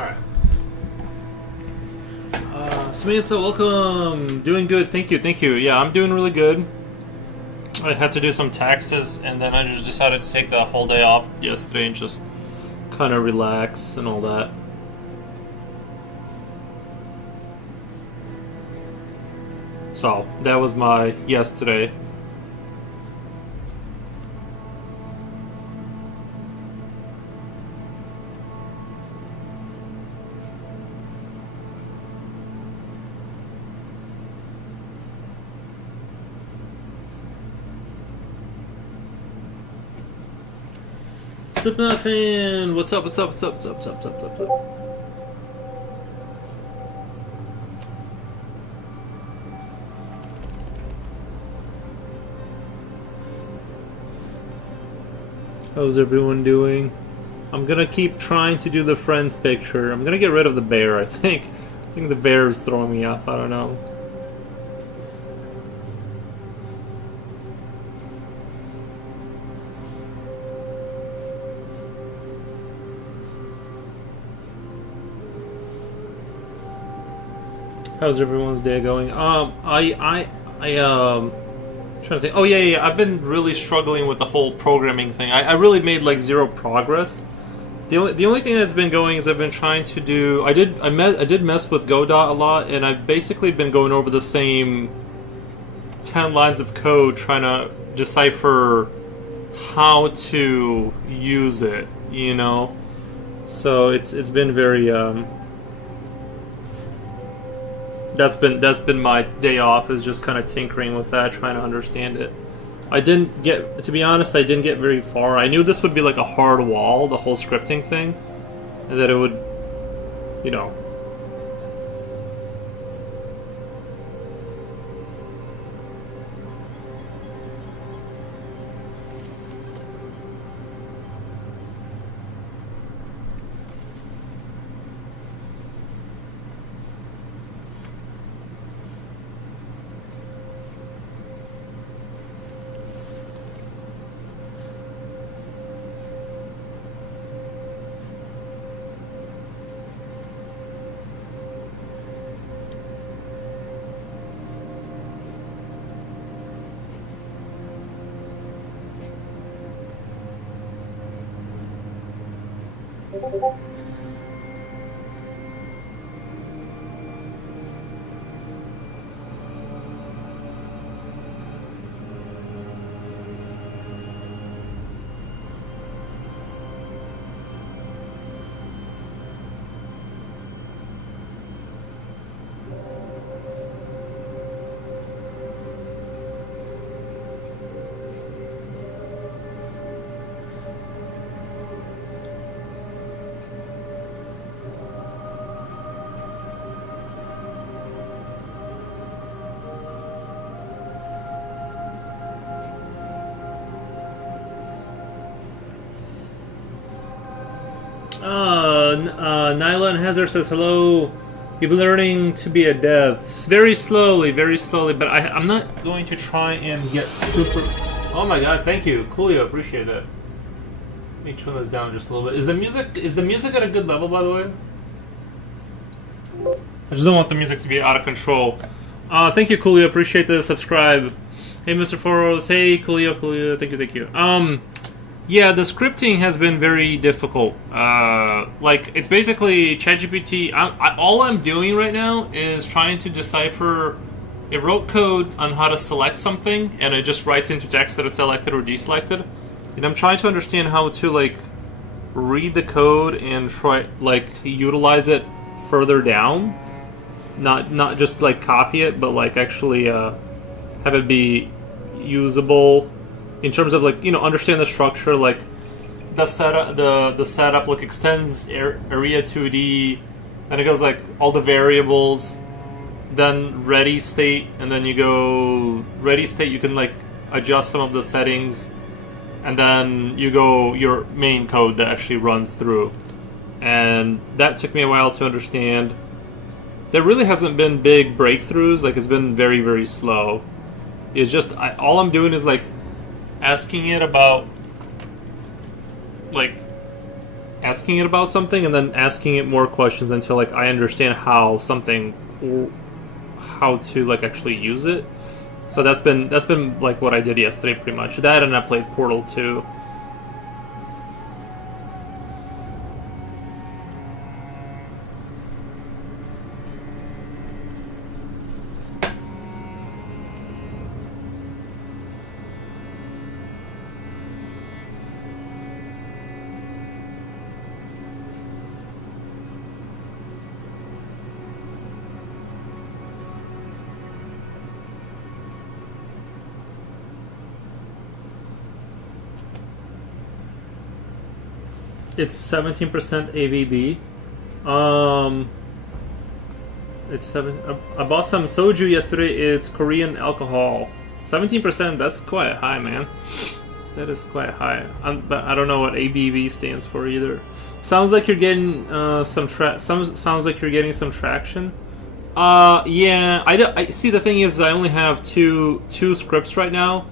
Alright. Samantha, welcome. Doing good. Thank you. Yeah, I'm doing really good. I had to do some taxes, and then I just decided to take the whole day off yesterday and just kind of relax and all that. So, that was my yesterday. Slipknot fan, what's up? How's everyone doing? I'm gonna keep trying to do the friends picture. I'm gonna get rid of the bear, I think. I think the bear is throwing me off, I don't know. How's everyone's day going? Trying to think. Oh yeah. I've been really struggling with the whole programming thing. I really made like zero progress. The only thing that's been going is I've been trying to do. I did mess with Godot a lot, and I've basically been going over the same 10 lines of code trying to decipher how to use it. You know, so it's been very. That's been my day off, is just kind of tinkering with that, trying to understand it. To be honest, I didn't get very far. I knew this would be like a hard wall, the whole scripting thing, and that it would, you know. Nyla and Hazard says hello. You've been learning to be a dev very slowly, but I'm not going to try and get super. Oh my god, thank you, Coolio, appreciate that. Let me turn this down just a little bit. Is the music at a good level, by the way? I just don't want the music to be out of control. Thank you, Coolio, appreciate the subscribe. Hey, Mr. Foros. Hey, Coolio, thank you. Yeah, the scripting has been very difficult. Like, it's basically ChatGPT. All I'm doing right now is trying to decipher. It wrote code on how to select something, and it just writes into text that it's selected or deselected. And I'm trying to understand how to, like, read the code and try, like, utilize it further down. Not just, like, copy it, but, like, actually have it be usable. In terms of, like, you know, understand the structure, like the setup like extends area 2D, then it goes like all the variables, then ready state, and then you go ready state. You can like adjust some of the settings, and then you go your main code that actually runs through. And that took me a while to understand. There really hasn't been big breakthroughs. Like, it's been very, very slow. It's just all I'm doing is like asking it about, like, asking it about something and then asking it more questions until like I understand how to like actually use it. So that's been like what I did yesterday pretty much. That, and I played Portal 2. It's 17% ABV. It's I bought some soju yesterday. It's Korean alcohol. 17%. That's quite high, man. That is quite high. But I don't know what ABV stands for either. Sounds like you're getting sounds like you're getting some traction. Yeah. I see. The thing is, I only have two scripts right now.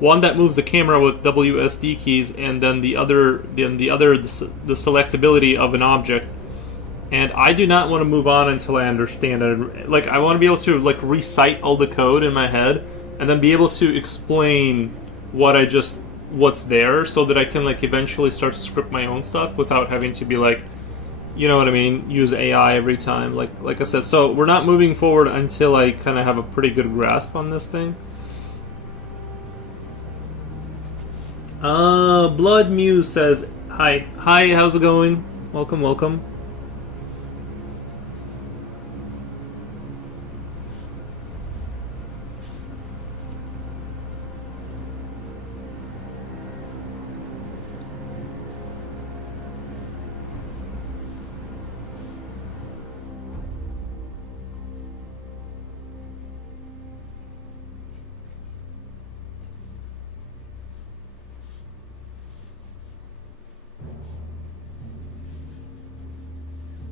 One that moves the camera with WSD keys, and then the selectability of an object. And I do not want to move on until I understand it. Like, I want to be able to like recite all the code in my head, and then be able to explain what's there, so that I can like eventually start to script my own stuff without having to be like, you know what I mean, use AI every time. Like I said, so we're not moving forward until I kind of have a pretty good grasp on this thing. Blood Muse says, hi, how's it going? Welcome.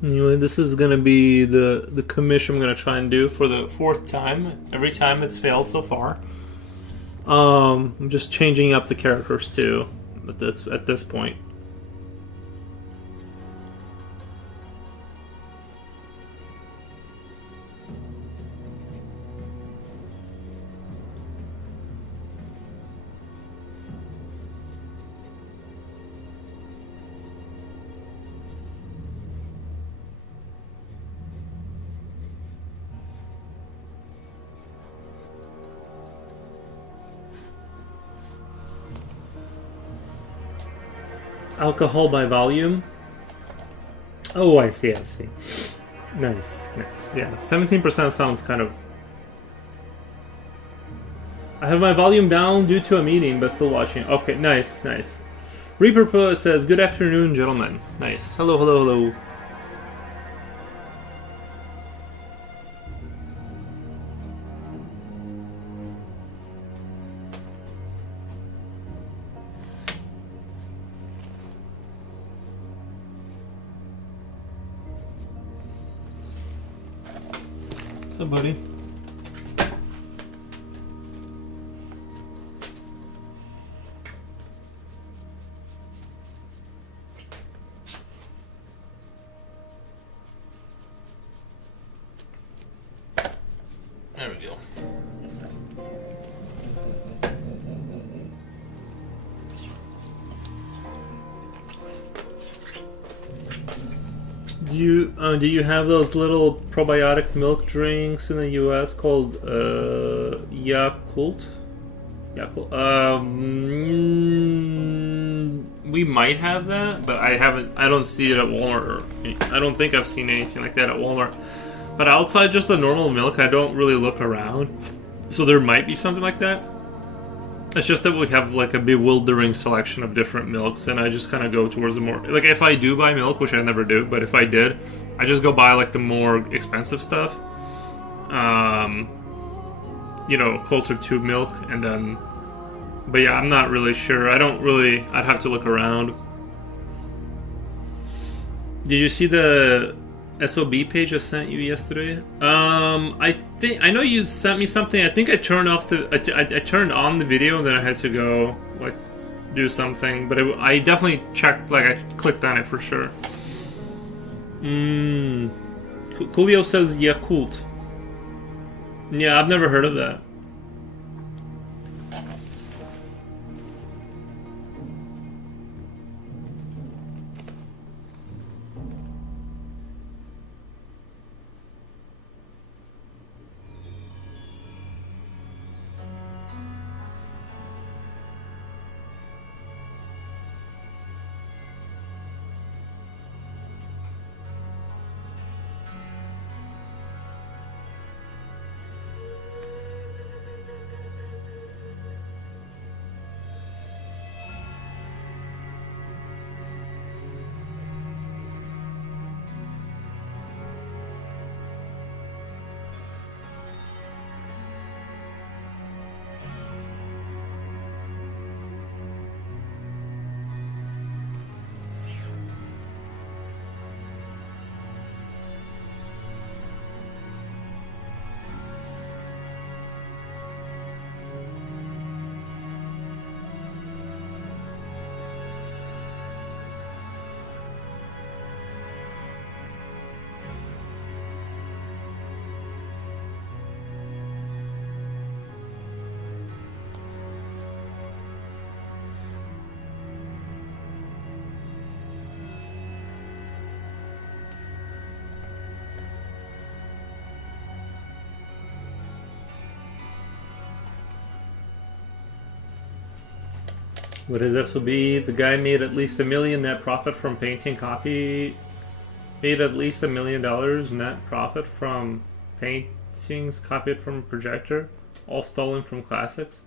Anyway, this is gonna be the commission I'm gonna try and do for the 4th time. Every time it's failed so far. I'm just changing up the characters too, at this point. Alcohol by volume. Oh, I see. Nice. Yeah, 17% sounds kind of... I have my volume down due to a meeting, but still watching. Okay, nice. Reaper says, good afternoon, gentlemen. Nice. Hello. What's up, buddy? There we go. Do you have those little probiotic milk drinks in the U.S. called Yakult? We might have that, but I don't see it at Walmart. I don't think I've seen anything like that at Walmart. But outside just the normal milk, I don't really look around. So there might be something like that. It's just that we have like a bewildering selection of different milks, and I just kind of go towards the more... Like, if I do buy milk, which I never do, but if I did, I just go buy like the more expensive stuff. Closer to milk, and then... But yeah, I'm not really sure. I'd have to look around. Did you see the SOB page I sent you yesterday? I know you sent me something. I think I turned on the video, and then I had to go like do something, but I definitely checked, like, I clicked on it for sure. Coolio says Yakult. Yeah, I've never heard of that. What does this will be? The guy made at least $1 million net profit from painting copy. Made at least $1 million net profit from paintings copied from a projector, all stolen from classics.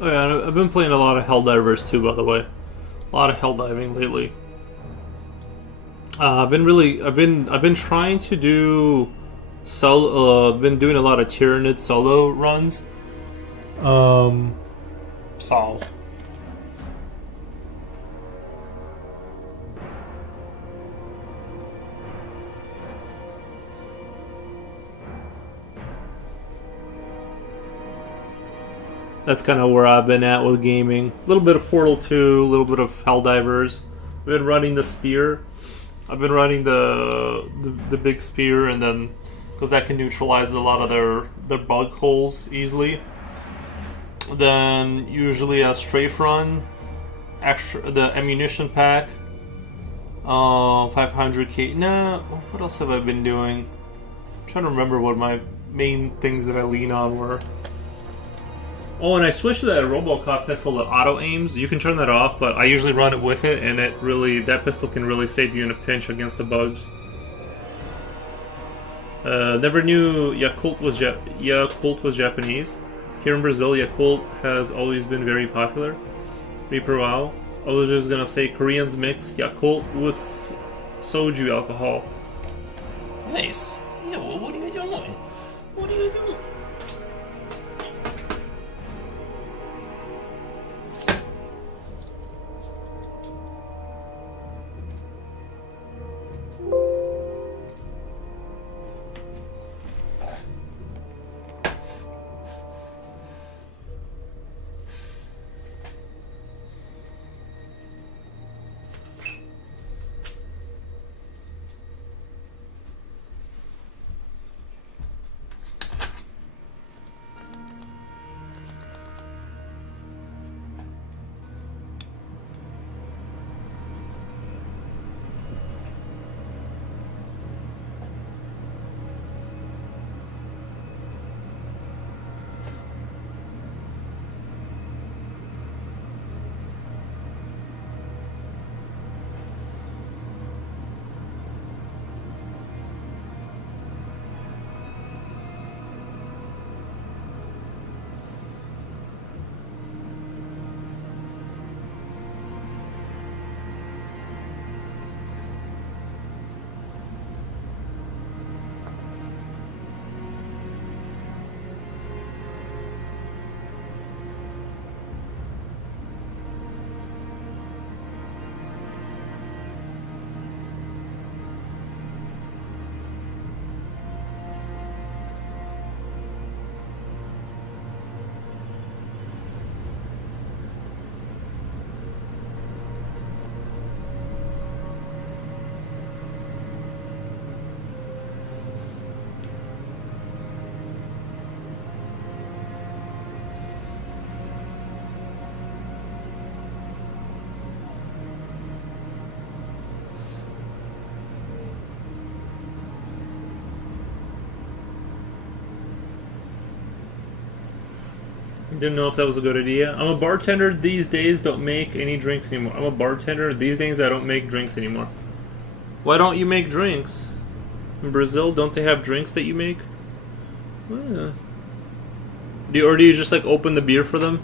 Oh yeah, I've been playing a lot of Helldivers too, by the way. A lot of Helldiving lately. I've been trying to do I've been doing a lot of Tyranid solo runs. So that's kind of where I've been at with gaming. A little bit of Portal 2, a little bit of Helldivers. I've been running the spear. I've been running the big spear, and then because that can neutralize a lot of their bug holes easily. Then usually a strafe run, extra the ammunition pack, 500k. Nah, what else have I been doing? I'm trying to remember what my main things that I lean on were. Oh, and I switched to that Robocop pistol that auto aims. You can turn that off, but I usually run it with it, and that pistol can really save you in a pinch against the bugs. Never knew Yakult was Japanese. Here in Brazil, Yakult has always been very popular. Reaper WoW. I was just gonna say Koreans mix Yakult with soju alcohol. Nice. Yeah, well, what are you doing? What are you doing? Didn't know if that was a good idea. I'm a bartender these days, don't make any drinks anymore. I'm a bartender these days, I don't make drinks anymore. Why don't you make drinks? In Brazil, don't they have drinks that you make? Well, do you just like open the beer for them?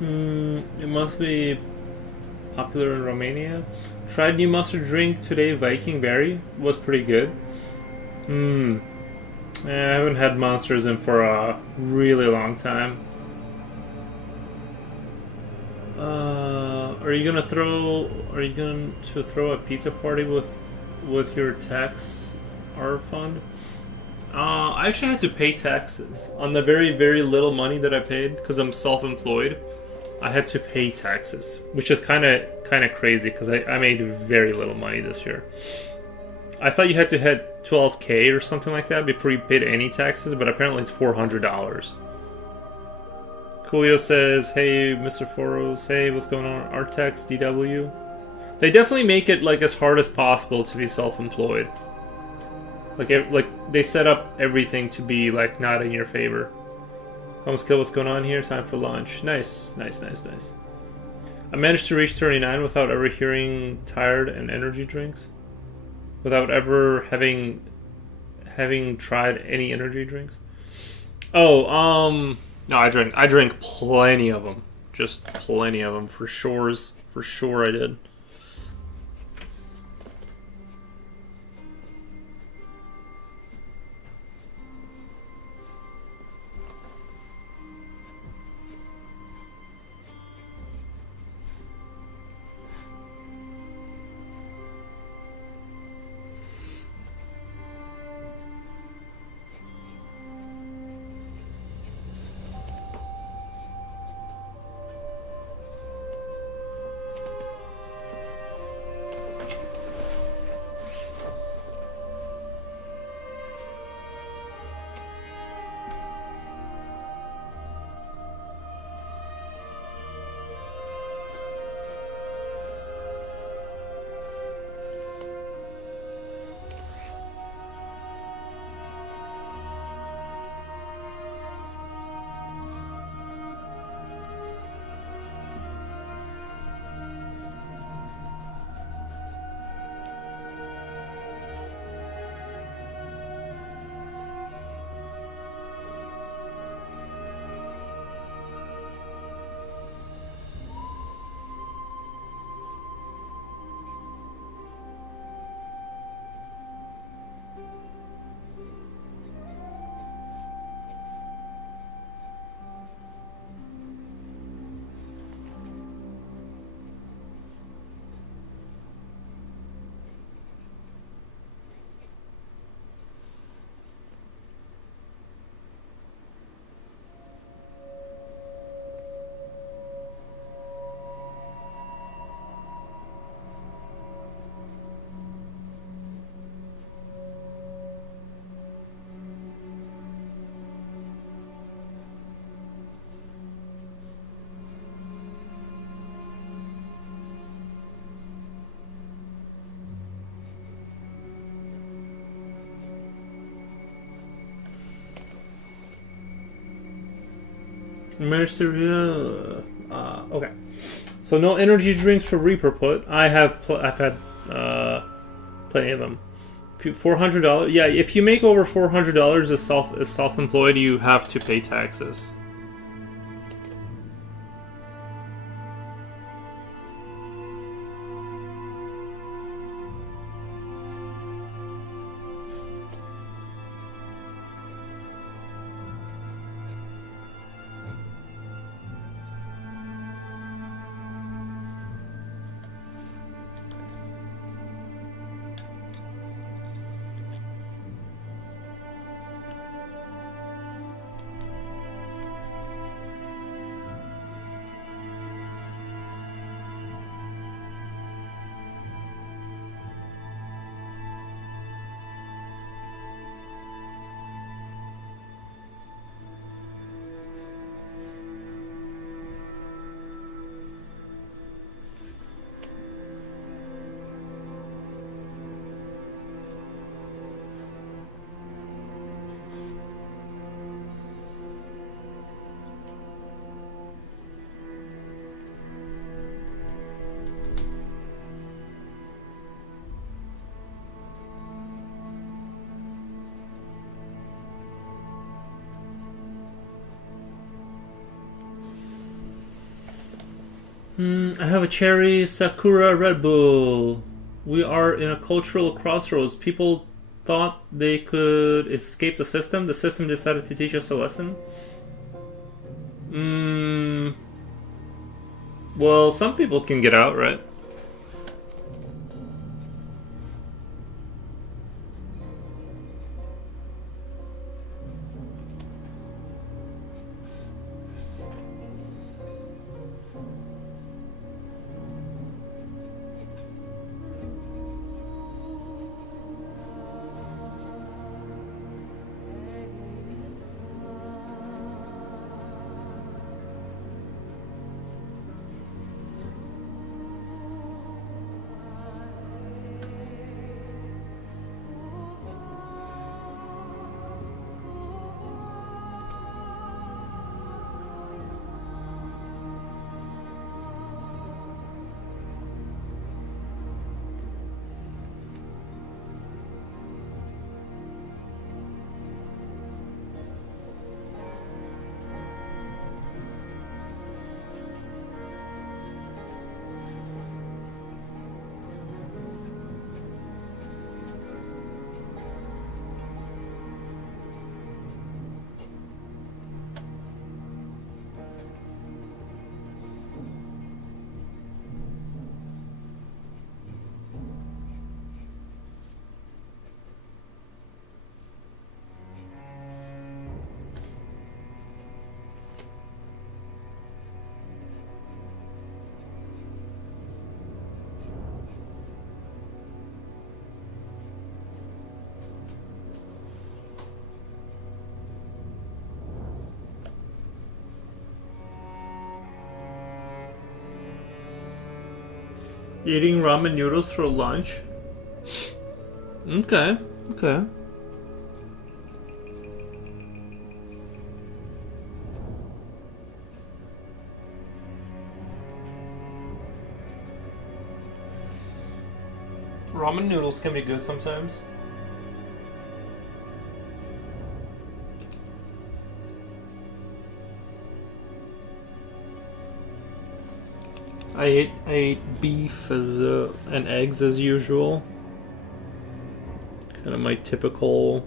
It must be popular in Romania. Tried new mustard drink today, Viking Berry. Was pretty good. I haven't had Monsters in for a really long time. Are you going to throw a pizza party with your tax R fund? I actually had to pay taxes on the very, very little money that I paid because I'm self-employed. I had to pay taxes, which is kind of crazy because I made very little money this year. I thought you had to hit 12K or something like that before you paid any taxes, but apparently it's $400. Coolio says, "Hey, Mr. Foros, hey, what's going on? Artex, DW." They definitely make it like as hard as possible to be self-employed. Like they set up everything to be like not in your favor. Almost kill. What's going on here? Time for lunch. Nice. I managed to reach 39 without ever hearing tired and energy drinks. Without ever having tried any energy drinks. Oh, no, I drank plenty of them. Just plenty of them for sure I did. Okay. So no energy drinks for Reaper put. I've had plenty of them. $400. Yeah, if you make over $400 as self-employed, you have to pay taxes. I have a cherry Sakura Red Bull. We are in a cultural crossroads. People thought they could escape the system. The system decided to teach us a lesson. Well, some people can get out, right? Eating ramen noodles for lunch. Okay, okay. Ramen noodles can be good sometimes. I ate beef as and eggs as usual. Kind of my typical.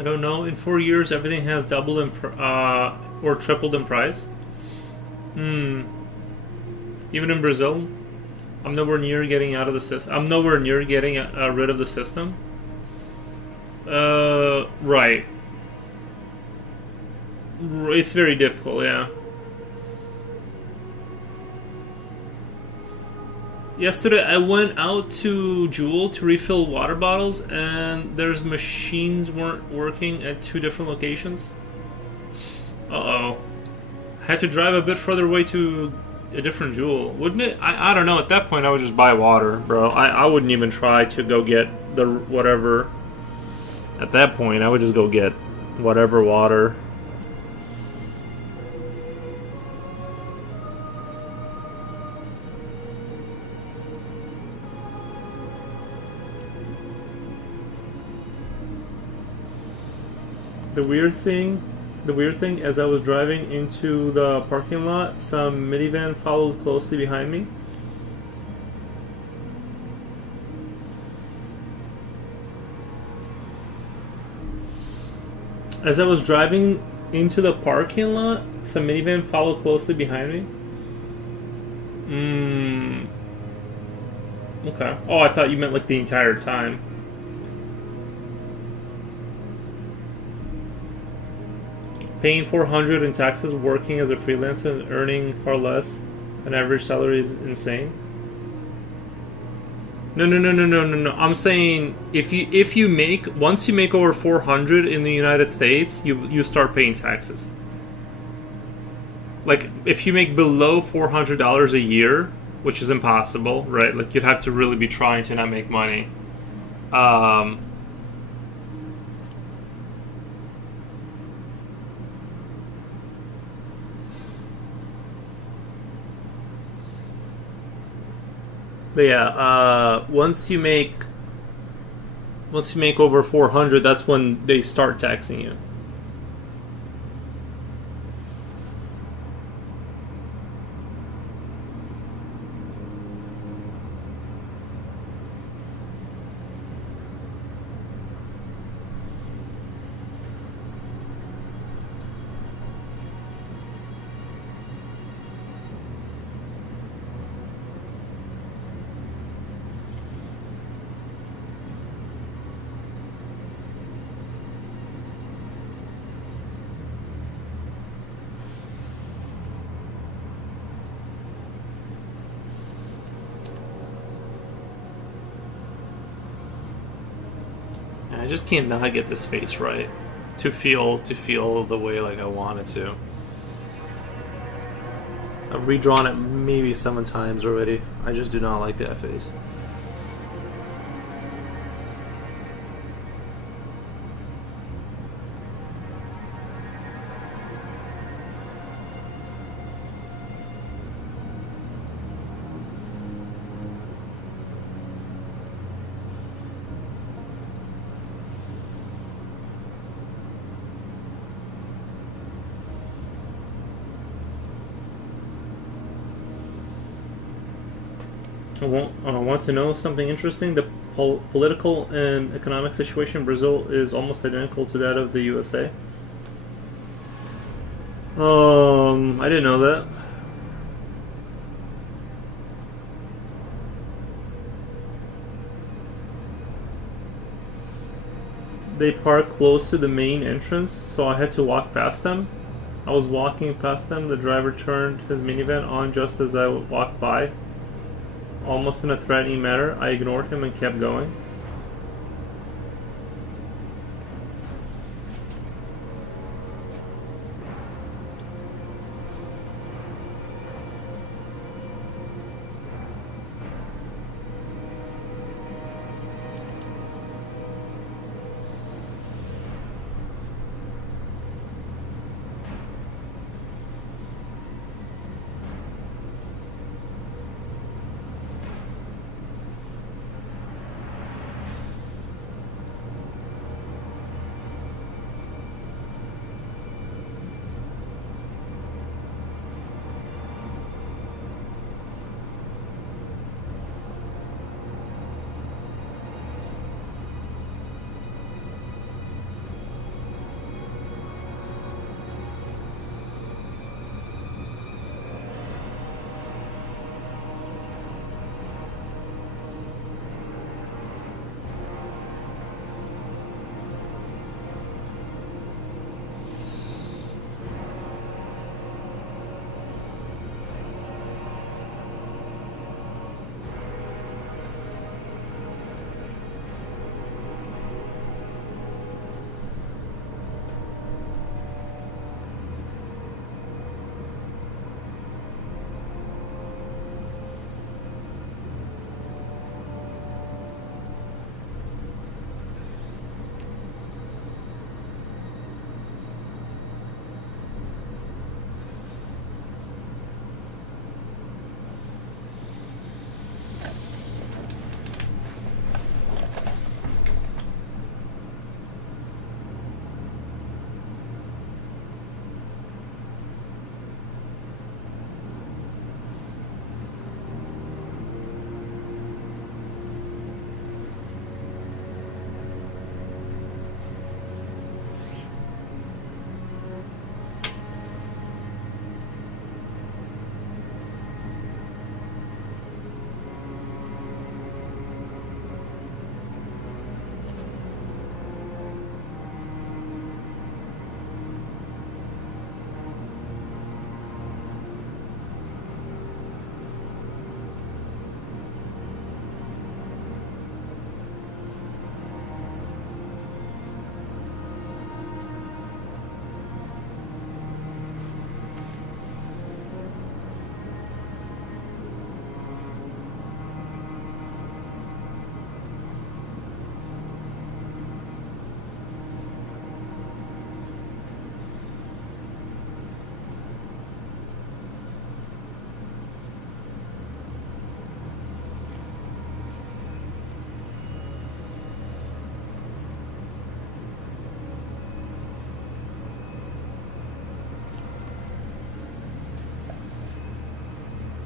I don't know. In 4 years, everything has doubled or tripled in price. Hmm. Even in Brazil, I'm nowhere near getting out of the system. I'm nowhere near getting rid of the system. Right. It's very difficult, yeah. Yesterday, I went out to Jewel to refill water bottles, and there's machines weren't working at 2 different locations. Uh-oh. Had to drive a bit further away to a different Jewel. Wouldn't it? I don't know. At that point, I would just buy water, bro. I wouldn't even try to go get the whatever. At that point, I would just go get whatever water. The weird thing, as I was driving into the parking lot, some minivan followed closely behind me. As I was driving into the parking lot, some minivan followed closely behind me. Okay. Oh, I thought you meant like the entire time. Paying $400 in taxes, working as a freelancer, and earning far less than average salary is insane. No. I'm saying if you make once you make over 400 in the United States, you start paying taxes. Like if you make below $400 a year, which is impossible, right? Like you'd have to really be trying to not make money. But yeah, once you make over 400, that's when they start taxing you. I just can't not get this face right to feel the way like I want it to. I've redrawn it maybe 7 times already. I just do not like that face. I want to know something interesting. The political and economic situation in Brazil is almost identical to that of the USA. I didn't know that. They park close to the main entrance, so I had to walk past them. I was walking past them. The driver turned his minivan on just as I walked by. Almost in a threatening manner, I ignored him and kept going.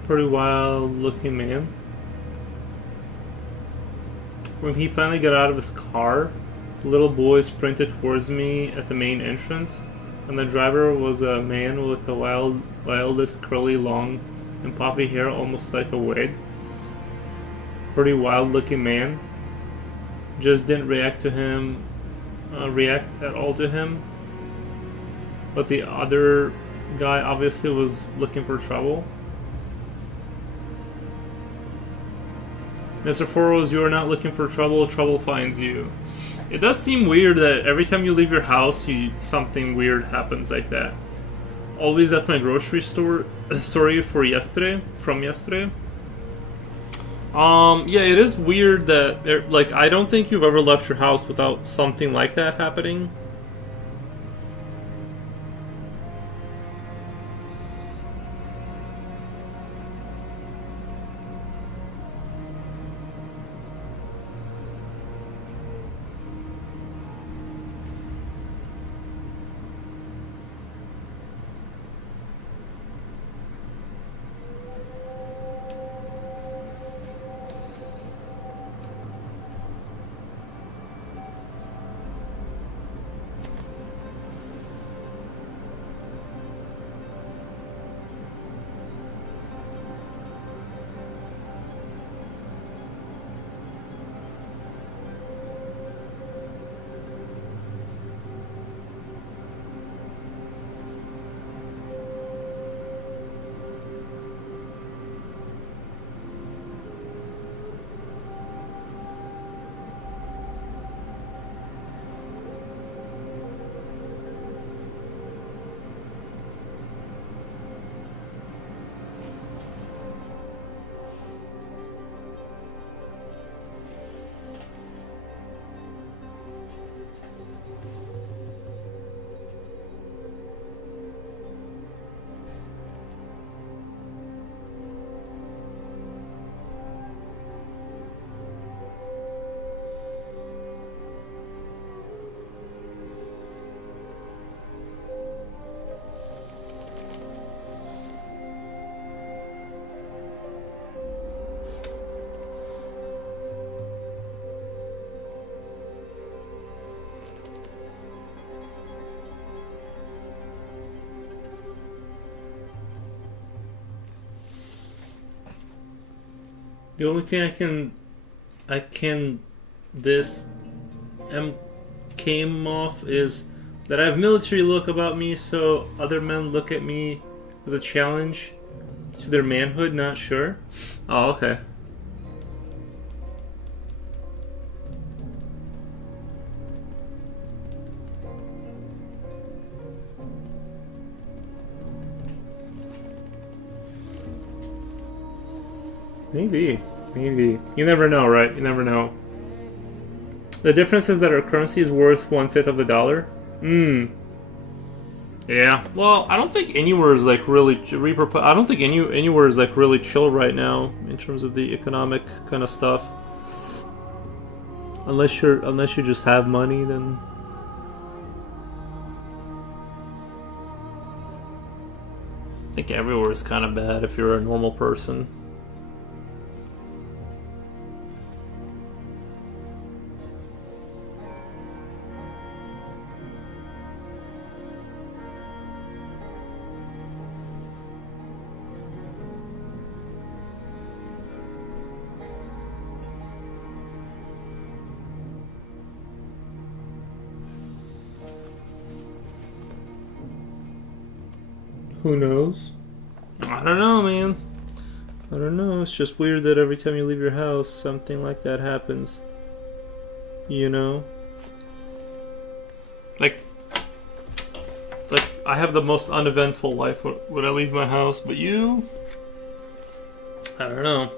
Pretty wild looking man. When he finally got out of his car, the little boy sprinted towards me at the main entrance, and the driver was a man with the wildest curly, long, and poppy hair, almost like a wig. Pretty wild looking man. Just didn't react at all to him. But the other guy obviously was looking for trouble. Mr. Foros, you are not looking for trouble, trouble finds you. It does seem weird that every time you leave your house, something weird happens like that. Always, that's my grocery store story from yesterday. Yeah, it is weird that, like, I don't think you've ever left your house without something like that happening. The only thing this came off is that I have military look about me, so other men look at me as a challenge to their manhood. Not sure. Oh, okay. Maybe. You never know, right? You never know. The difference is that our currency is worth 1/5 of the dollar. Yeah. Well, I don't think anywhere is like really. I don't think anywhere is like really chill right now in terms of the economic kind of stuff. Unless you just have money, then. I think everywhere is kind of bad if you're a normal person. Who knows? I don't know, man. I don't know. It's just weird that every time you leave your house, something like that happens. You know? Like I have the most uneventful life when I leave my house, but you? I don't know.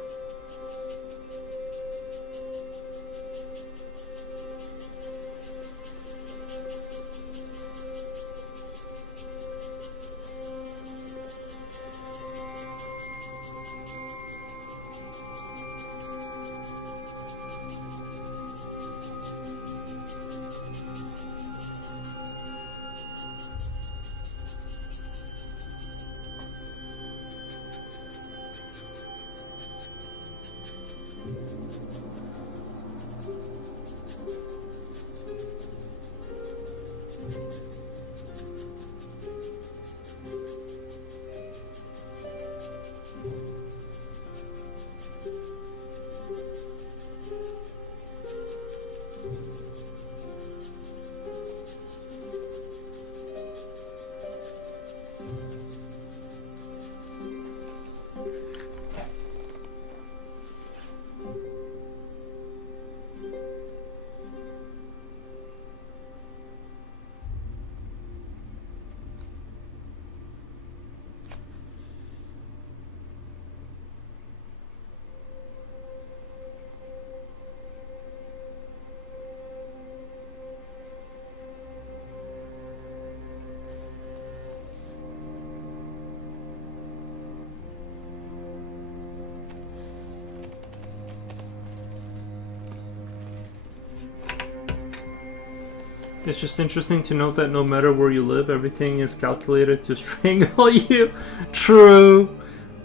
It's just interesting to note that no matter where you live, everything is calculated to strangle you. True.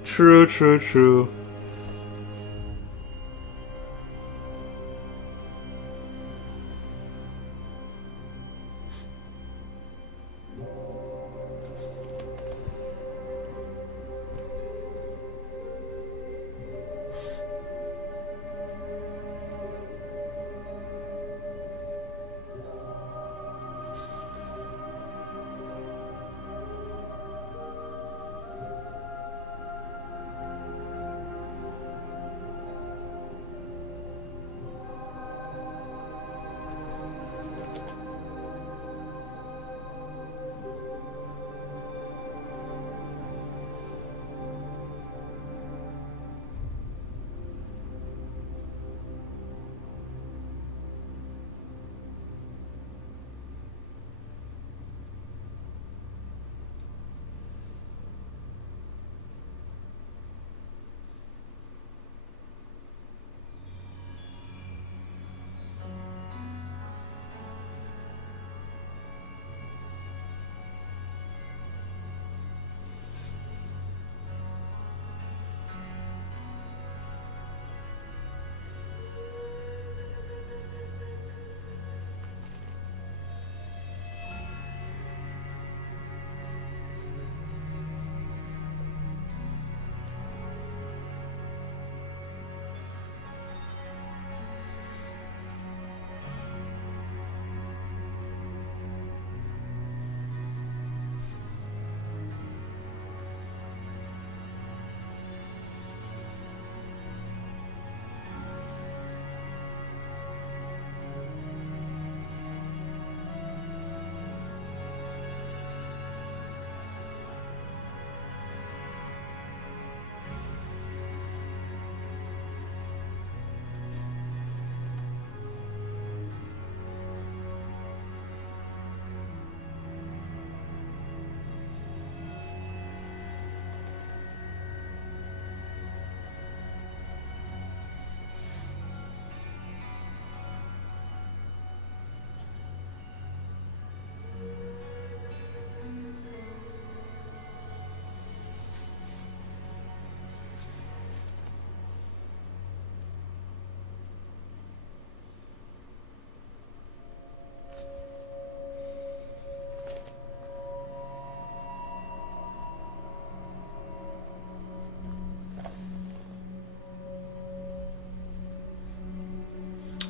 True, true, true.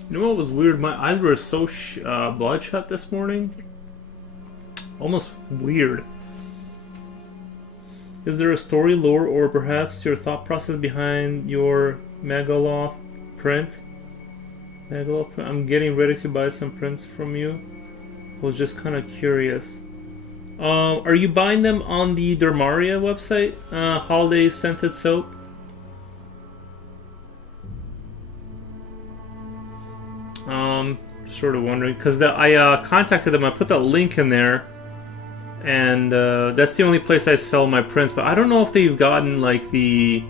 You know what was weird? My eyes were so bloodshot this morning. Almost weird. Is there a story, lore, or perhaps your thought process behind your Megaloth print? Megaloth print? I'm getting ready to buy some prints from you. I was just kind of curious. Are you buying them on the Dermaria website? Holiday scented soap? Sort of wondering because I contacted them. I put that link in there, and that's the only place I sell my prints. But I don't know if they've gotten like the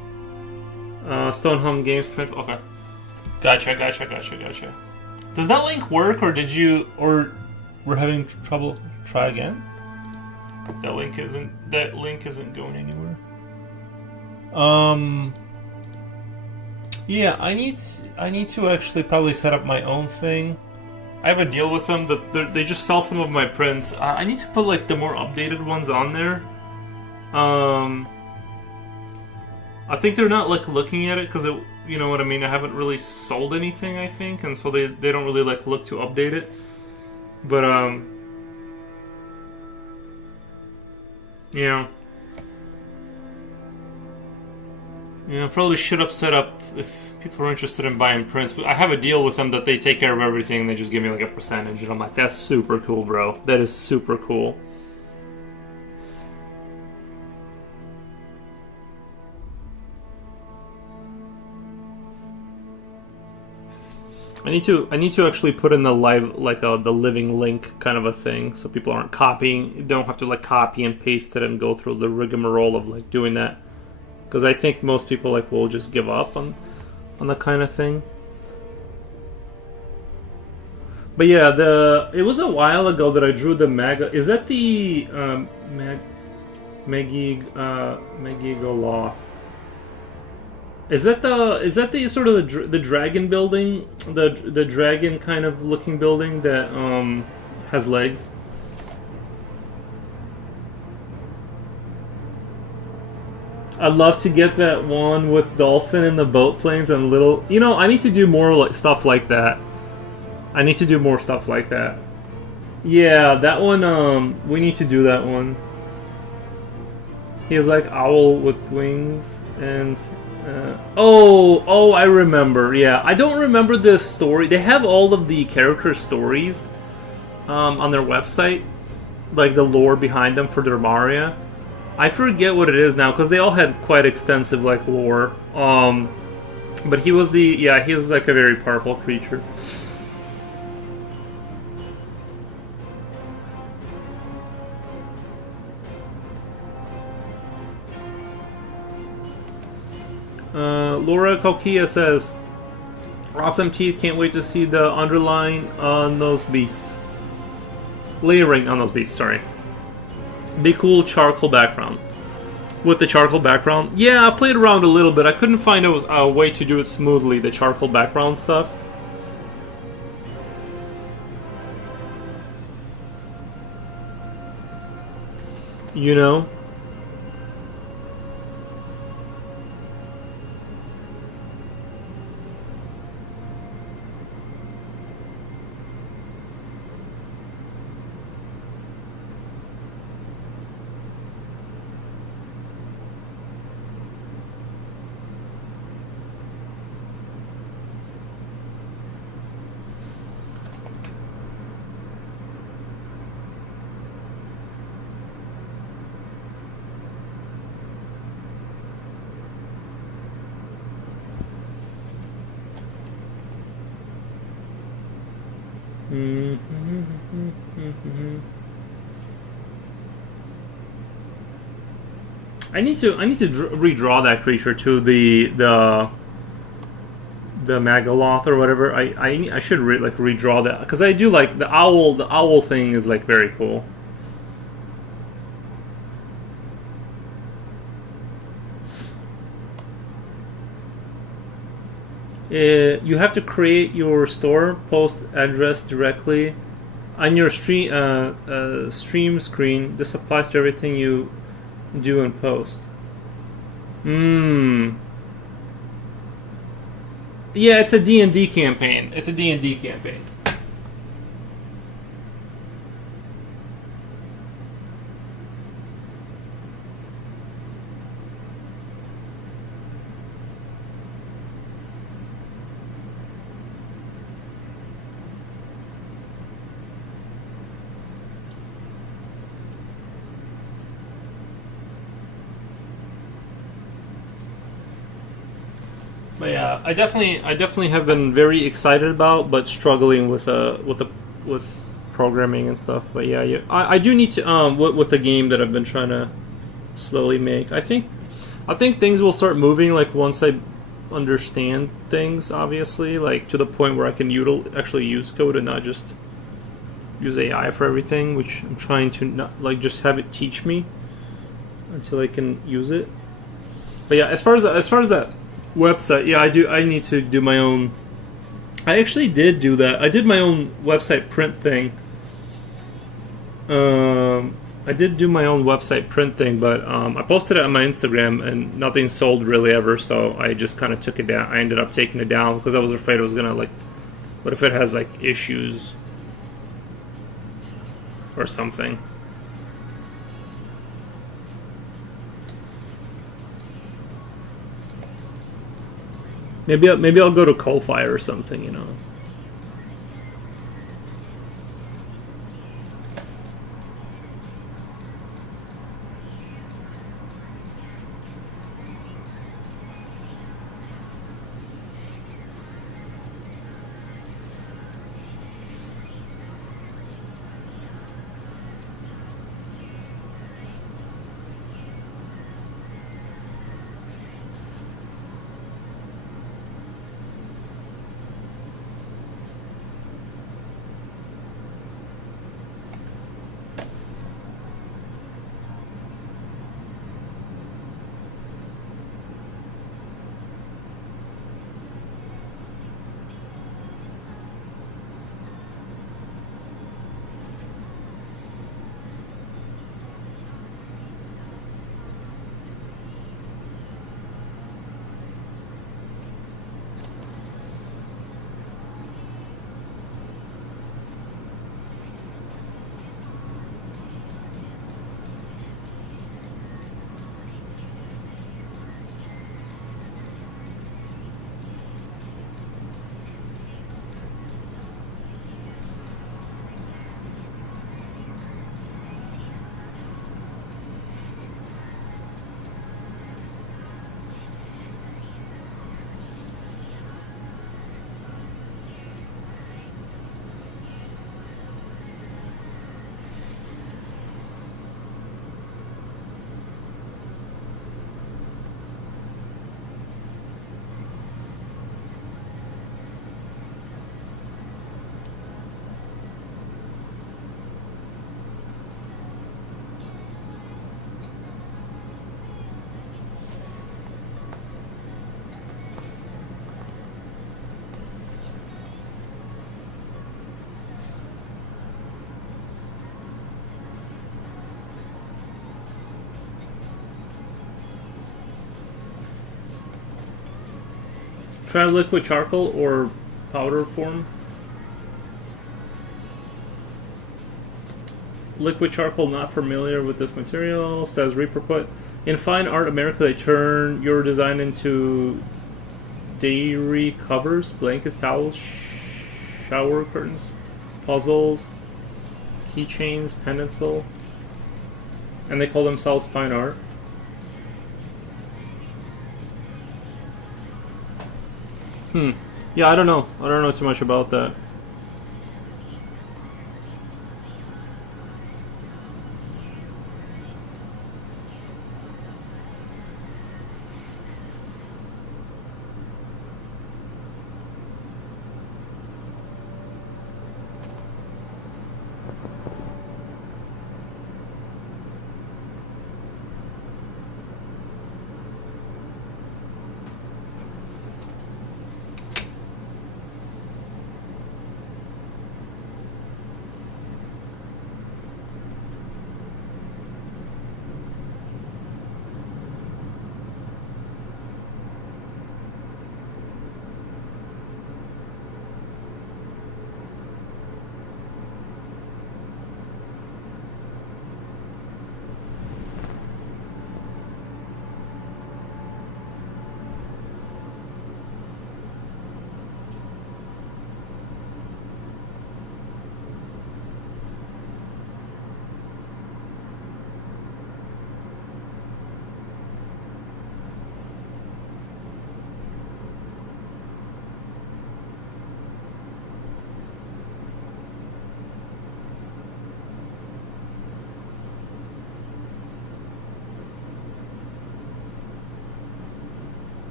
Stonehelm Games print. Okay, gotcha. Does that link work, or did you, or we're having trouble? Try again. That link isn't going anywhere. Yeah, I need to actually probably set up my own thing. I have a deal with them that they just sell some of my prints. I need to put like the more updated ones on there. I think they're not like looking at it because you know what I mean. I haven't really sold anything, I think, and so they don't really like look to update it. But yeah. Yeah, probably should have set up if people are interested in buying prints. I have a deal with them that they take care of everything and they just give me like a percentage. And I'm like, that's super cool, bro. That is super cool. I need to actually put in the live, like the living link kind of a thing, so people aren't copying. Don't have to like copy and paste it and go through the rigmarole of like doing that. Because I think most people like will just give up on that kind of thing. But yeah, it was a while ago that I drew the Maga. Is that the Megigoloth? Is that the sort of the dragon building, the dragon kind of looking building that has legs? I'd love to get that one with dolphin and the boat planes and little. I need to do more like stuff like that. I need to do more stuff like that. Yeah, that one. We need to do that one. He has like owl with wings and. I remember. Yeah, I don't remember the story. They have all of the character stories on their website, like the lore behind them for Dermaria. I forget what it is now because they all had quite extensive like lore. But he was he was like a very powerful creature. Laura Kokia says, "Awesome teeth! Can't wait to see the underline on those beasts. Layering on those beasts. Sorry. Be cool charcoal background. With the charcoal background, yeah, I played around a little bit. I couldn't find a way to do it smoothly. The charcoal background stuff. You know." I need to redraw that creature to the Magaloth or whatever. I should redraw that because I do like the owl. The owl thing is like very cool. You have to create your store post address directly on your stream screen. This applies to everything you do and post. Yeah, it's a D&D campaign. It's a D&D campaign. But yeah, I definitely have been very excited about, but struggling with programming and stuff. But yeah, I do need to with the game that I've been trying to slowly make. I think things will start moving like once I understand things. Obviously, like to the point where I can actually use code and not just use AI for everything. Which I'm trying to not like just have it teach me until I can use it. But yeah, as far as that website, yeah, I need to do my own. I actually did do that. I did my own website print thing. I did do my own website print thing, but I posted it on my Instagram and nothing sold really ever, so I just kind of took it down. I ended up taking it down because I was afraid it was gonna like, what if it has like issues or something. Maybe I'll go to Coalfire or something, you know. Try liquid charcoal or powder form. Liquid charcoal, not familiar with this material, says Reaper put. In Fine Art America, they turn your design into dairy covers, blankets, towels, shower curtains, puzzles, keychains, pendants, though. And they call themselves Fine Art. Yeah, I don't know. I don't know too much about that.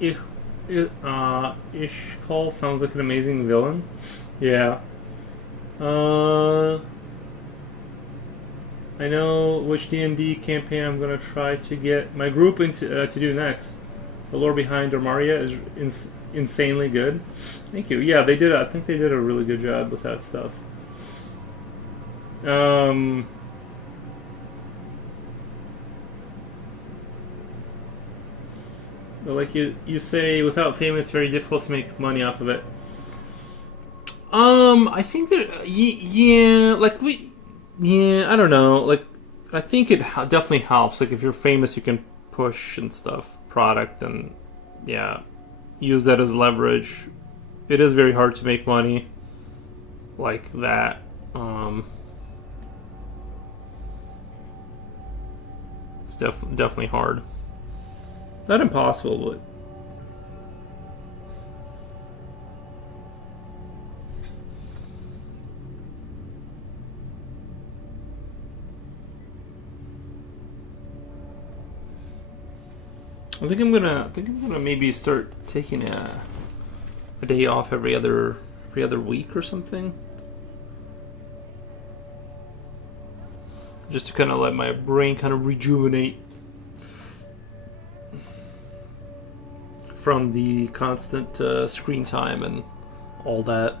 Ich, Ishkal sounds like an amazing villain. Yeah. I know which D&D campaign I'm gonna try to get my group into to do next. The lore behind Armaria is insanely good. Thank you. Yeah, they did. I think they did a really good job with that stuff. But like you say, without fame, it's very difficult to make money off of it. I think that I don't know. Like, I think it definitely helps. Like, if you're famous, you can push and stuff, product, and yeah, use that as leverage. It is very hard to make money like that. It's definitely hard. Not impossible, but I think I'm gonna maybe start taking a day off every other week or something, just to kind of let my brain kind of rejuvenate from the constant screen time and all that.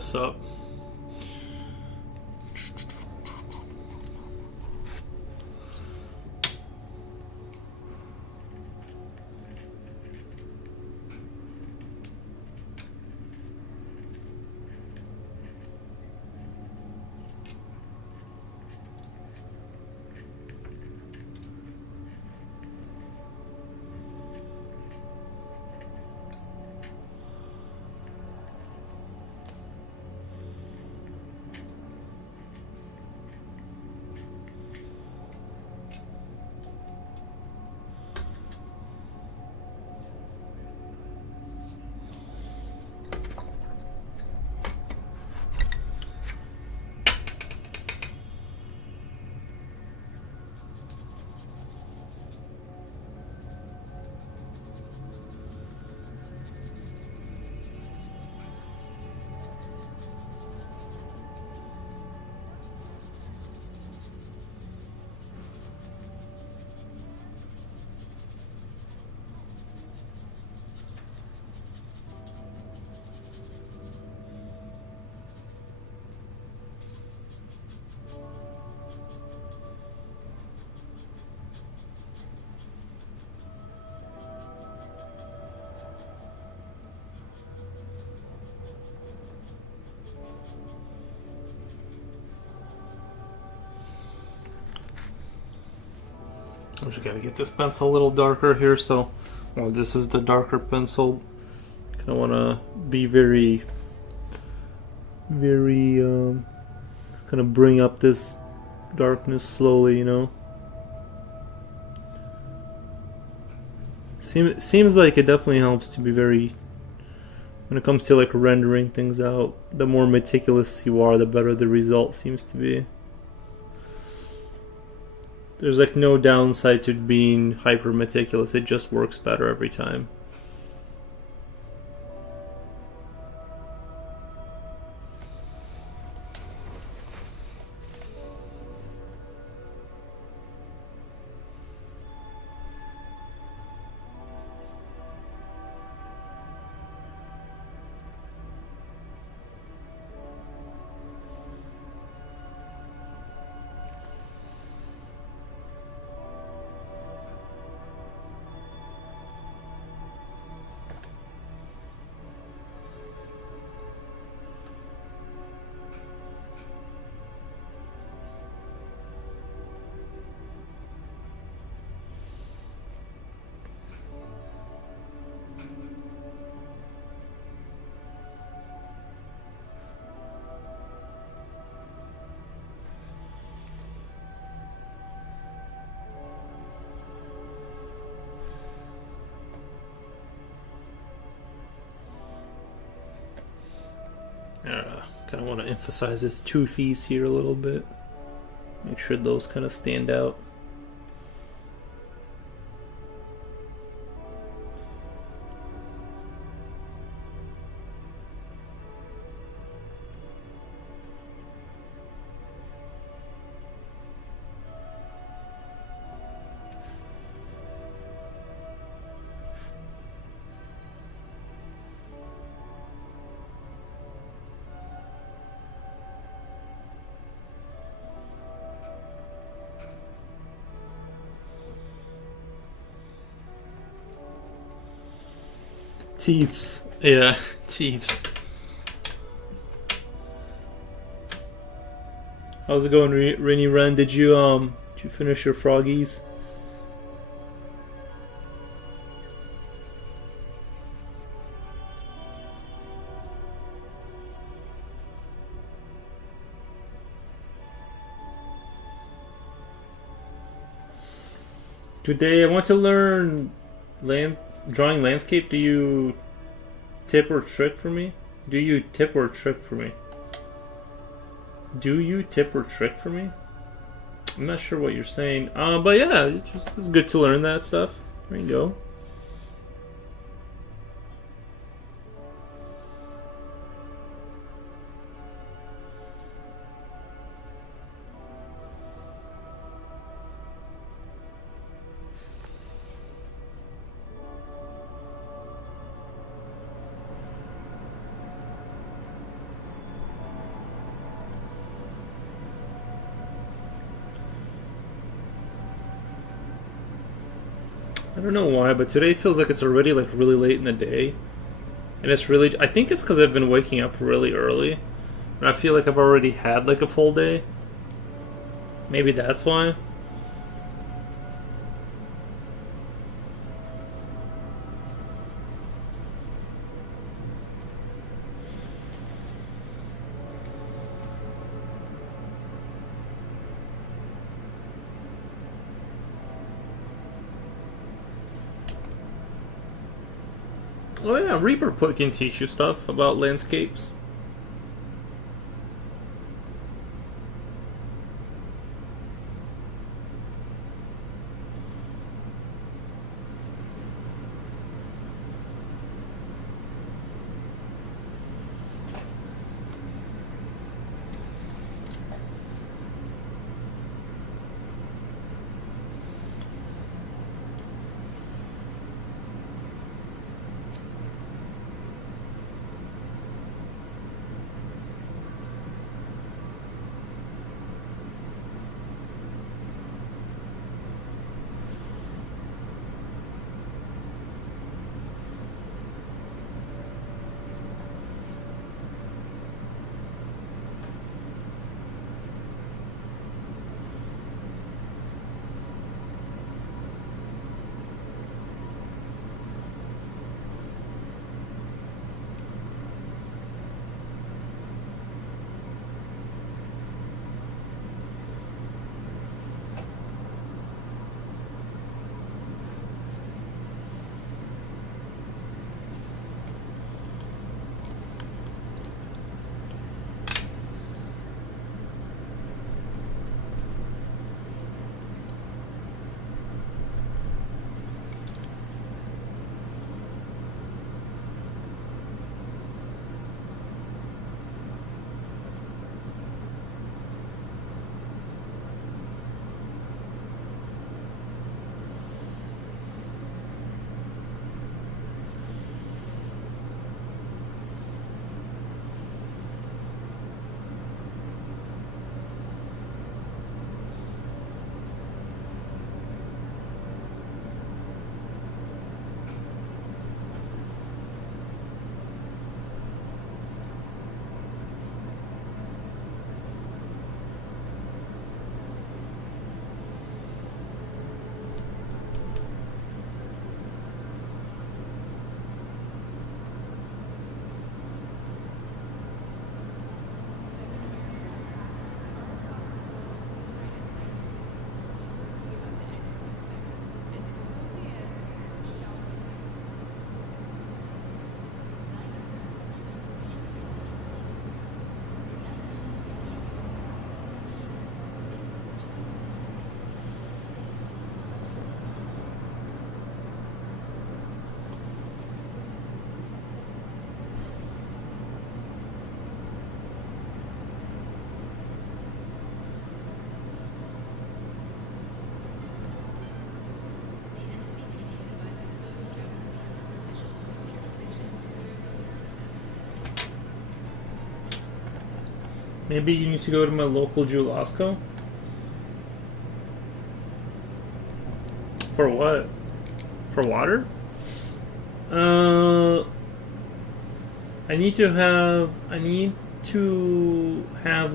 this up. I just gotta get this pencil a little darker here, so well, this is the darker pencil. Kind of want to be very kind of bring up this darkness slowly, you know. Seems like it definitely helps to be very, when it comes to like rendering things out, the more meticulous you are, the better the result seems to be. There's like no downside to being hyper meticulous, it just works better every time. Kind of want to emphasize his toothies here a little bit. Make sure those kind of stand out. Teeths. Yeah, teeths. How's it going, Rainy Ren? Did you finish your froggies? Today I want to learn drawing landscape. Do you tip or trick for me? Do you tip or trick for me? Do you tip or trick for me? I'm not sure what you're saying. But yeah, it's good to learn that stuff. There you go. I don't know why, but today feels like it's already like really late in the day. And it's really, I think it's because I've been waking up really early. And I feel like I've already had like a full day. Maybe that's why. Oh yeah, Reaper can teach you stuff about landscapes. Maybe you need to go to my local Jewel-Osco? For what? For water? I need to have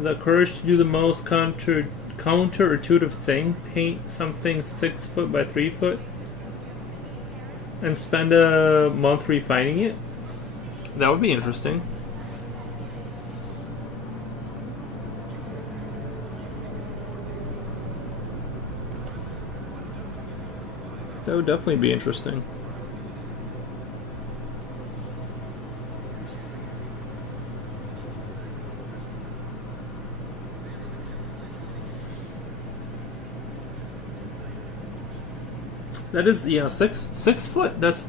the courage to do the most counterintuitive thing, paint something 6 foot by 3 foot, and spend a month refining it. That would be interesting. That would definitely be interesting. That is, yeah, 6 foot. That's.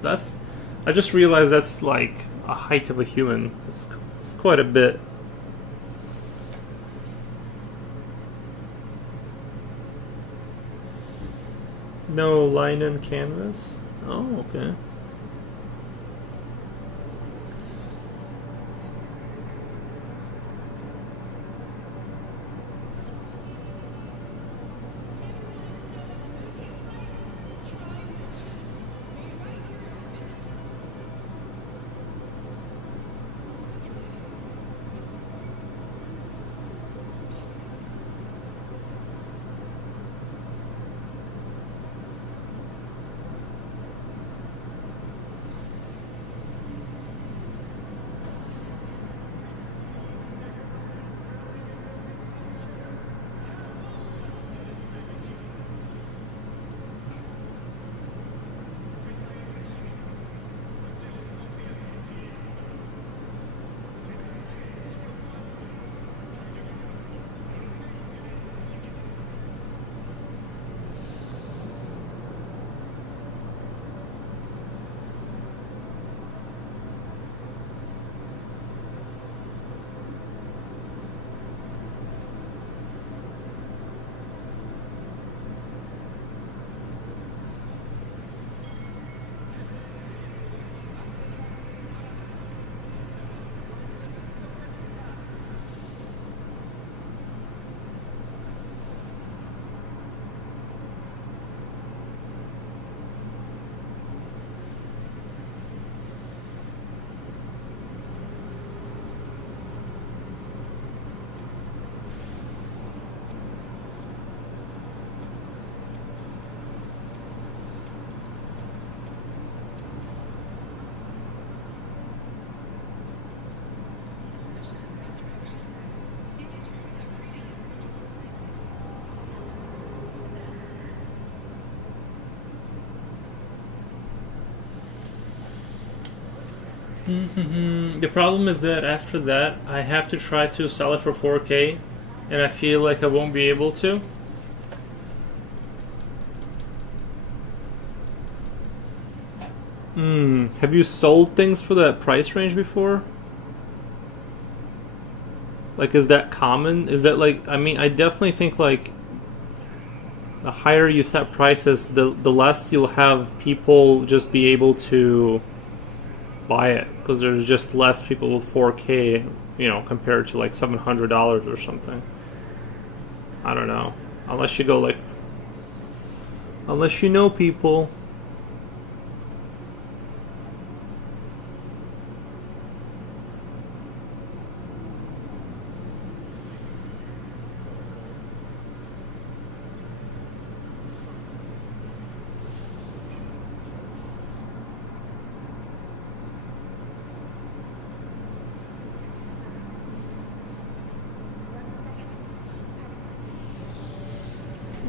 I just realized that's like a height of a human. It's quite a bit. No linen canvas. Oh, okay. The problem is that after that, I have to try to sell it for 4K, and I feel like I won't be able to. Have you sold things for that price range before? Like, is that common? Is that like, I mean, I definitely think like the higher you set prices, the less you'll have people just be able to buy it, because there's just less people with 4K, you know, compared to like $700 or something. I don't know. Unless you go like, unless you know people.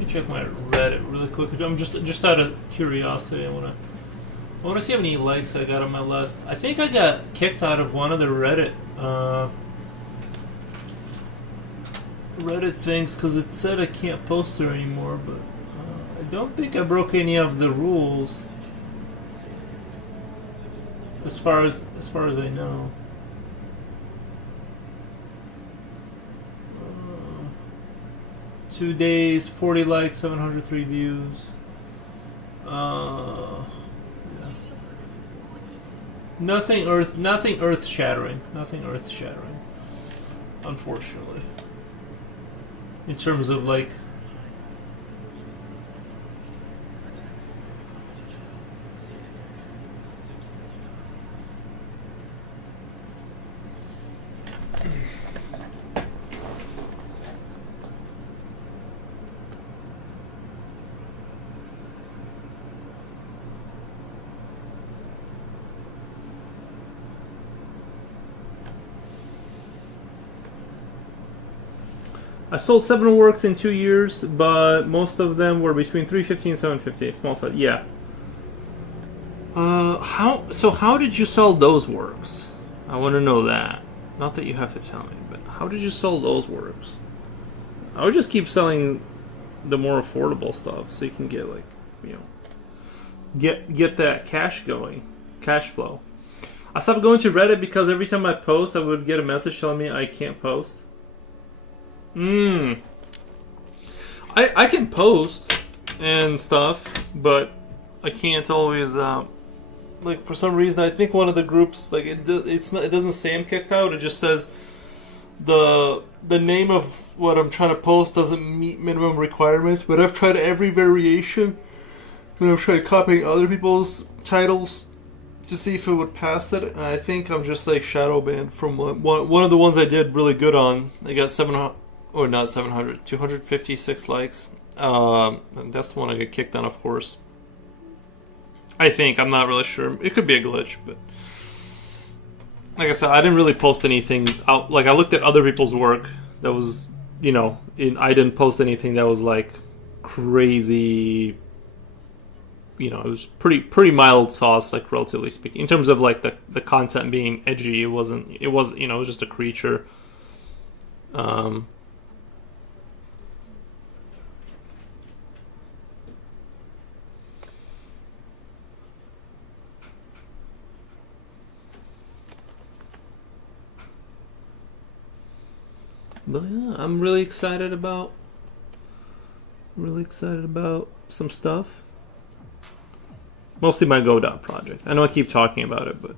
Check my Reddit really quick. I'm just out of curiosity. I wanna see how many likes I got on my list. I think I got kicked out of one of the Reddit things because it said I can't post there anymore. But I don't think I broke any of the rules, as far as I know. 2 days, 40 likes, 703 views. Yeah. Nothing earth shattering. Nothing earth shattering. Unfortunately. In terms of like I sold 7 works in 2 years, but most of them were between 350 and 750. Small size, yeah. How did you sell those works? I want to know that. Not that you have to tell me, but how did you sell those works? I would just keep selling the more affordable stuff, so you can get like, you know, get that cash going, cash flow. I stopped going to Reddit because every time I post, I would get a message telling me I can't post. I can post and stuff, but I can't always. Like for some reason, I think one of the groups like it doesn't say I'm kicked out. It just says the name of what I'm trying to post doesn't meet minimum requirements. But I've tried every variation, and I've tried copying other people's titles to see if it would pass it. And I think I'm just like shadow banned from one of the ones I did really good on. I got 700. Or not 700, 256 likes. And that's the one I get kicked on, of course. I think, I'm not really sure. It could be a glitch, but like I said, I didn't really post anything out. Like I looked at other people's work that was, you know, I didn't post anything that was like crazy. You know, it was pretty mild sauce, like relatively speaking, in terms of like the content being edgy. It wasn't, you know, it was just a creature. But yeah, I'm really excited about some stuff. Mostly my Godot project. I know I keep talking about it, but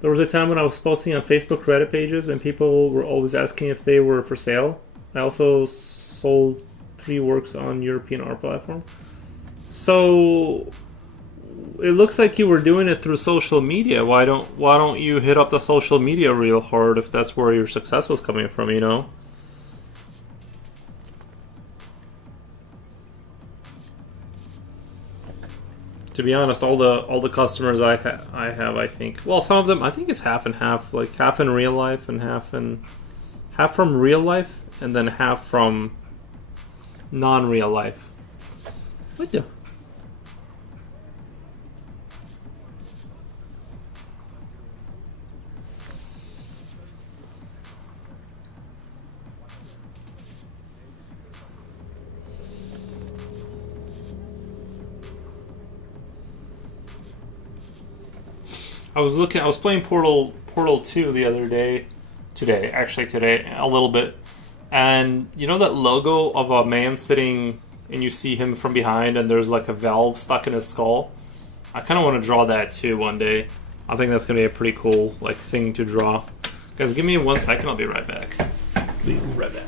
there was a time when I was posting on Facebook Reddit pages, and people were always asking if they were for sale. I also sold 3 works on European art platform. So it looks like you were doing it through social media. Why don't you hit up the social media real hard if that's where your success was coming from, you know? To be honest, all the customers I have, I think, well, some of them, I think it's half and half, like half in real life and half from real life, and then half from non-real life. What the? I was playing Portal 2 the other day, today a little bit, and you know that logo of a man sitting, and you see him from behind, and there's like a valve stuck in his skull. I kind of want to draw that too one day. I think that's gonna be a pretty cool like thing to draw. Guys, give me 1 second. I'll be right back. Be right back.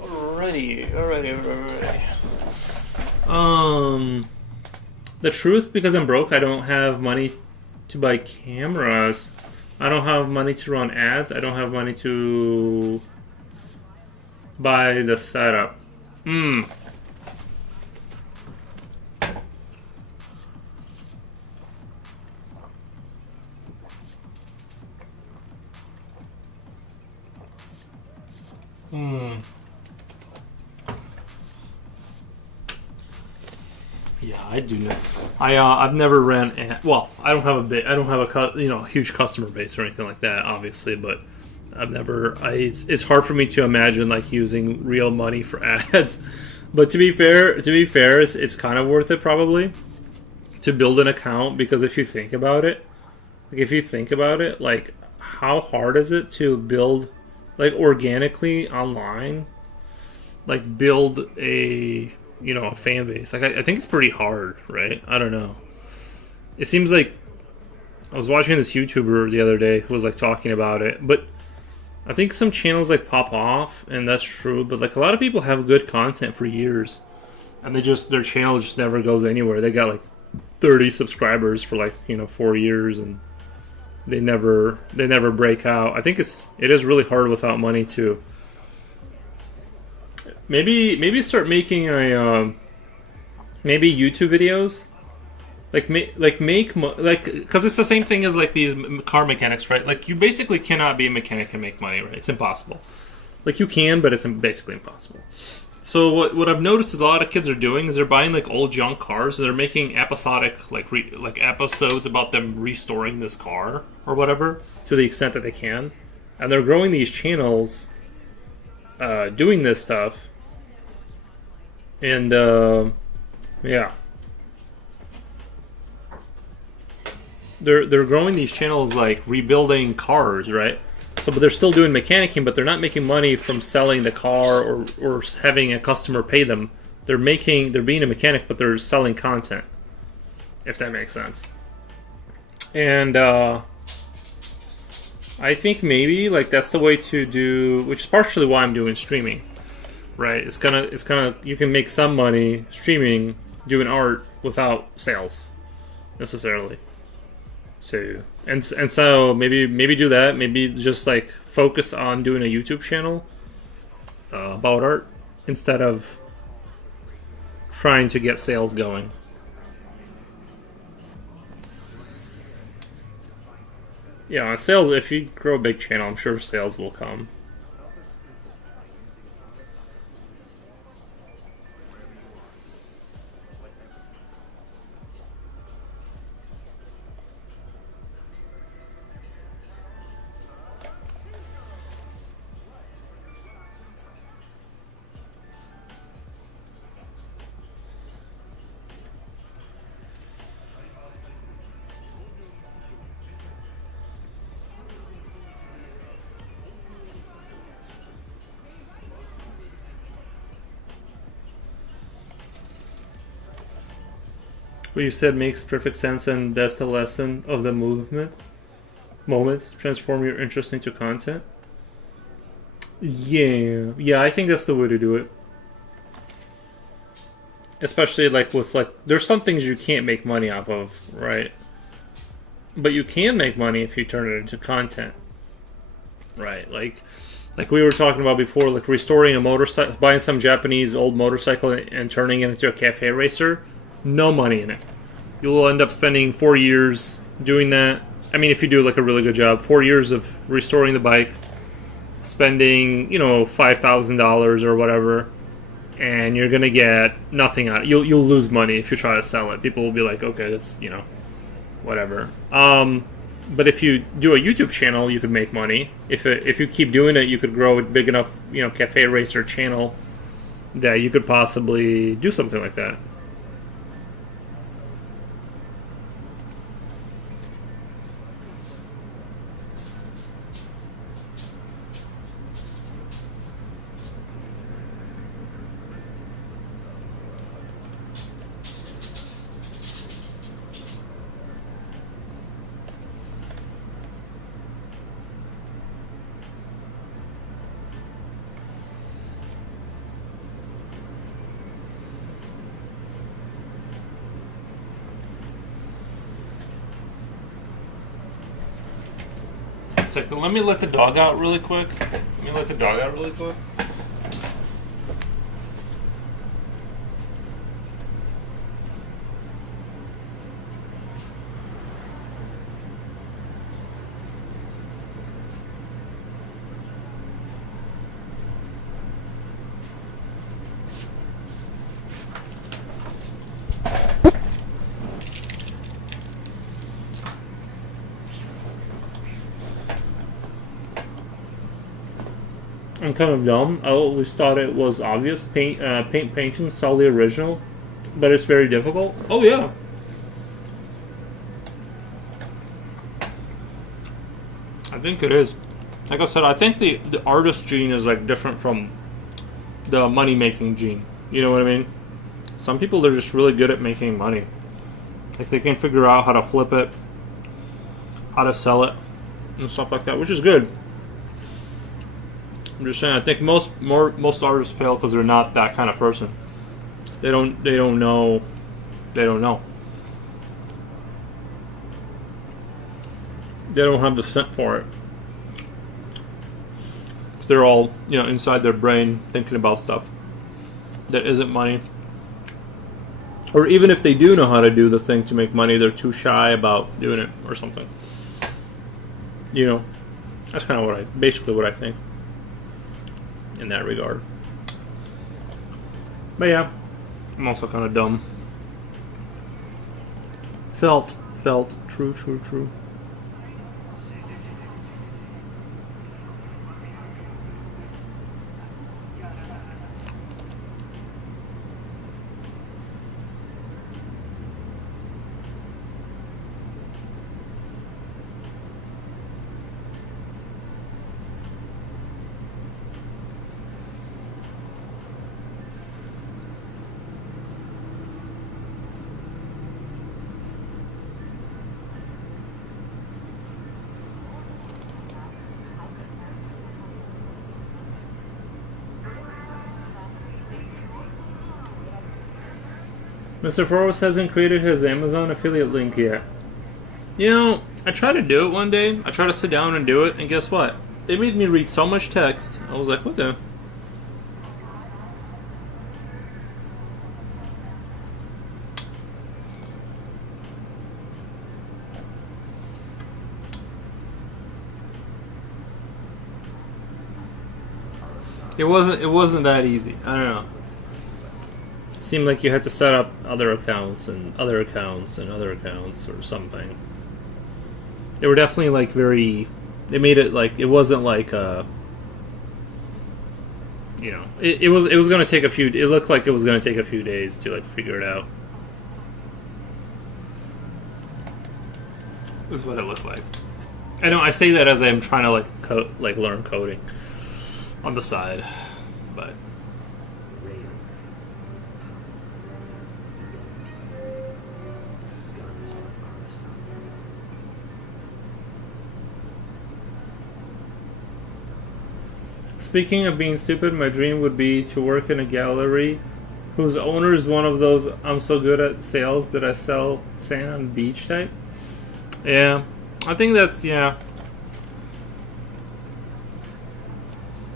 Alrighty. The truth, because I'm broke, I don't have money to buy cameras. I don't have money to run ads. I don't have money to buy the setup. Yeah, I do know. I've never ran. Well, I don't have a huge customer base or anything like that, obviously. But I've never. It's hard for me to imagine like using real money for ads. But to be fair, it's kind of worth it probably to build an account, because if you think about it, like how hard is it to build like organically online, like build a fan base. Like I think it's pretty hard, right? I don't know. It seems like I was watching this YouTuber the other day who was like talking about it, but I think some channels like pop off, and that's true. But like a lot of people have good content for years, and their channel just never goes anywhere. They got like 30 subscribers for like 4 years, and they never break out. I think it is really hard without money too. Maybe start making maybe YouTube videos, because it's the same thing as like these car mechanics, right? Like you basically cannot be a mechanic and make money, right? It's impossible. Like you can, but it's basically impossible. So what I've noticed is a lot of kids are doing is they're buying like old junk cars, and they're making episodic like episodes about them restoring this car or whatever to the extent that they can, and they're growing these channels, doing this stuff. And yeah, they're growing these channels like rebuilding cars, right? So, but they're still doing mechanicing, but they're not making money from selling the car or having a customer pay them. They're being a mechanic, but they're selling content, if that makes sense. And I think maybe like that's the way to do, which is partially why I'm doing streaming. Right, it's gonna you can make some money streaming doing art without sales necessarily. So so maybe do that. Maybe just like focus on doing a YouTube channel about art instead of trying to get sales going. Yeah, sales. If you grow a big channel, I'm sure sales will come. What you said makes perfect sense, and that's the lesson of the moment. Transform your interest into content. Yeah, I think that's the way to do it. Especially like with like, there's some things you can't make money off of, right? But you can make money if you turn it into content, right? Like we were talking about before, like restoring a motorcycle, buying some Japanese old motorcycle and turning it into a cafe racer. No money in it. You will end up spending 4 years doing that. I mean, if you do like a really good job, 4 years of restoring the bike, spending, $5,000 or whatever, and you're gonna get nothing out. You'll lose money if you try to sell it. People will be like, okay, that's whatever. But if you do a YouTube channel, you could make money. If you keep doing it, you could grow a big enough cafe racer channel that you could possibly do something like that. Let me let the dog out really quick. I'm kind of dumb. I always thought it was obvious. Painting solely original, but it's very difficult. Oh yeah. I think it is. Like I said, I think the artist gene is like different from the money making gene. You know what I mean? Some people are just really good at making money. Like they can figure out how to flip it, how to sell it, and stuff like that, which is good. I'm just saying, I think most artists fail because they're not that kind of person. They don't know. They don't know. They don't have the scent for it. They're all, inside their brain thinking about stuff that isn't money. Or even if they do know how to do the thing to make money, they're too shy about doing it or something. That's kind of basically what I think in that regard. But yeah, I'm also kind of dumb. Felt. True. Mr. Foros hasn't created his Amazon affiliate link yet. I tried to do it one day. I tried to sit down and do it, and guess what? They made me read so much text. I was like, what the? It wasn't that easy. I don't know. Seemed like you had to set up other accounts and other accounts and other accounts or something. They were definitely like they made it like it wasn't like it was going to take it looked like it was going to take a few days to like figure it out. That's what it looked like. I know I say that as I'm trying to learn coding on the side, but Speaking of being stupid, my dream would be to work in a gallery whose owner is one of those I'm so good at sales that I sell sand beach type. Yeah, I think that's yeah.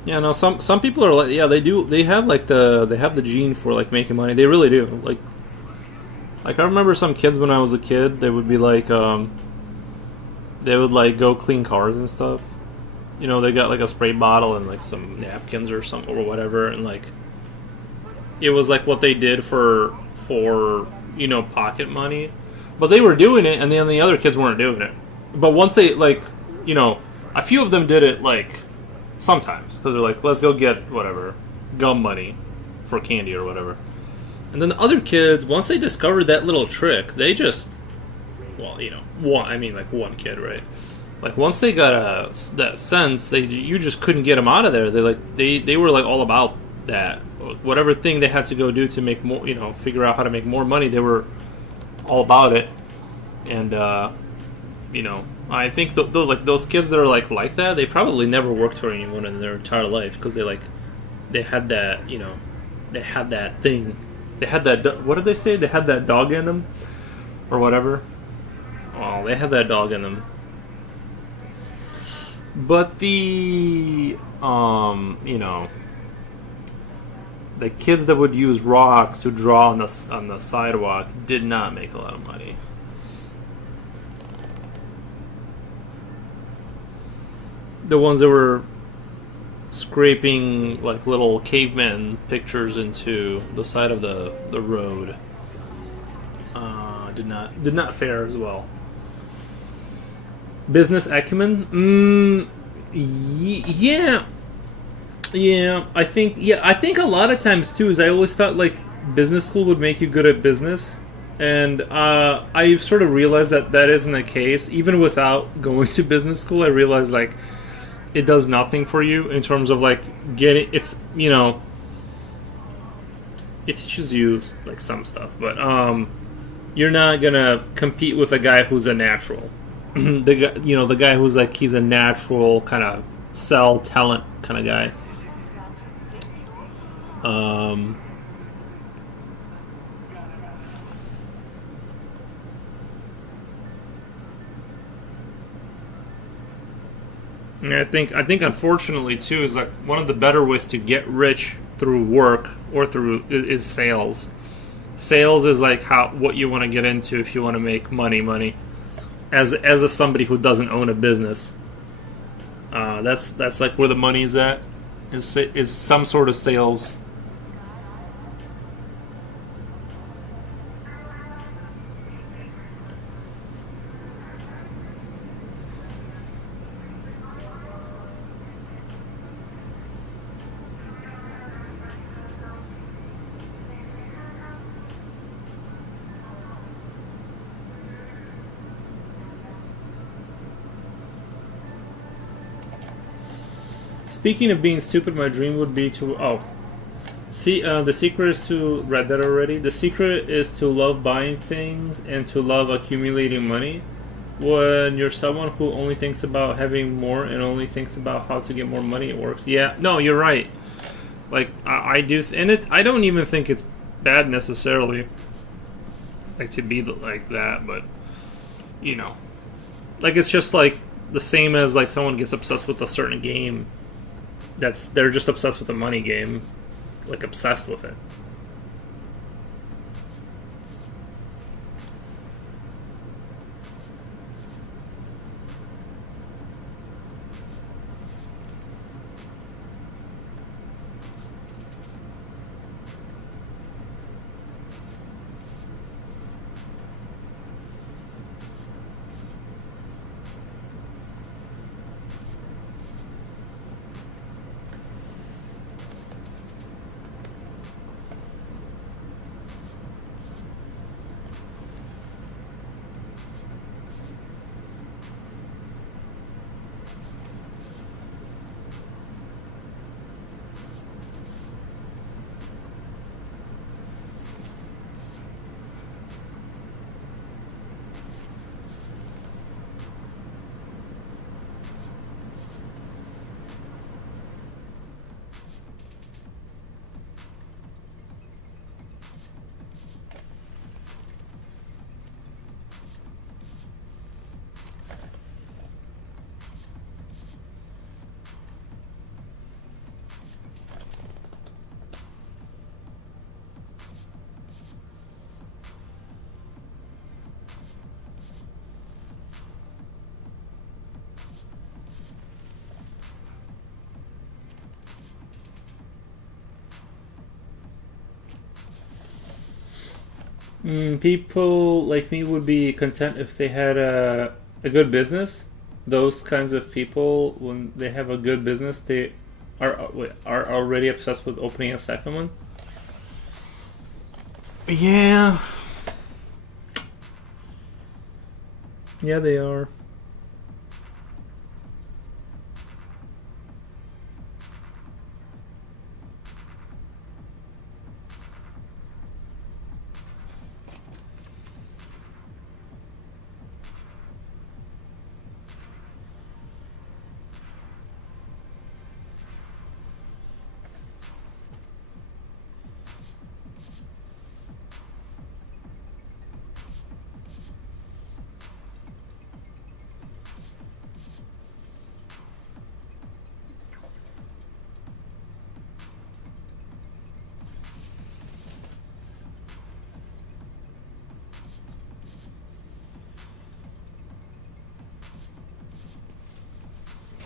Yeah, no. Some people are like yeah they do they have like they have the gene for like making money. They really do. Like I remember some kids when I was a kid. They would be like they would like go clean cars and stuff. You know, they got like a spray bottle and like some napkins or something or whatever, and like it was like what they did for you know pocket money, but they were doing it, and then the other kids weren't doing it. But once they like, you know, a few of them did it like sometimes because they're like, let's go get whatever gum money for candy or whatever. And then the other kids, once they discovered that little trick, they just, well, you know, one kid, right? Like once they got that sense, you just couldn't get them out of there. They were like all about that. Whatever thing they had to go do to make more, you know, figure out how to make more money, they were all about it. And you know, I think like those kids that are like that, they probably never worked for anyone in their entire life because they had that, you know, they had that thing. They had that. What did they say? They had that dog in them, or whatever. Oh, they had that dog in them. But you know, the kids that would use rocks to draw on the sidewalk did not make a lot of money. The ones that were scraping like little caveman pictures into the side of the road did not fare as well. Business acumen, yeah. I think a lot of times too is I always thought like business school would make you good at business, and I've sort of realized that isn't the case. Even without going to business school, I realized like it does nothing for you in terms of like getting. It's, you know, it teaches you like some stuff, but you're not gonna compete with a guy who's a natural. the guy who's like he's a natural kind of sell talent kind of guy. And I think unfortunately too is like one of the better ways to get rich through work or through is sales. Sales is like what you want to get into if you want to make money. As somebody who doesn't own a business, that's like where the money's at. Is some sort of sales. Speaking of being stupid, my dream would be to the secret is to read that already. The secret is to love buying things and to love accumulating money. When you're someone who only thinks about having more and only thinks about how to get more money, it works. Yeah, no, you're right. Like I do, I don't even think it's bad necessarily, like to be like that. But you know, like it's just like the same as like someone gets obsessed with a certain game. They're just obsessed with the money game, like obsessed with it. People like me would be content if they had a good business. Those kinds of people, when they have a good business, they are already obsessed with opening a second one. Yeah. Yeah, they are.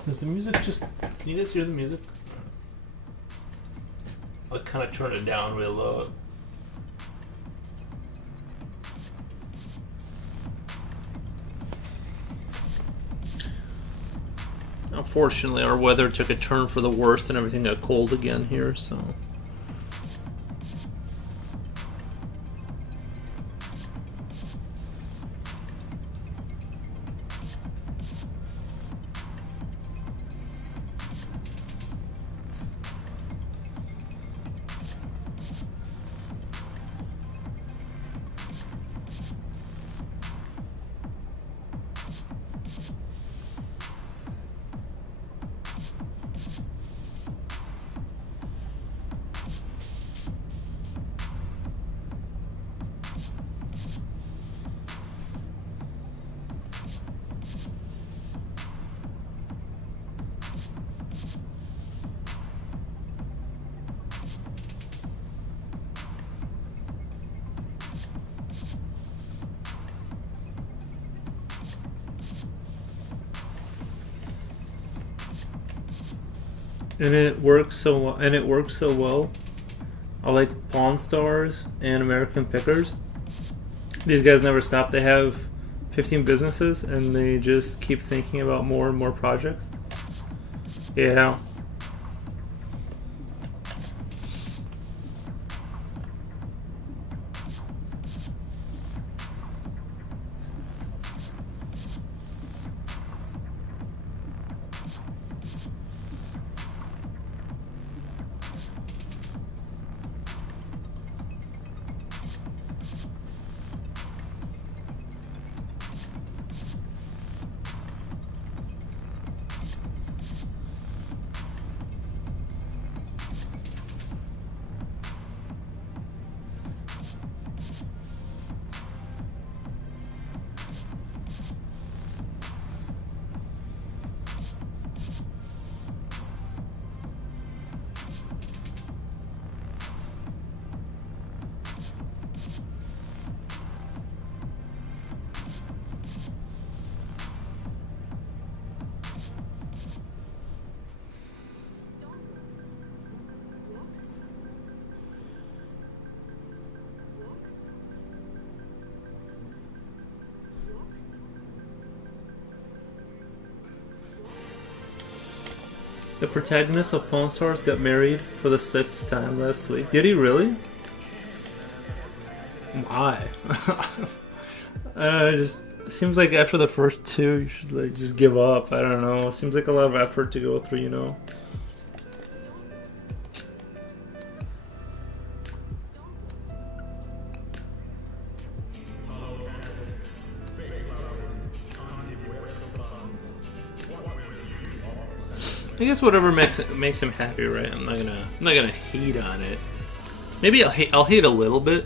Is the music just... Can you guys hear the music? I kind of turn it down real low. Unfortunately, our weather took a turn for the worst and everything got cold again here, so... And it works so well. And it works so well. I like Pawn Stars and American Pickers. These guys never stop. They have 15 businesses, and they just keep thinking about more and more projects. Yeah. The protagonist of Pawn Stars got married for the 6th time last week. Did he really? Why? Just seems like after the first 2, you should like just give up. I don't know. Seems like a lot of effort to go through, you know. I guess whatever makes him happy, right? I'm not gonna hate on it. Maybe I'll hate a little bit.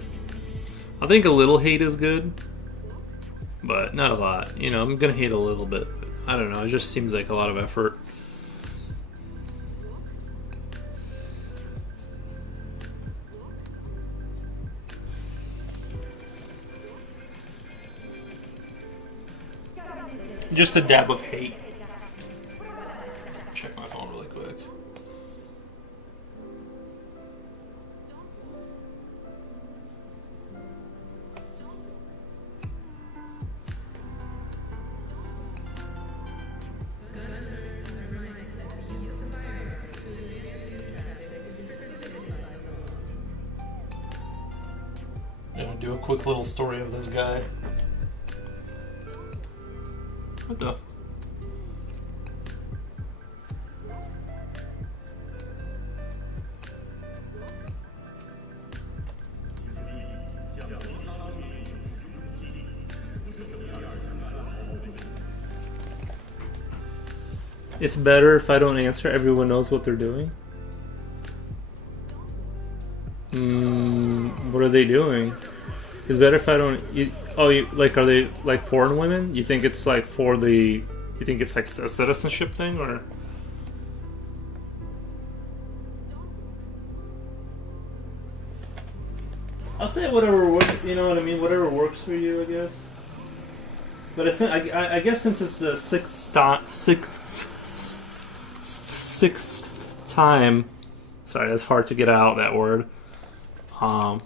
I think a little hate is good, but not a lot. You know, I'm gonna hate a little bit. I don't know. It just seems like a lot of effort. Just a dab of hate. Check my phone really quick. you a quick little story of this guy. What the? It's better if I don't answer. Everyone knows what they're doing. What are they doing? It's better if I don't. Like, are they like foreign women? You think it's like for the? You think it's like a citizenship thing, or? I'll say whatever works. You know what I mean? Whatever works for you, I guess. But I guess since it's the sixth time. Sorry, that's hard to get out, that word. I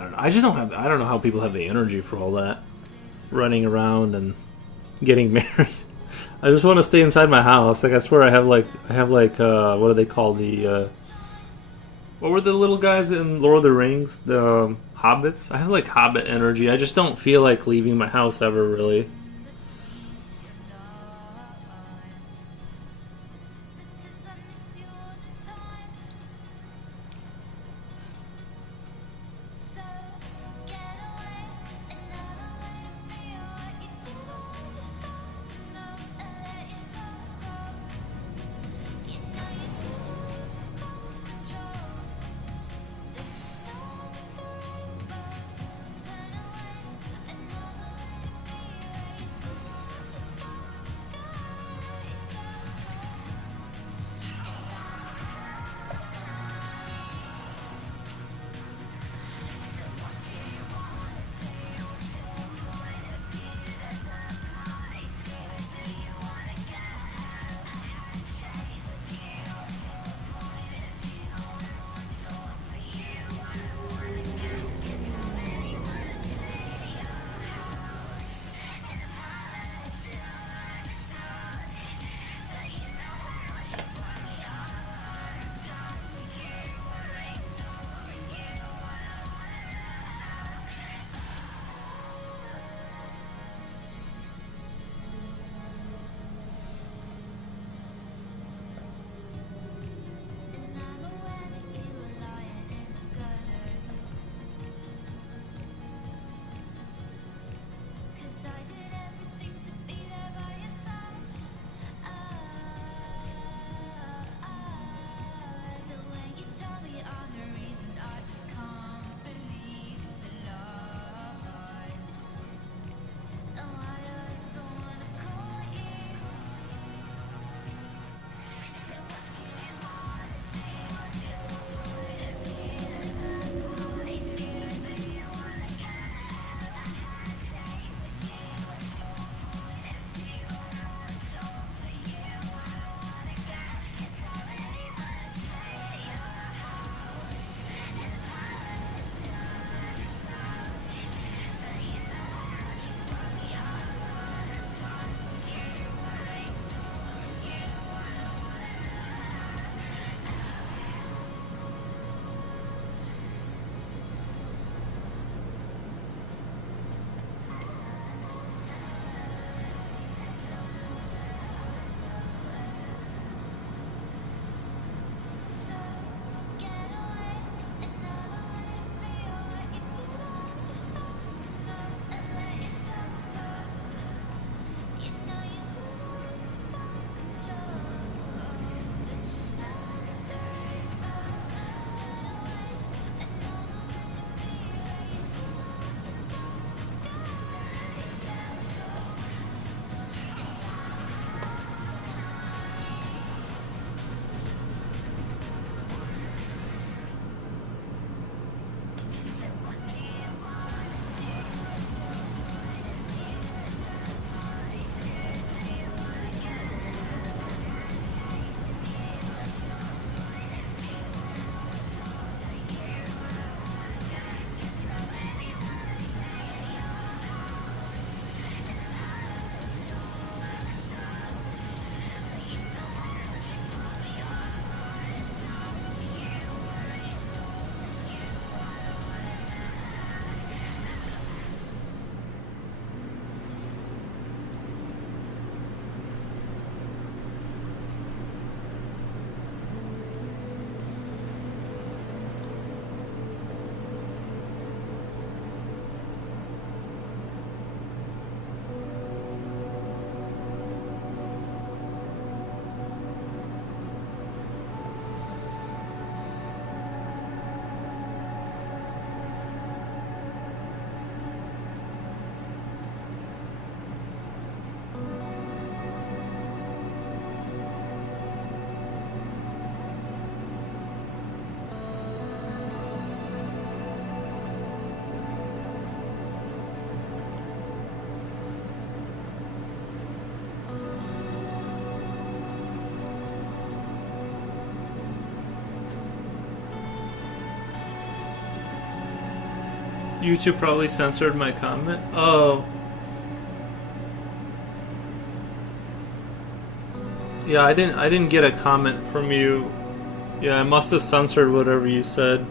don't know. I don't know how people have the energy for all that, running around and getting married. I just want to stay inside my house. Like, I swear I have like what do they call the what were the little guys in Lord of the Rings? The hobbits? I have like hobbit energy. I just don't feel like leaving my house ever, really. YouTube probably censored my comment. Oh. Yeah, I didn't get a comment from you. Yeah, I must have censored whatever you said.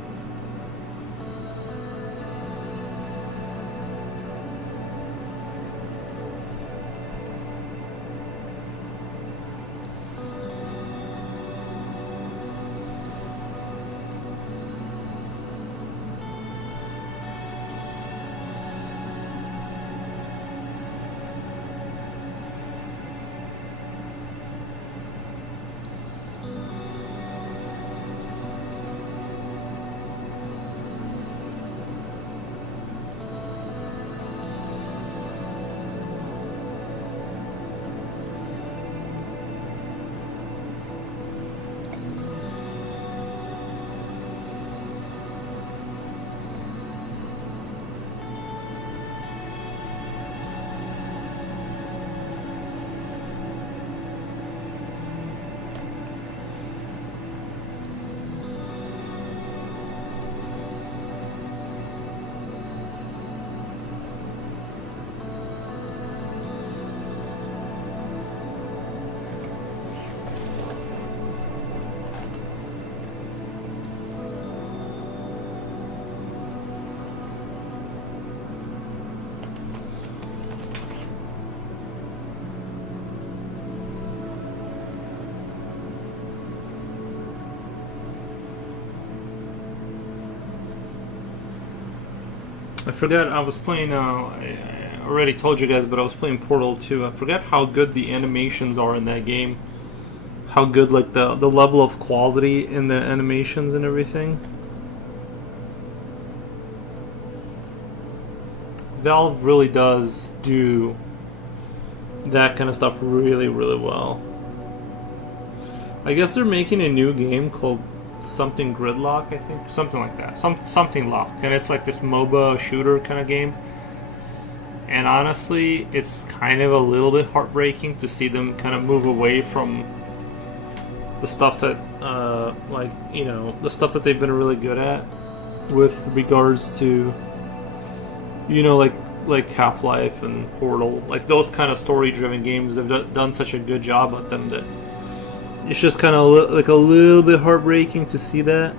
I forgot I was playing. I already told you guys, but I was playing Portal 2. I forgot how good the animations are in that game. How good, like the level of quality in the animations and everything. Valve really does do that kind of stuff really, really well. I guess they're making a new game called something Gridlock, I think, something like that, something Lock, and it's like this MOBA shooter kind of game. And honestly, it's kind of a little bit heartbreaking to see them kind of move away from the stuff that, like, you know, the stuff that they've been really good at with regards to, you know, like Half-Life and Portal, like those kind of story-driven games. They've done such a good job with them that it's just kind of like a little bit heartbreaking to see that.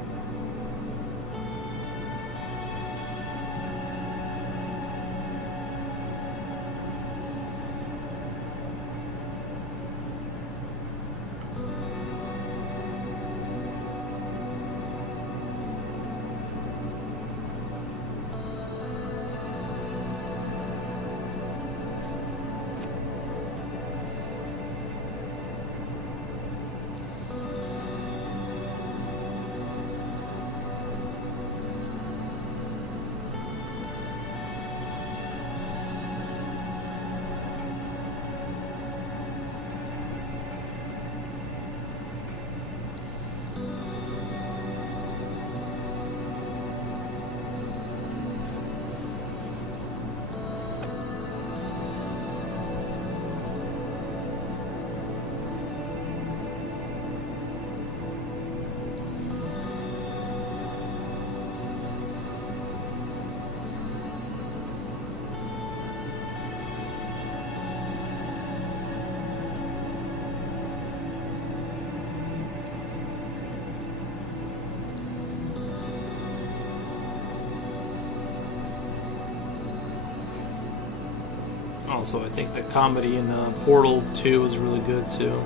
Also, I think the comedy in Portal 2 was really good too.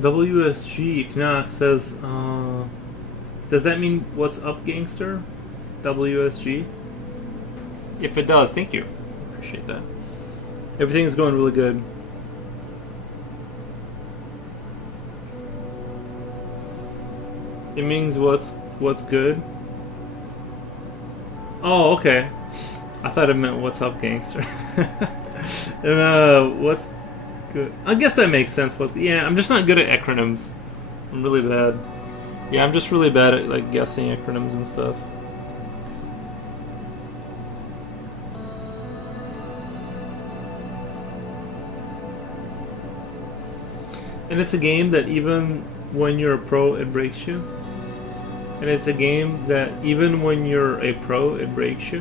WSG Knox says, does that mean what's up, gangster? WSG? If it does, thank you. Appreciate that. Everything's going really good. It means what's good? Oh, okay. I thought it meant "What's up, gangster?" And, what's good? I guess that makes sense. Yeah, I'm just not good at acronyms. I'm really bad. Yeah, I'm just really bad at like guessing acronyms and stuff. And it's a game that even when you're a pro, it breaks you. And it's a game that even when you're a pro, it breaks you.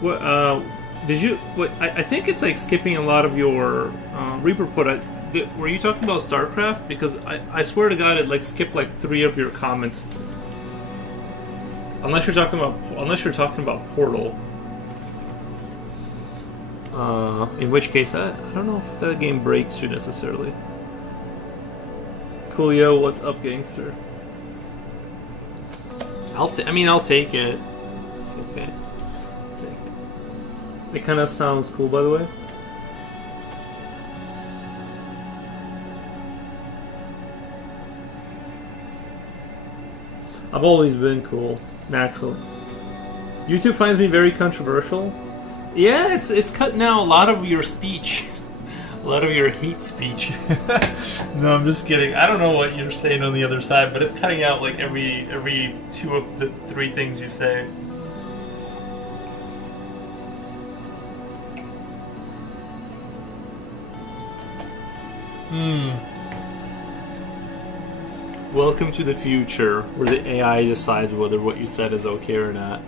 What did you? What I think it's like skipping a lot of your Reaper put. Were you talking about StarCraft? Because I swear to God, it like skipped like 3 of your comments. Unless you're talking about Portal. In which case, I don't know if that game breaks you necessarily. Coolio, what's up, gangster? I'll take it. It's okay. I'll take it. It kind of sounds cool, by the way. I've always been cool, naturally. YouTube finds me very controversial. Yeah, it's cutting out a lot of your speech. A lot of your hate speech. No, I'm just kidding. I don't know what you're saying on the other side, but it's cutting out like every 2 of the 3 things you say. Welcome to the future, where the AI decides whether what you said is okay or not.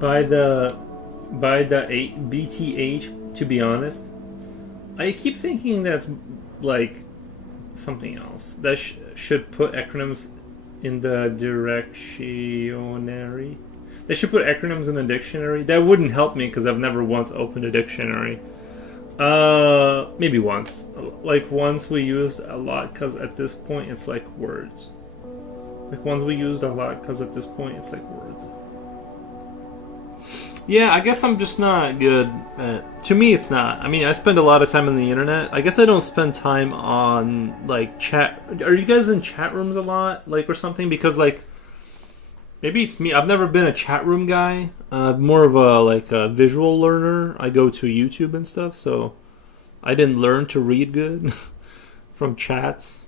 By the BTH, to be honest, I keep thinking that's like something else. That should put acronyms in the dictionary. They should put acronyms in the dictionary. That wouldn't help me because I've never once opened a dictionary. Maybe once. Like once we used a lot because at this point it's like words. Like ones we used a lot because at this point it's like words. Yeah, I guess I'm just not good at... To me, it's not. I mean, I spend a lot of time on the internet. I guess I don't spend time on, like, chat... Are you guys in chat rooms a lot? Like, or something? Because, like... Maybe it's me. I've never been a chat room guy. More of a, like, a visual learner. I go to YouTube and stuff, so... I didn't learn to read good from chats.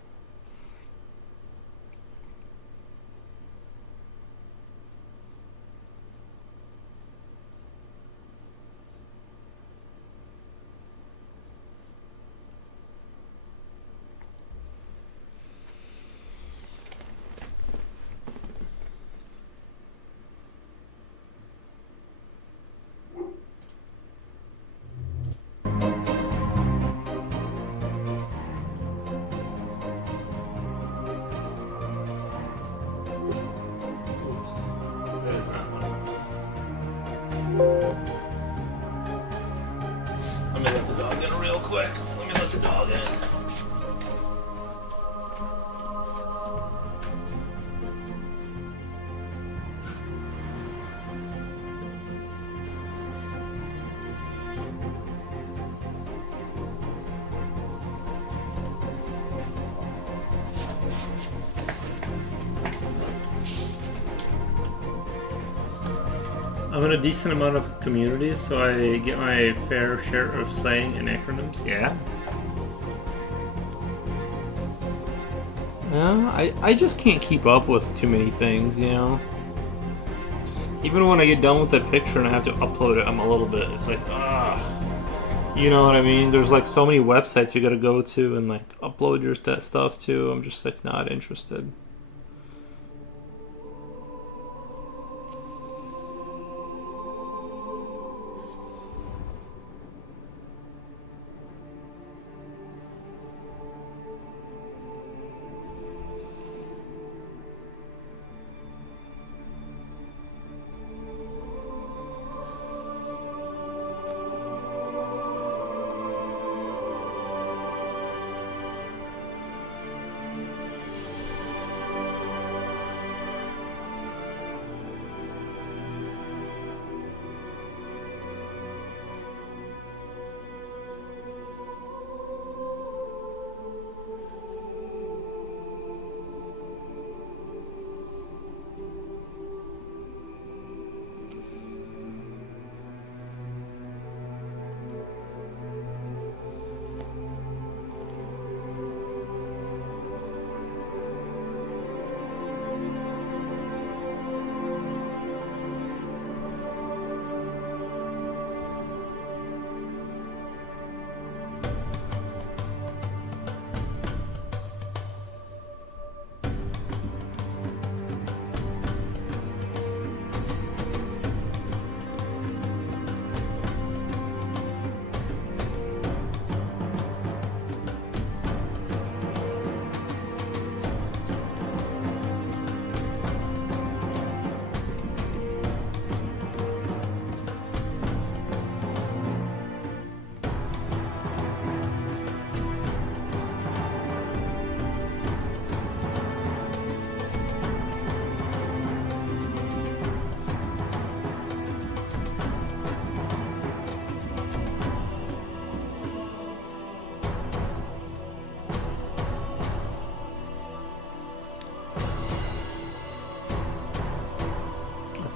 Let me let the dog in real quick. Let me let the dog in. I'm in a decent amount of communities, so I get my fair share of slang and acronyms. Yeah. I just can't keep up with too many things, you know. Even when I get done with a picture and I have to upload it, I'm a little bit. It's like, ah, you know what I mean? There's like so many websites you gotta go to and like upload your that stuff to. I'm just like not interested.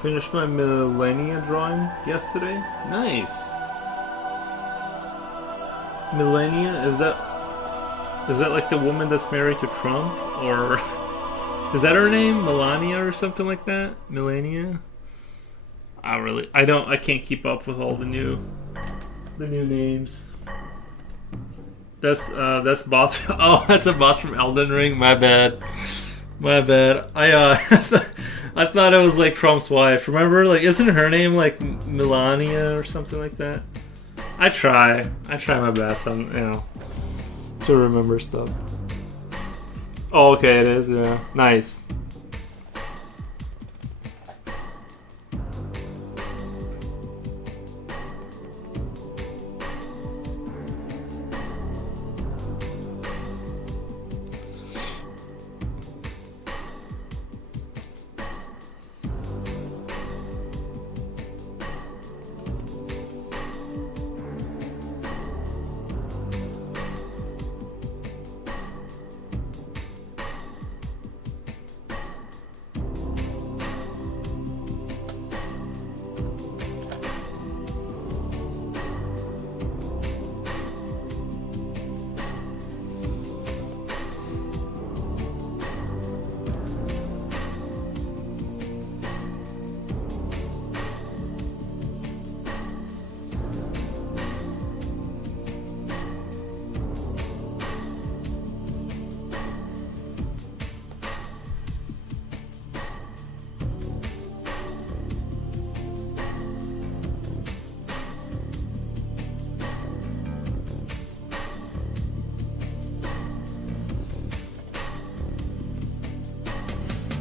finished my Millennia drawing yesterday. Nice. Millennia, is that like the woman that's married to Trump, or is that her name, Melania or something like that? Melania. I can't keep up with all the new names. That's boss. Oh, that's a boss from Elden Ring. My bad. I I thought it was like Trump's wife. Remember, like, isn't her name like Melania or something like that? I try my best on to remember stuff. Oh, okay, it is. Yeah, nice.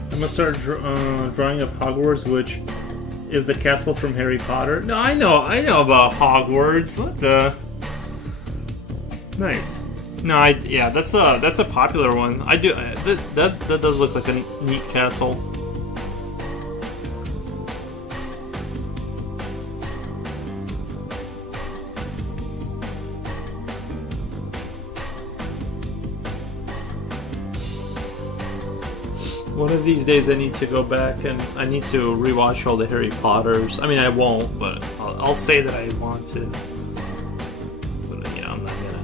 I'm gonna start drawing up Hogwarts, which is the castle from Harry Potter. No, I know about Hogwarts. What the? Nice. No, yeah, that's a popular one. I do that does look like a neat castle. One of these days I need to go back and I need to rewatch all the Harry Potters. I mean, I won't, but I'll say that I want to. But I'm not gonna.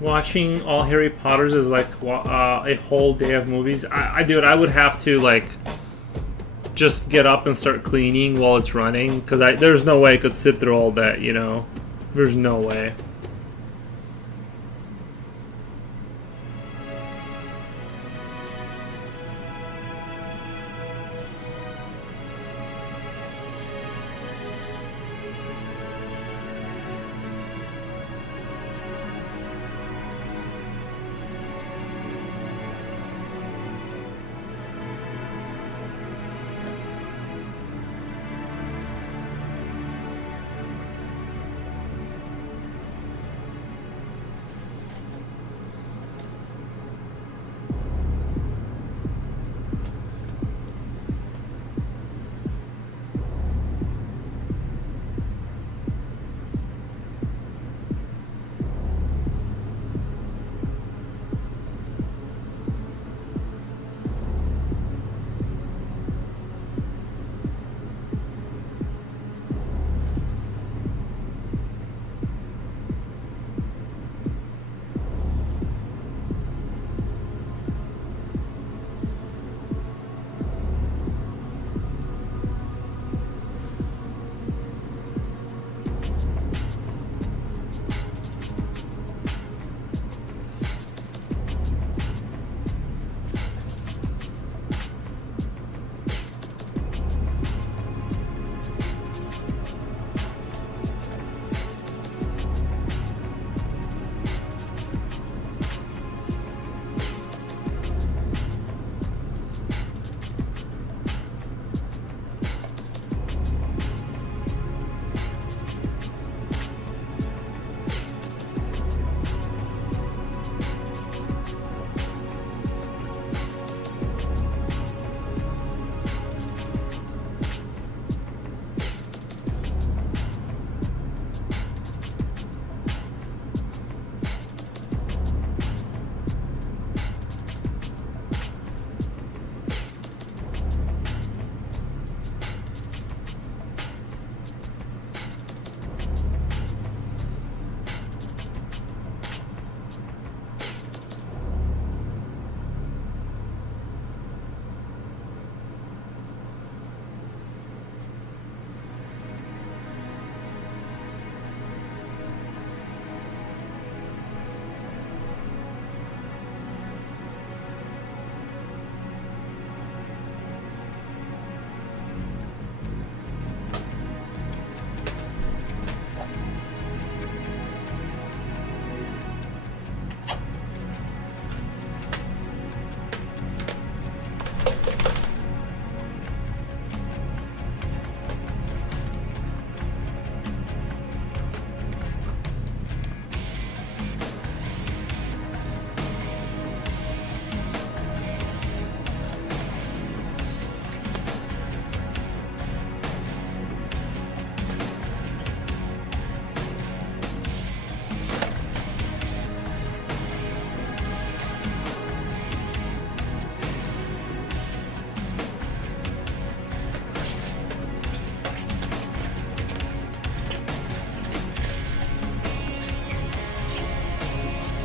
Watching all Harry Potters is like a whole day of movies. I do it. I would have to like just get up and start cleaning while it's running because there's no way I could sit through all that. There's no way.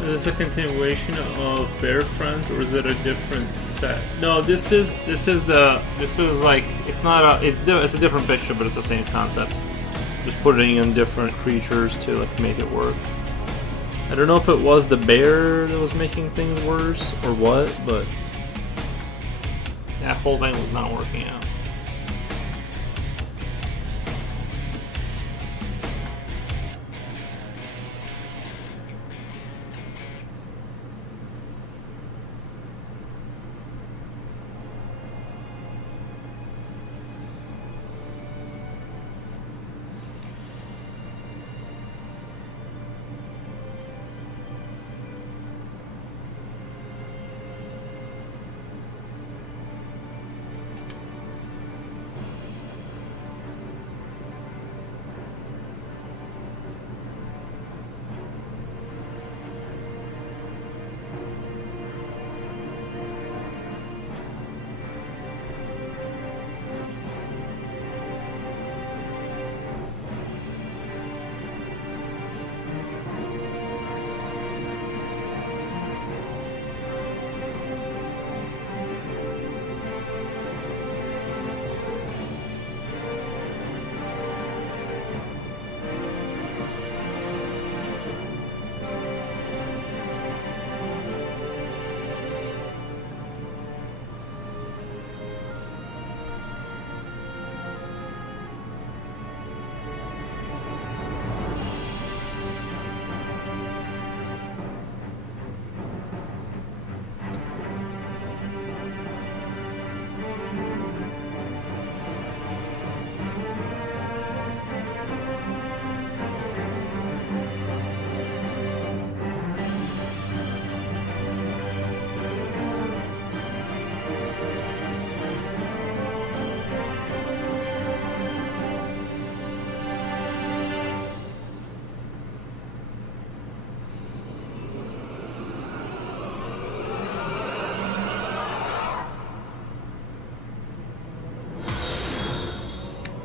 Is this a continuation of Bear Friends, or is it a different set? No, this is like it's not a it's a different picture, but it's the same concept. Just putting in different creatures to like make it work. I don't know if it was the bear that was making things worse or what, but that whole thing was not working out.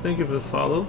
Thank you for the follow.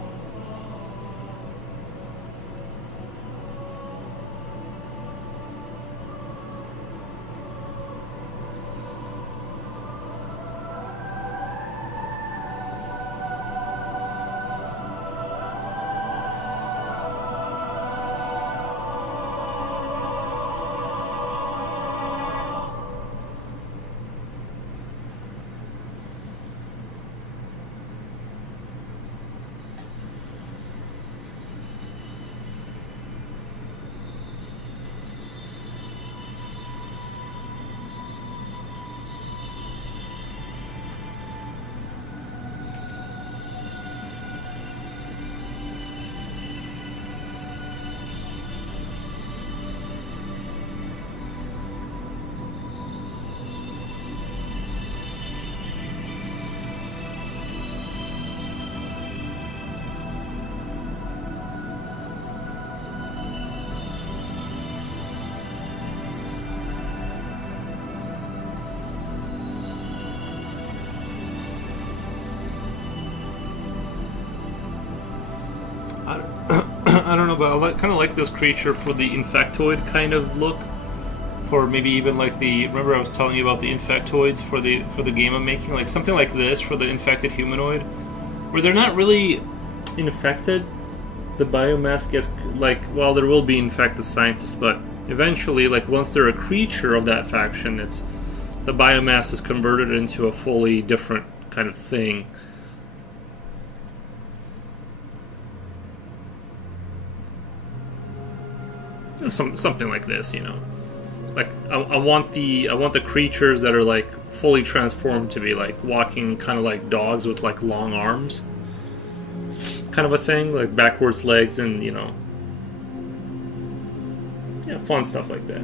I don't know, but I kind of like this creature for the Infectoid kind of look. For maybe even like the, remember I was telling you about the Infectoids for the game I'm making, like something like this for the infected humanoid, where they're not really infected. The biomass gets like, well, there will be infected scientists, but eventually, like once they're a creature of that faction, it's the biomass is converted into a fully different kind of thing. Something like this, you know. Like I want the creatures that are like fully transformed to be like walking, kind of like dogs with like long arms, kind of a thing, like backwards legs, and you know, yeah, fun stuff like that.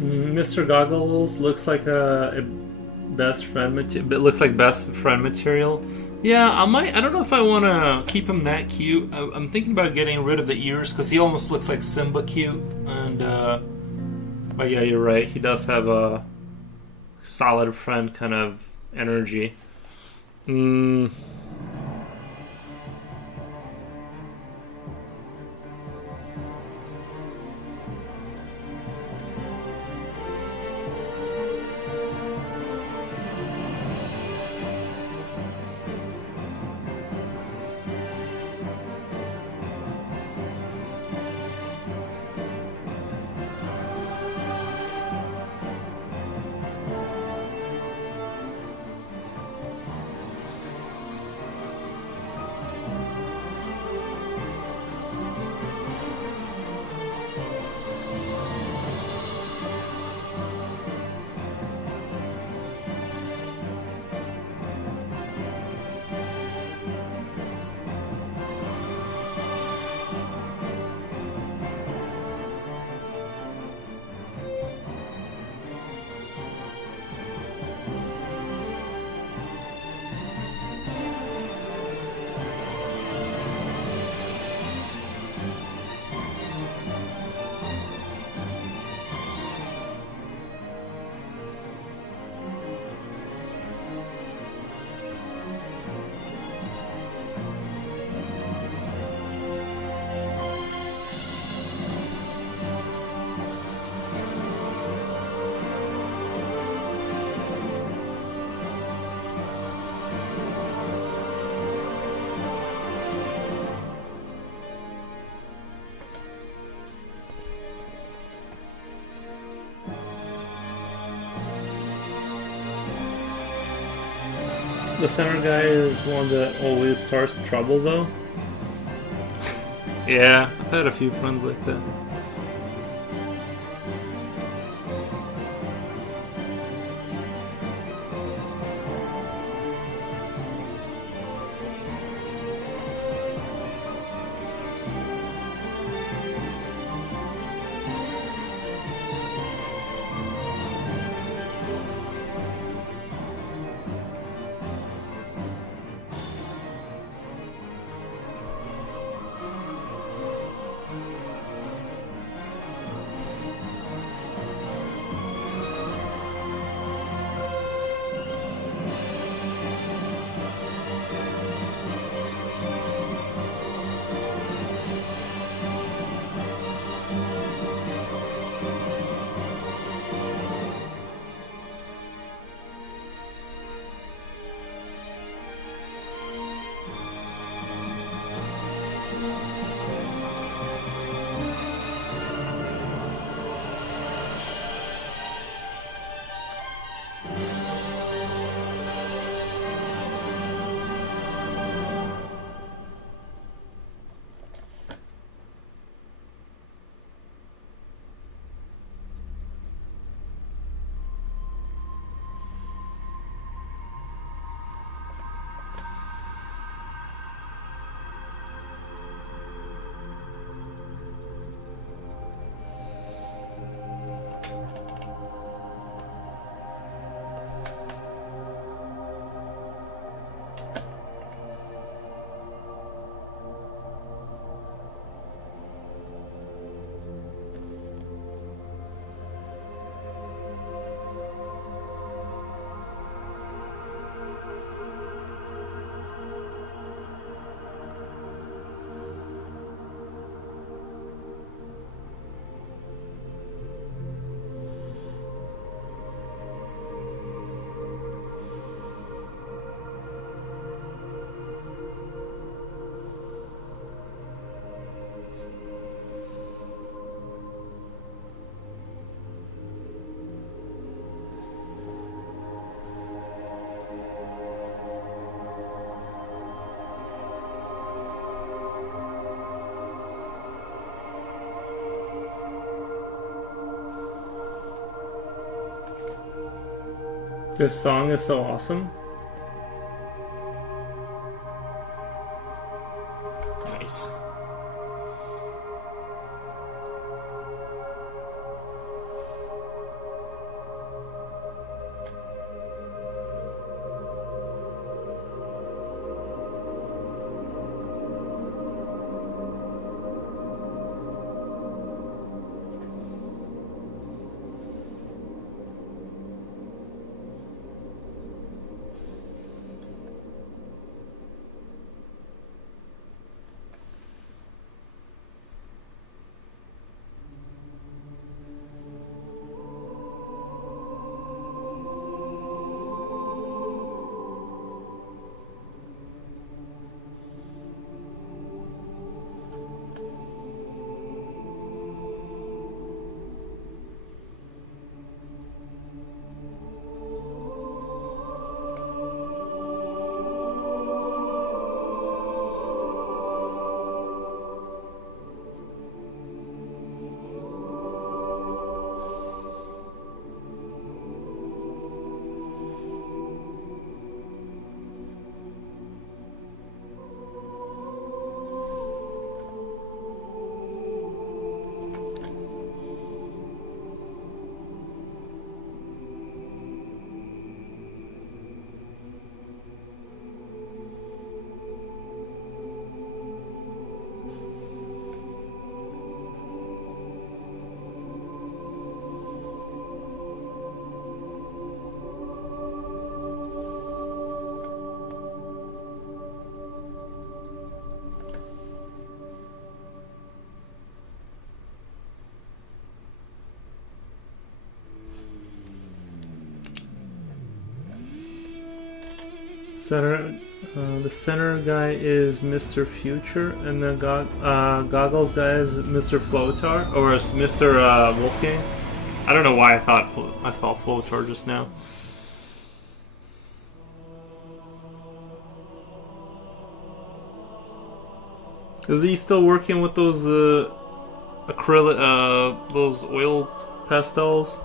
Mr. Goggles looks like a best friend material. It looks like best friend material. Yeah, I might. I don't know if I want to keep him that cute. I'm thinking about getting rid of the ears because he almost looks like Simba cute. And but yeah, you're right. He does have a solid friend kind of energy. The center guy is one that always starts trouble, though. Yeah, I've had a few friends like that. This song is so awesome. Nice. The center guy is Mr. Future, and the goggles guy is Mr. Flotar, or is Mr. Wolfgang. I don't know why I thought I saw Flotar just now. Is he still working with those acrylic, those oil pastels?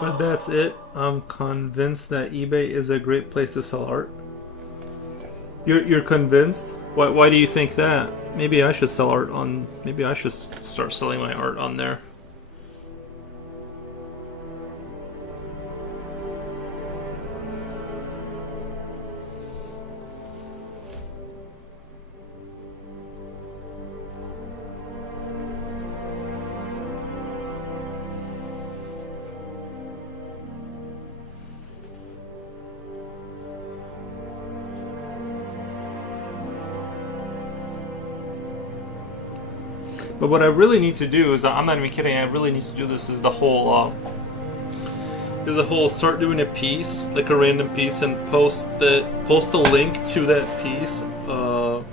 But that's it. I'm convinced that eBay is a great place to sell art. You're convinced? Why do you think that? Maybe I should sell art on. Maybe I should start selling my art on there. But what I really need to do is, I'm not even kidding, I really need to do this, is the whole start doing a piece, like a random piece, and post a link to that piece to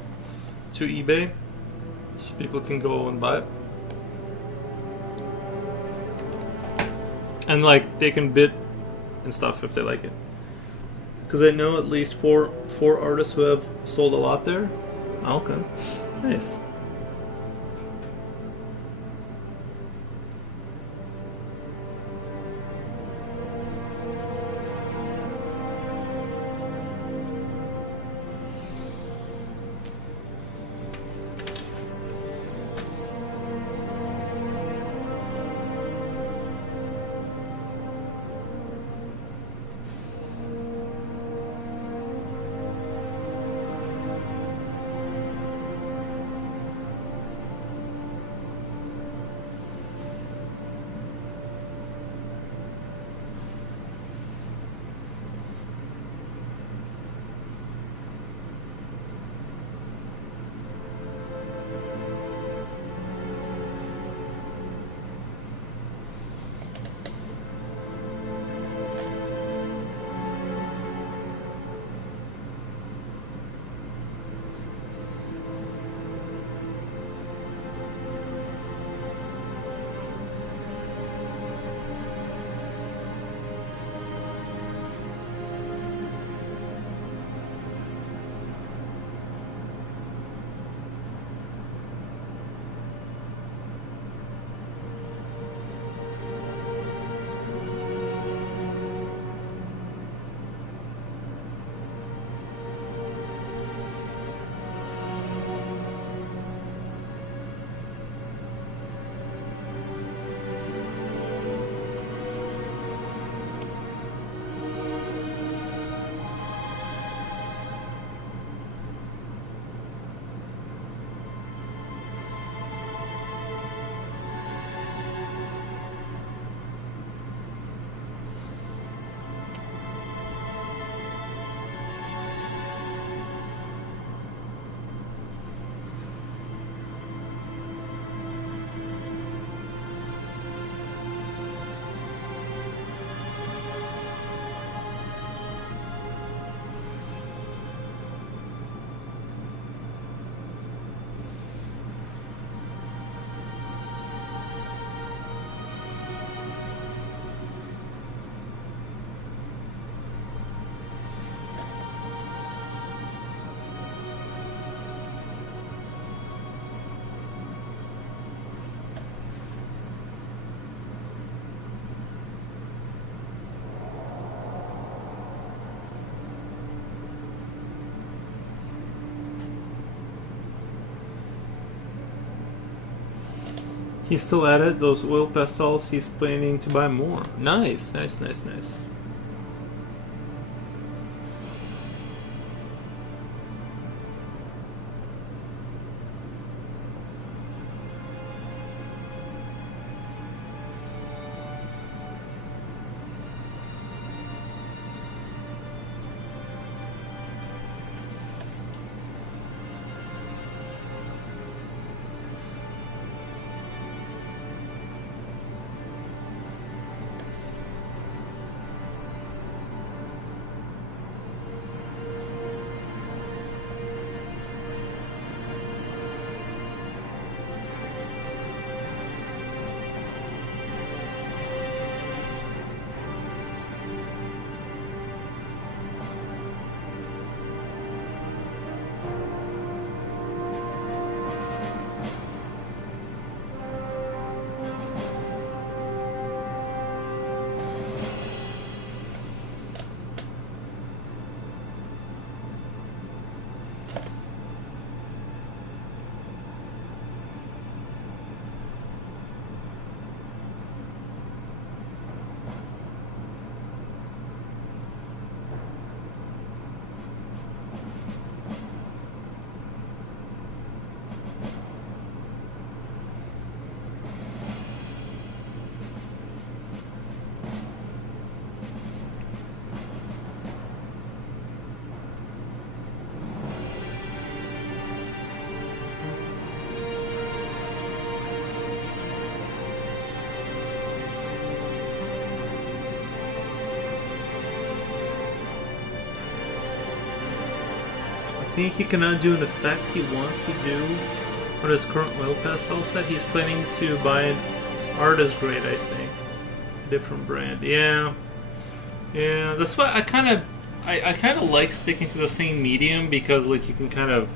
eBay, so people can go and buy it. And like they can bid and stuff if they like it. Because I know at least four artists who have sold a lot there. Oh, okay, nice. He's still at it. Those oil pastels, he's planning to buy more. Nice, nice, nice, nice. think he cannot do an effect he wants to do on his current oil pastel set. He's planning to buy an artist grade, I think. Different brand. Yeah. Yeah, that's why I kind of like sticking to the same medium, because like you can kind of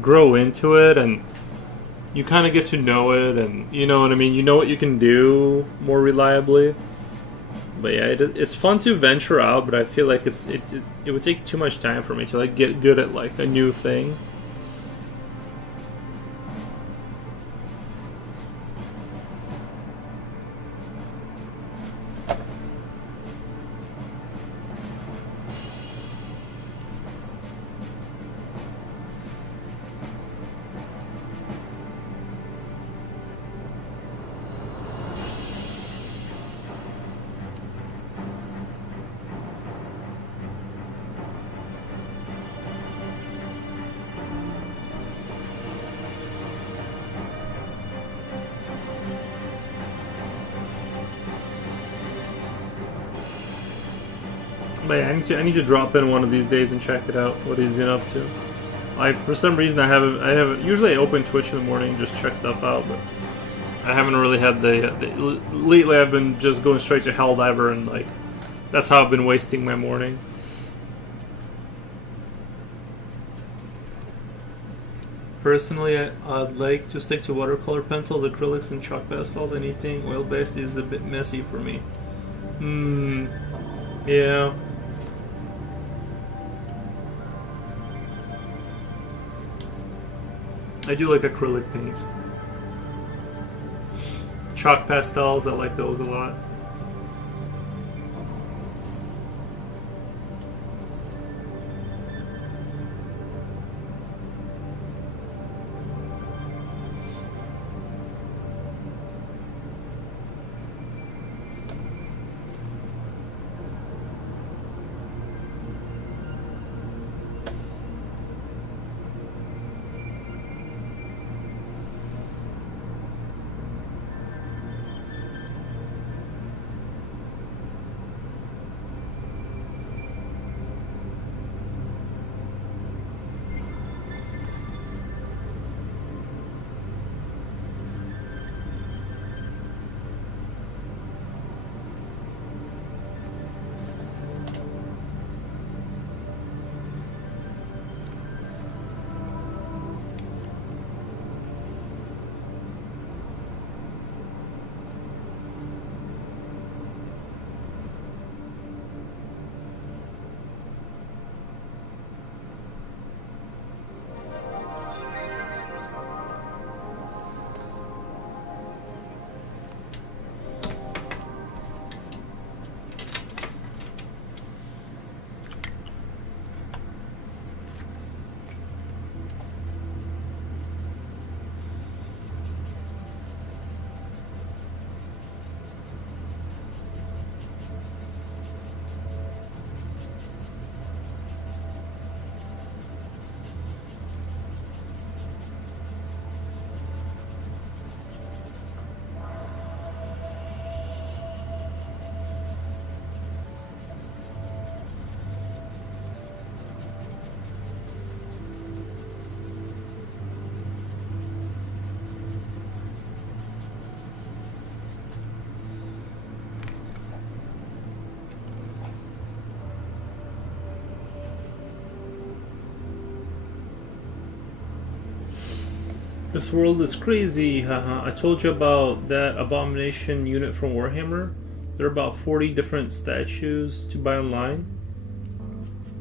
grow into it and you kind of get to know it, and you know what I mean. You know what you can do more reliably. But yeah, it's fun to venture out, but I feel like it would take too much time for me to like get good at like a new thing. But yeah, I need to drop in one of these days and check it out, what he's been up to. For some reason I haven't usually I open Twitch in the morning and just check stuff out, but I haven't really had lately I've been just going straight to Helldiver, and like that's how I've been wasting my morning. Personally, I'd like to stick to watercolor pencils, acrylics, and chalk pastels. Anything oil-based is a bit messy for me. Yeah. I do like acrylic paints. Chalk pastels, I like those a lot. This world is crazy, haha. I told you about that abomination unit from Warhammer. There are about 40 different statues to buy online,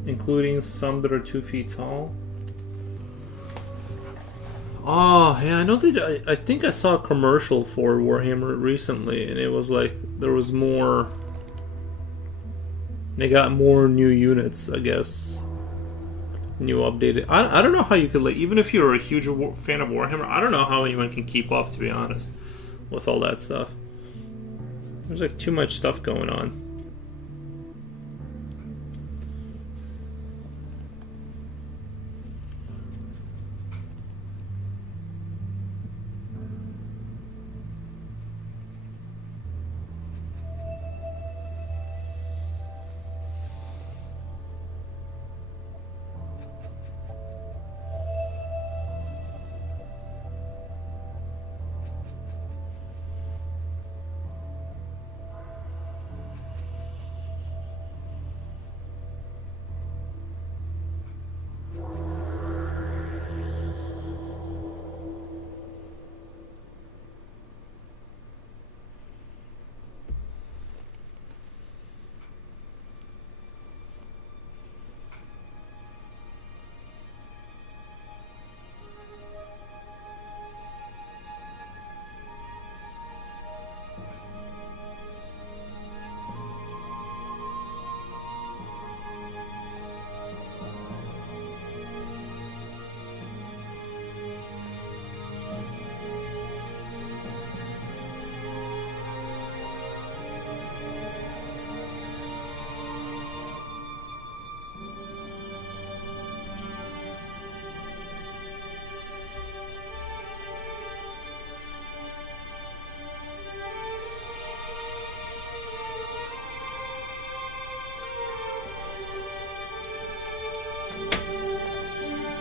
including some that are 2 feet tall. Oh, yeah, I know that I think I saw a commercial for Warhammer recently, and it was like there was more. They got more new units, I guess. New updated. I don't know how you could, like, even if you're a huge fan of Warhammer, I don't know how anyone can keep up, to be honest, with all that stuff. There's like too much stuff going on.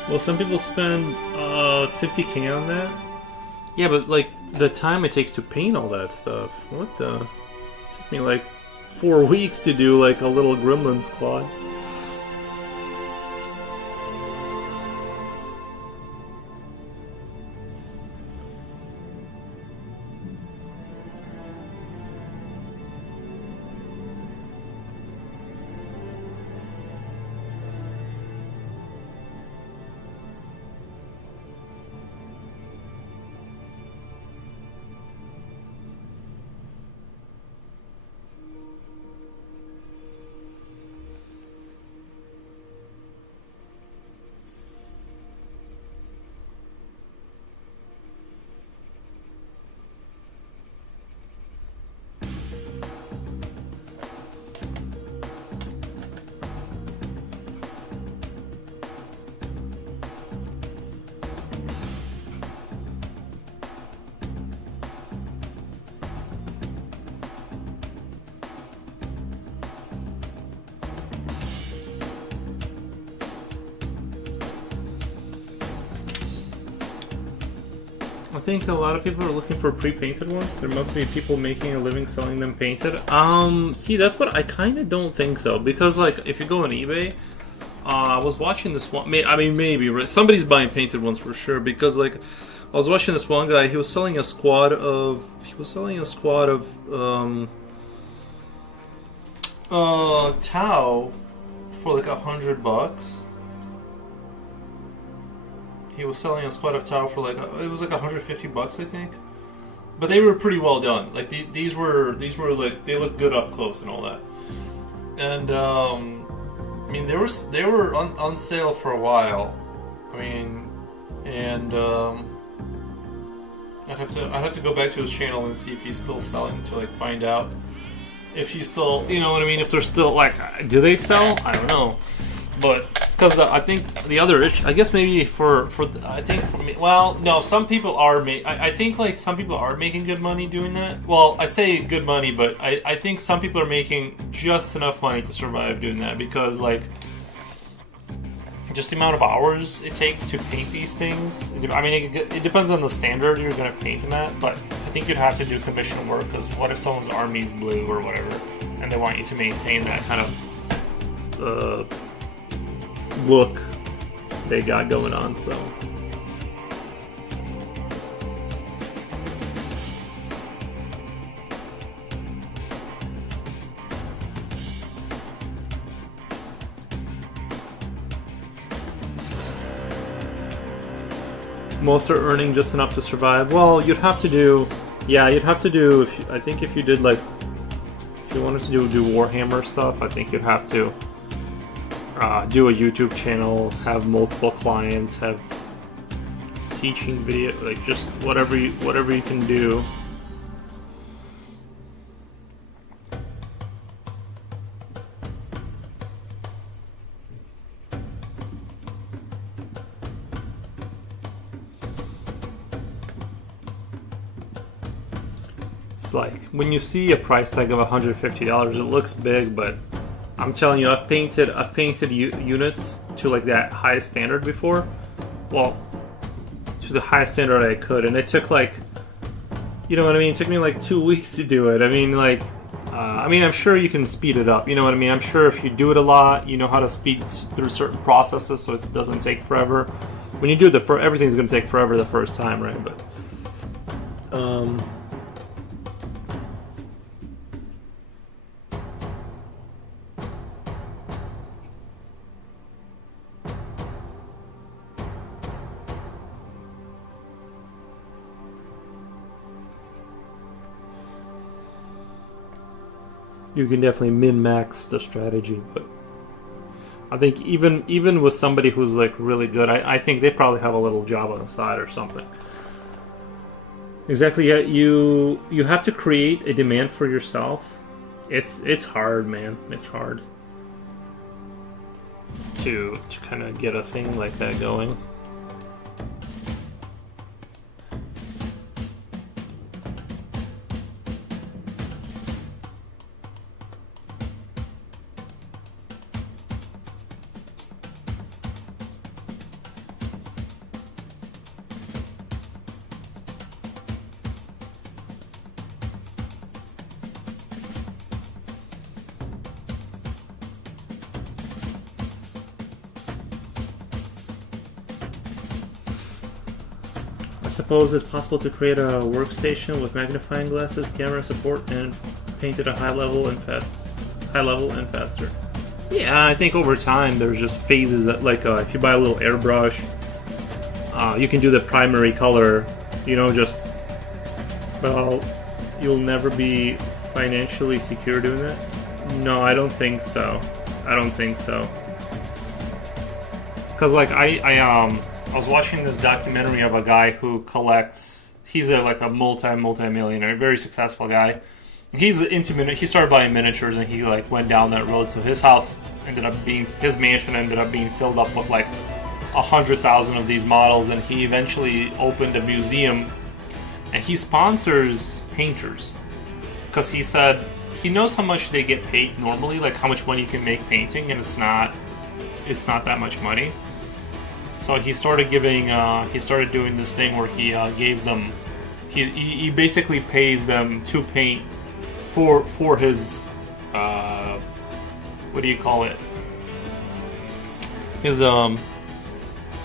Well, some people spend 50K on that. Yeah, but like the time it takes to paint all that stuff. What the? It took me like 4 weeks to do like a little gremlin squad. I think a lot of people are looking for pre-painted ones. There must be people making a living selling them painted. See, that's what I kind of don't think so. Because, like, if you go on eBay, I was watching this one. I mean, maybe right? Somebody's buying painted ones for sure. Because, like, I was watching this one guy. He was selling a squad of Tau for like $100. He was selling a squad of Tau for like it was like $150, I think. But they were pretty well done. Like these were like they looked good up close and all that. And I mean they were on sale for a while. I mean, and I'd have to go back to his channel and see if he's still selling to like find out if he's still, you know what I mean, if they're still like, do they sell? I don't know. But because I think the other issue, I guess maybe I think for me, well, no, some people are I think like some people are making good money doing that. Well, I say good money, but I think some people are making just enough money to survive doing that because like just the amount of hours it takes to paint these things. I mean, it depends on the standard you're going to paint them at, but I think you'd have to do commission work because what if someone's army's blue or whatever, and they want you to maintain that kind of look they got going on, so. Most are earning just enough to survive. Well, you'd have to do, I think if you did like, if you wanted to do Warhammer stuff, I think you'd have to do a YouTube channel, have multiple clients, have teaching video, like just whatever you can do. It's like when you see a price tag of $150, it looks big, but I'm telling you, I've painted units to like that high standard before. Well, to the highest standard I could, and it took like, you know what I mean? It took me like 2 weeks to do it. I mean, like, I'm sure you can speed it up. You know what I mean? I'm sure if you do it a lot, you know how to speed through certain processes so it doesn't take forever. When you do it, everything's going to take forever the first time, right? But, you can definitely min-max the strategy, but I think even with somebody who's like really good, I think they probably have a little job on the side or something. Exactly. Yeah, you have to create a demand for yourself. It's hard, man. It's hard to kind of get a thing like that going. suppose it's possible to create a workstation with magnifying glasses, camera support, and paint at a high level and faster. Yeah, I think over time there's just phases that, like, if you buy a little airbrush, you can do the primary color. Just well, you'll never be financially secure doing that. No, I don't think so. Because like I was watching this documentary of a guy who collects. He's a multi-millionaire, very successful guy. He's into he started buying miniatures and he like went down that road. So his mansion ended up being filled up with like 100,000 of these models, and he eventually opened a museum. And he sponsors painters because he said he knows how much they get paid normally, like how much money you can make painting, and it's not that much money. So he started doing this thing where he gave them, he basically pays them to paint for his what do you call it? His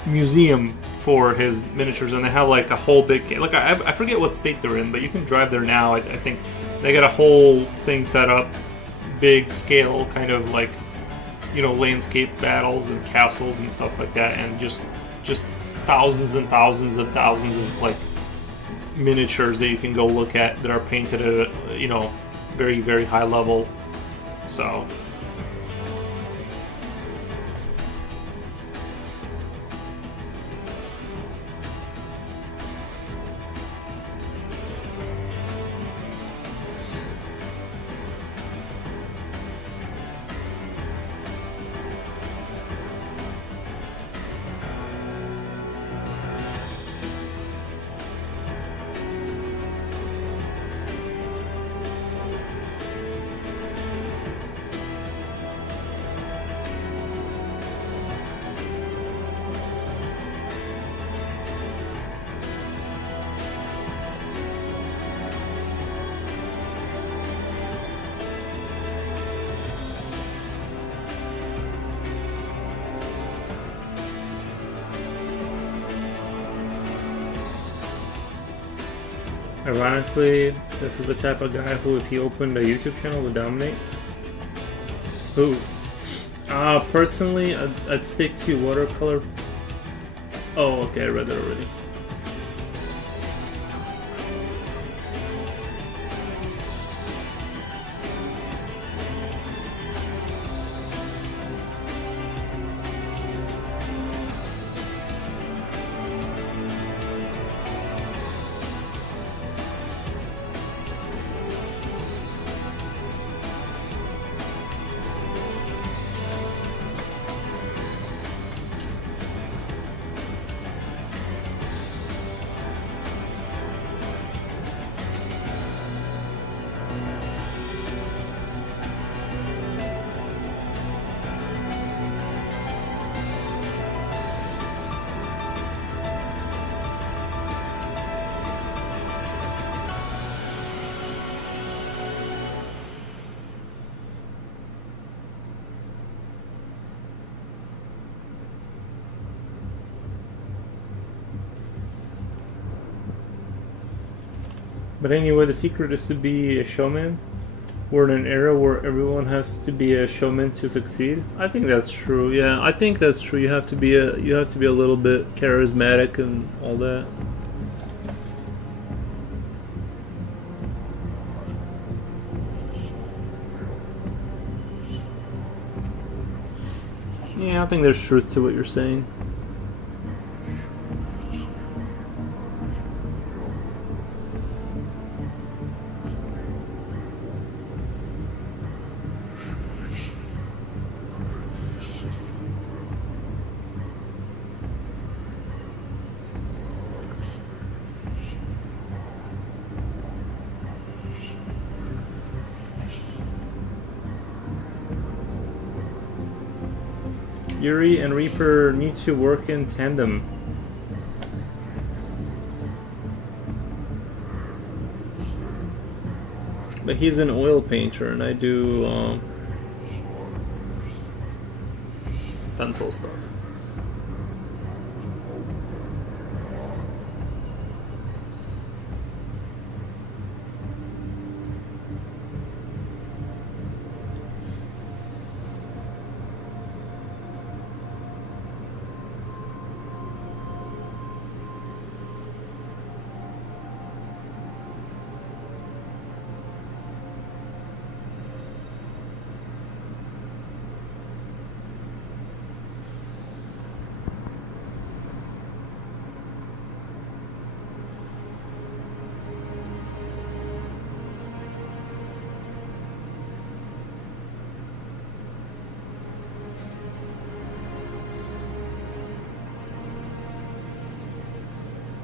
museum for his miniatures, and they have like a whole big, like I forget what state they're in, but you can drive there now. I think they got a whole thing set up, big scale, kind of like landscape battles and castles and stuff like that, and just thousands and thousands of like miniatures that you can go look at that are painted at a very, very high level. So ironically, this is the type of guy who, if he opened a YouTube channel, would dominate. Who? Personally, I'd stick to watercolor. Oh, okay, I read that already. But anyway, the secret is to be a showman. We're in an era where everyone has to be a showman to succeed. I think that's true. Yeah, I think that's true. You have to be a little bit charismatic and all that. Yeah, I think there's truth to what you're saying. Yuri and Reaper need to work in tandem. But he's an oil painter and I do pencil stuff.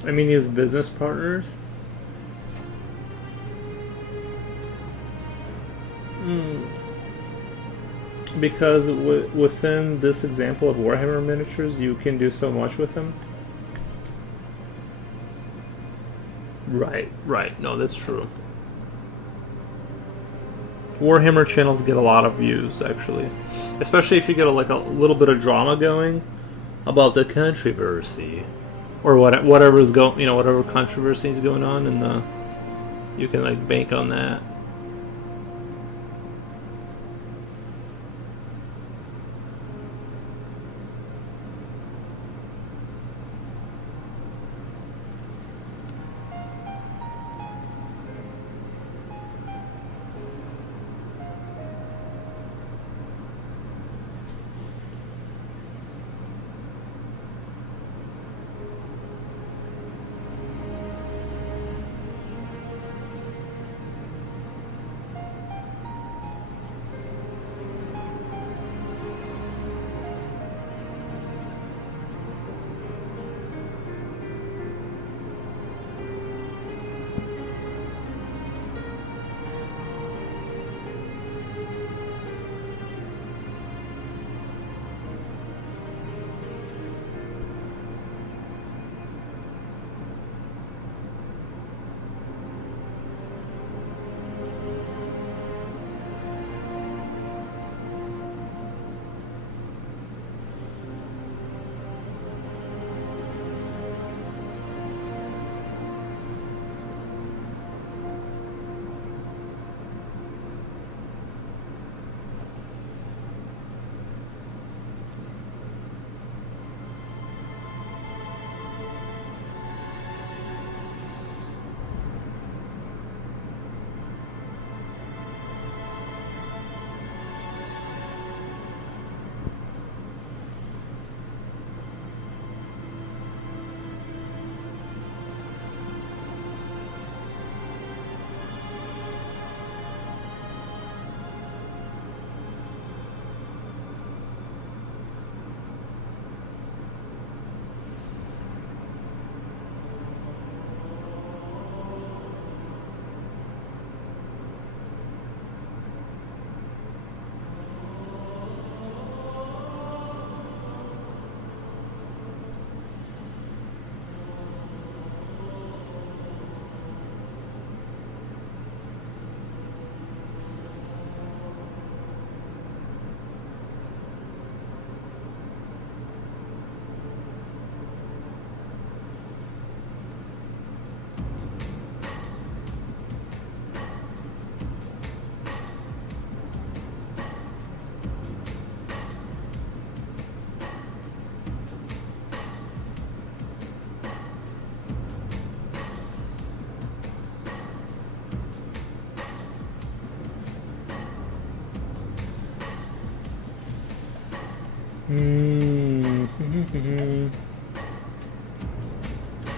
I mean, his business partners. Because within this example of Warhammer miniatures, you can do so much with them. Right. No, that's true. Warhammer channels get a lot of views, actually, especially if you get a little bit of drama going about the controversy or whatever is whatever controversy is going on, and you can like bank on that.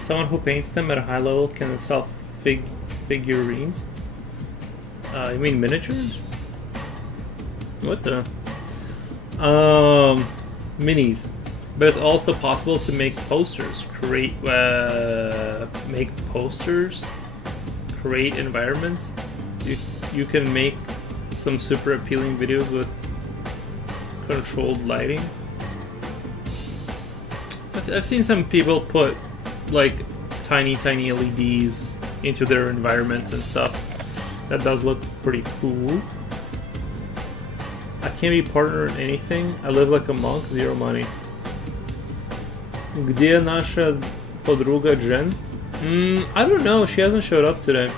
Someone who paints them at a high level can sell figurines. You mean miniatures? What the? Minis. But it's also possible to make posters. Make posters. Create environments. You can make some super appealing videos with controlled lighting. I've seen some people put like tiny LEDs into their environments and stuff. That does look pretty cool. I can't be partner in anything. I live like a monk, zero money. Где наша подруга Jen? I don't know. She hasn't showed up today.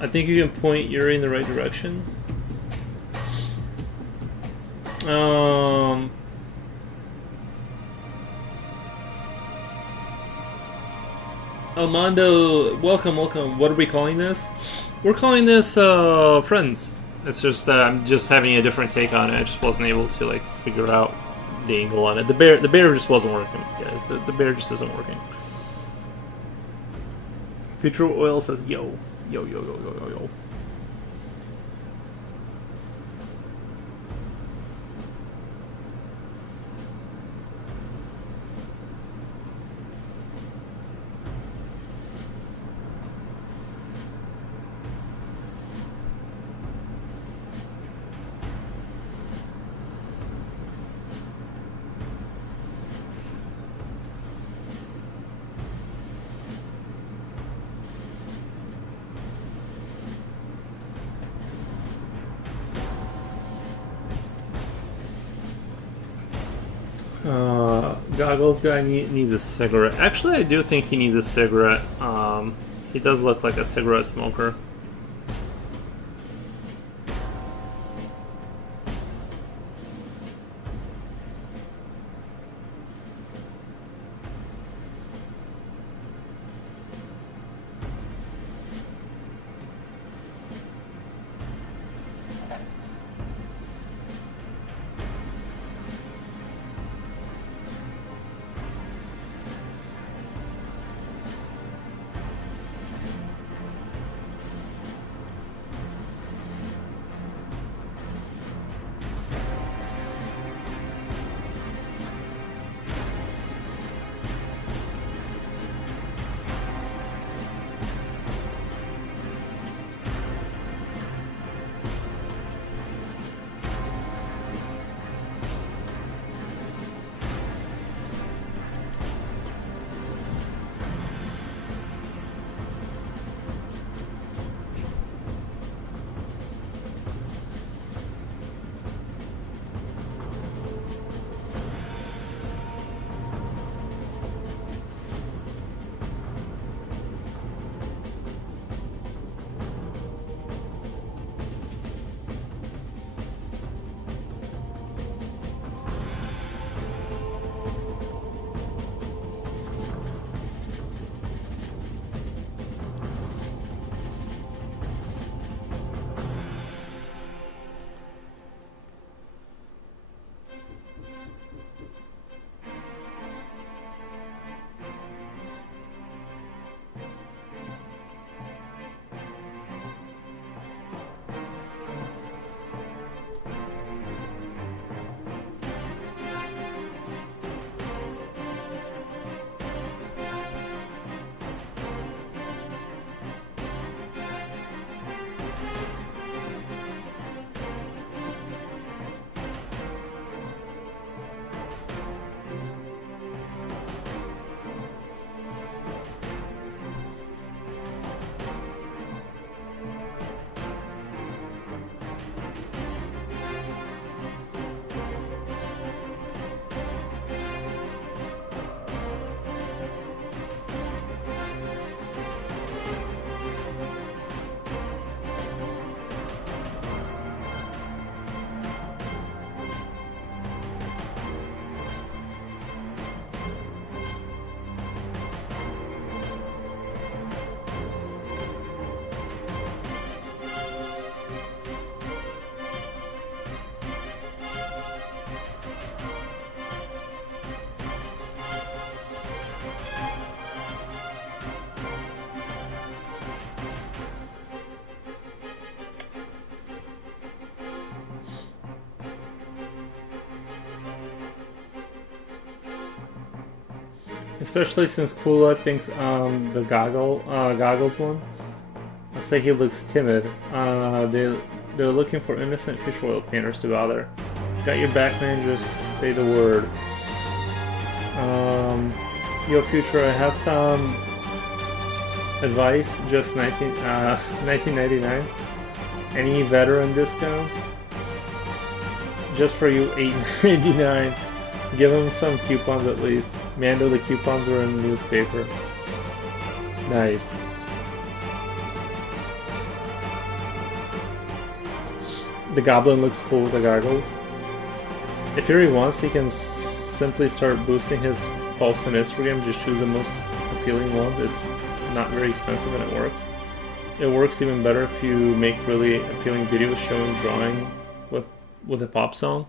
I think you can point Yuri in the right direction. Armando, welcome. What are we calling this? We're calling this Friends. It's just I'm just having a different take on it. I just wasn't able to like figure out the angle on it. The bear just wasn't working, guys. The bear just isn't working. Future Oil says yo. Goggles guy needs a cigarette. Actually, I do think he needs a cigarette. He does look like a cigarette smoker. Especially since Kula thinks the goggles one. Let's say he looks timid. They're looking for innocent fish oil painters to bother. Got your back, man. Just say the word. Yo, future. I have some advice. Just 1999. Any veteran discounts? Just for you, $8.99. Give him some coupons at least. Mando, the coupons were in the newspaper. Nice. The goblin looks cool with the goggles. If he really wants, he can simply start boosting his posts on Instagram. Just choose the most appealing ones. It's not very expensive and it works. It works even better if you make really appealing videos showing drawing with a pop song.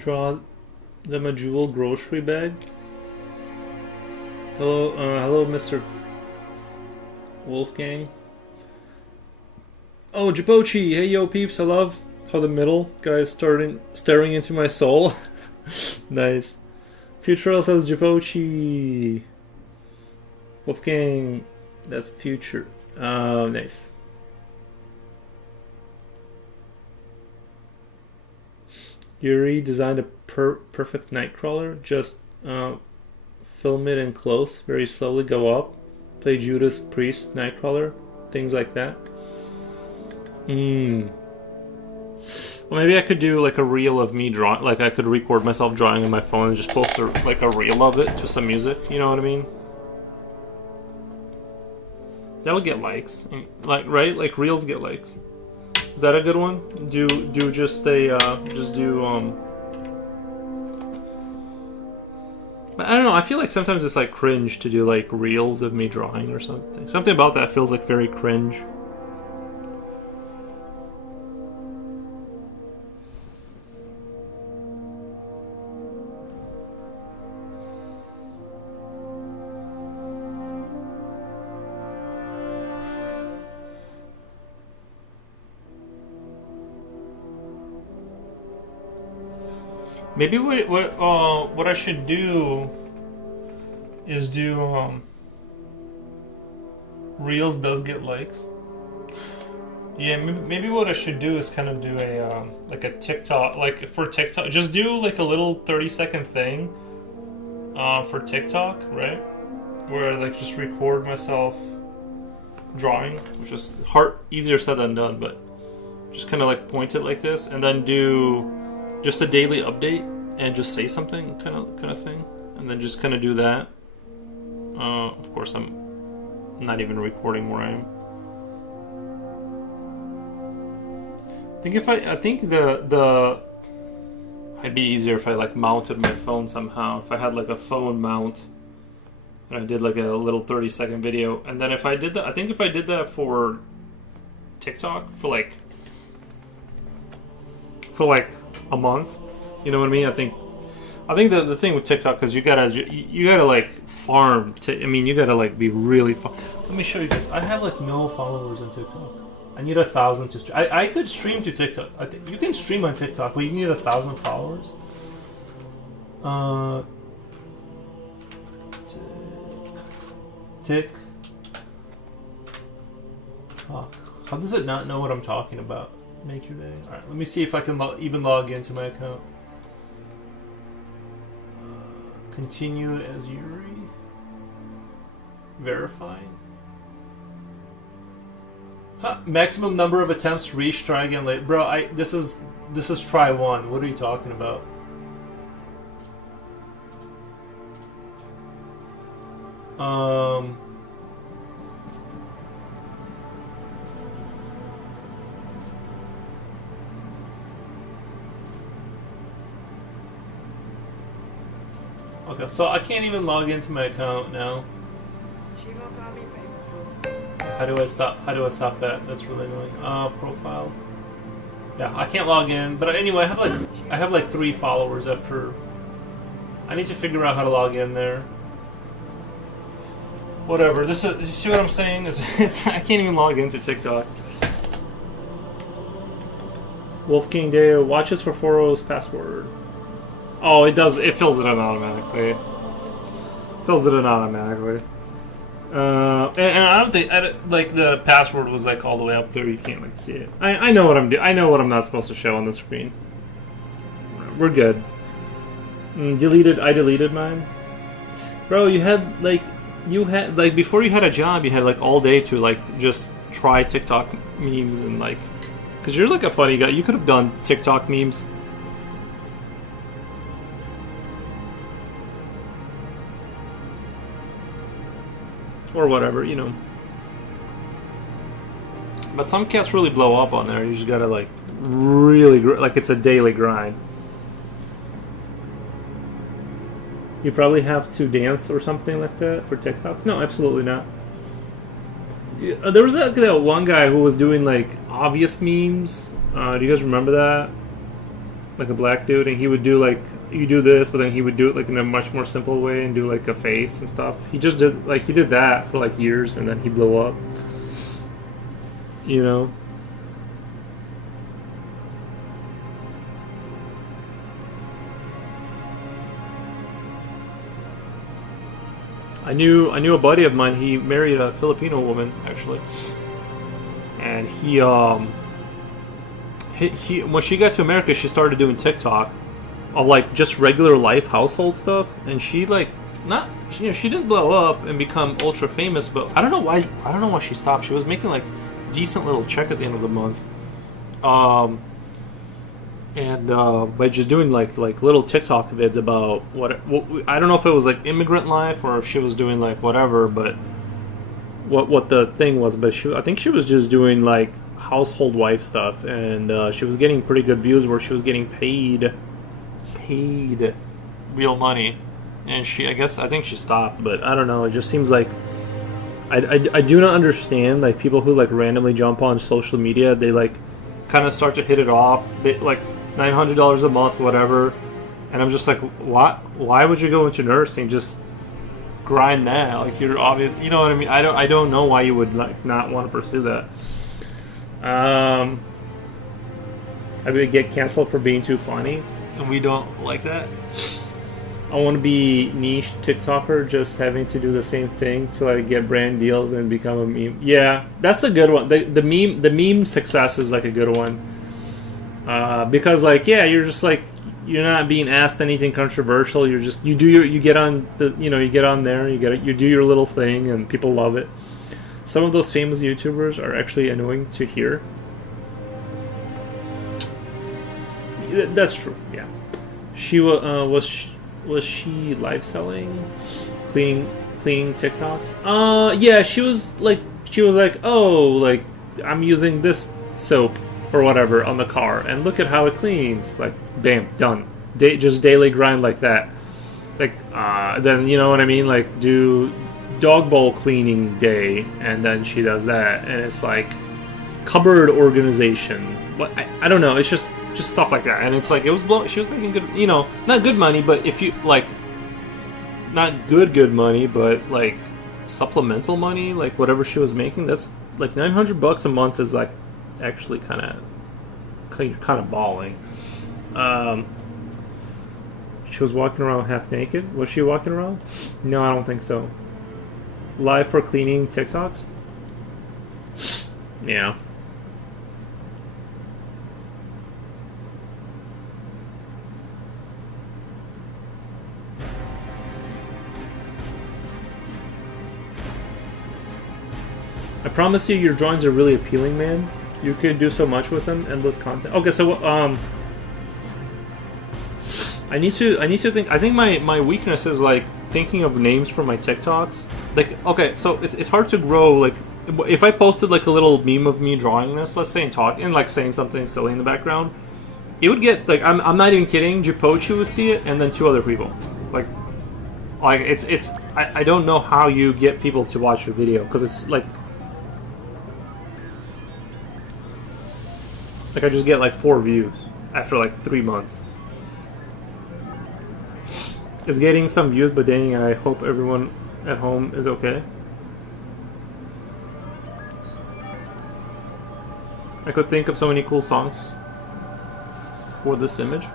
Draw them a jewel grocery bag. Hello, Mr. Wolfgang. Oh, Jibochi! Hey, yo, peeps! I love how the middle guy is staring into my soul. Nice. Futurel says Jibochi. Wolfgang, that's future. Oh, nice. Yuri designed a perfect nightcrawler. Just film it in close, very slowly go up. Play Judas Priest Nightcrawler, things like that. Well, maybe I could do like a reel of me drawing. Like I could record myself drawing on my phone and just post like a reel of it to some music. You know what I mean? That'll get likes, like right? Like reels get likes. Is that a good one? Do just a just do I don't know. I feel like sometimes it's like cringe to do like reels of me drawing or something. Something about that feels like very cringe. Maybe what I should do is do reels does get likes. Yeah, maybe what I should do is kind of do a like a TikTok, like for TikTok, just do like a little 30-second thing for TikTok, right? Where I like just record myself drawing, which is easier said than done, but just kind of like point it like this, and then do just a daily update and just say something kind of thing, and then just kind of do that. Of course, I'm not even recording where I am. I think the it'd be easier if I like mounted my phone somehow. If I had like a phone mount and I did like a little 30-second video, and then if I did that, I think if I did that for TikTok for like a month, you know what I mean? I think the thing with TikTok is you gotta like farm to. I mean, you gotta like be really. Let me show you this. I have like no followers on TikTok. I need 1,000 to stream. I could stream to TikTok. I think you can stream on TikTok, but you need 1,000 followers. TikTok. How does it not know what I'm talking about? Make your day. Alright, let me see if I can even log into my account. Continue as Yuri. Verifying. Huh, maximum number of attempts reached. Try again later, bro. This is try one. What are you talking about? Okay, so I can't even log into my account now. She gonna call me baby. How do I stop that? That's really annoying. Profile. Yeah, I can't log in. But anyway, I have like 3 followers after. I need to figure out how to log in there. Whatever. You see what I'm saying? I can't even log into TikTok. Wolfgang Deo watches for 4O's password. Oh, it does. It fills it in automatically. And I don't think like the password was like all the way up there. You can't like see it. I know what I'm doing. I know what I'm not supposed to show on the screen. We're good. I deleted mine, bro. You had like before you had a job, you had like all day to like just try TikTok memes and like, because you're like a funny guy. You could have done TikTok memes. Or whatever, you know. But some cats really blow up on there. You just gotta like really like it's a daily grind. You probably have to dance or something like that for TikToks. No, absolutely not. There was that one guy who was doing like obvious memes. Do you guys remember that? like a black dude, and he would do like you do this, but then he would do it like in a much more simple way and do like a face and stuff. He just did like he did that for like years, and then he blew up. You know. I knew a buddy of mine. He married a Filipino woman actually, and he when she got to America, she started doing TikTok of like just regular life household stuff, and she like not she didn't blow up and become ultra famous, but I don't know why she stopped. She was making like decent little check at the end of the month, and by just doing like little TikTok vids about what I don't know if it was like immigrant life or if she was doing like whatever, but what the thing was, but I think she was just doing like household wife stuff, and she was getting pretty good views where she was getting paid real money, and I think she stopped, but I don't know. It just seems like I do not understand like people who like randomly jump on social media. They like kind of start to hit it off. They like $900 a month, whatever, and I'm just like, what? Why would you go into nursing? Just grind that. Like you're obvious. You know what I mean? I don't know why you would like not want to pursue that. I would get canceled for being too funny, and we don't like that. I want to be niche TikToker, just having to do the same thing to like get brand deals and become a meme. Yeah, that's a good one. The meme success is like a good one, because like you're just like you're not being asked anything controversial. You're just you get on there, you do your little thing, and people love it. Some of those famous YouTubers are actually annoying to hear. That's true. Yeah, she was she live selling, cleaning TikToks? Yeah, she was like, oh, like I'm using this soap or whatever on the car, and look at how it cleans. Like, bam, done. Just daily grind like that. Like, then you know what I mean? Like, do dog bowl cleaning day, and then she does that, and it's like cupboard organization. But I don't know. It's just stuff like that, and it's like she was making good, you know, not good money, but if you like, not good money, but like supplemental money, like whatever she was making, that's like $900 a month is like actually kind of balling. She was walking around half naked. Was she walking around? No, I don't think so. Live for cleaning TikToks? Yeah. I promise you, your drawings are really appealing, man. You could do so much with them, endless content. Okay, so I need to think. I think my weakness is like thinking of names for my TikToks. Like, okay, so it's hard to grow. Like, if I posted like a little meme of me drawing this, let's say, and like saying something silly in the background, it would get like I'm not even kidding. Japochi would see it, and then 2 other people. Like it's I don't know how you get people to watch your video, because it's like I just get like 4 views after like 3 months. It's getting some views, but dang, I hope everyone at home is okay. I could think of so many cool songs for this image.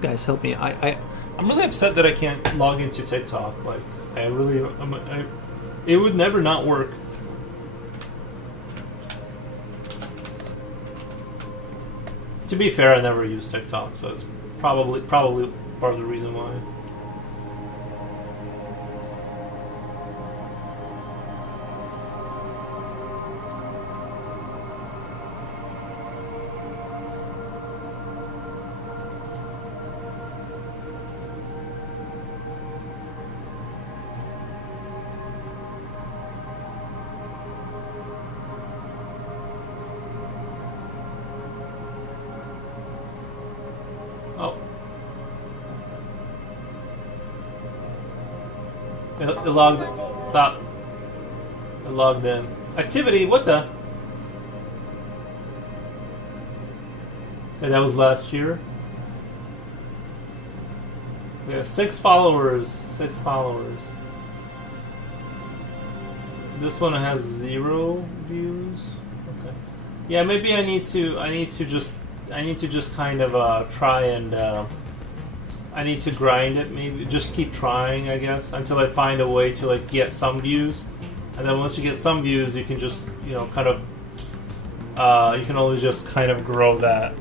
Guys, help me. I'm really upset that I can't log into TikTok. Like, it would never not work. To be fair, I never use TikTok, so it's probably part of the reason why. It logged. Stop. It logged in. Activity. What the? Okay, that was last year. We have 6 followers. 6 followers. This one has 0 views. Okay. Yeah, maybe I need to just kind of try and I need to grind it. Maybe just keep trying, I guess, until I find a way to like get some views. And then once you get some views, you can just kind of you can always just kind of grow that.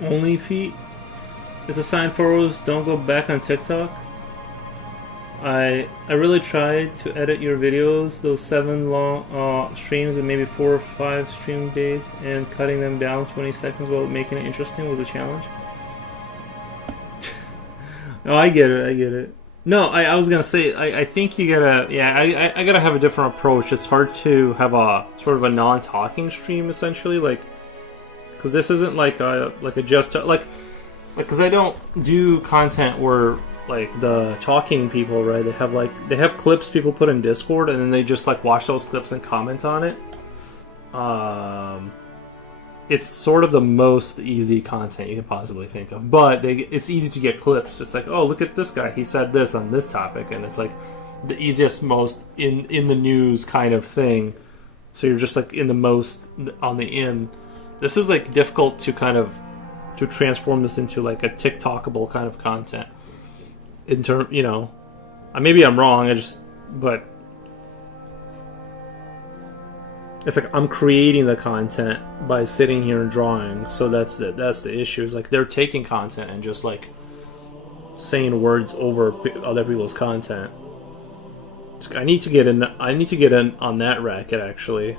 Only feet is a sign for us. Don't go back on TikTok. I really tried to edit your videos, those 7 long streams and maybe 4 or 5 stream days, and cutting them down 20 seconds while making it interesting was a challenge. No, I get it. No, I was gonna say I think you gotta I gotta have a different approach. It's hard to have a sort of a non-talking stream essentially, like, because this isn't like a just like because I don't do content where like the talking people, right? They have clips people put in Discord, and then they just like watch those clips and comment on it. It's sort of the most easy content you can possibly think of, but it's easy to get clips. It's like, oh, look at this guy, he said this on this topic, and it's like the easiest, most in the news kind of thing. So you're just like in the most on the in. This is like difficult to kind of to transform this into like a TikTokable kind of content. In term, maybe I'm wrong. But it's like I'm creating the content by sitting here and drawing. So that's the issue. Is like they're taking content and just like saying words over other people's content. I need to get in on that racket actually.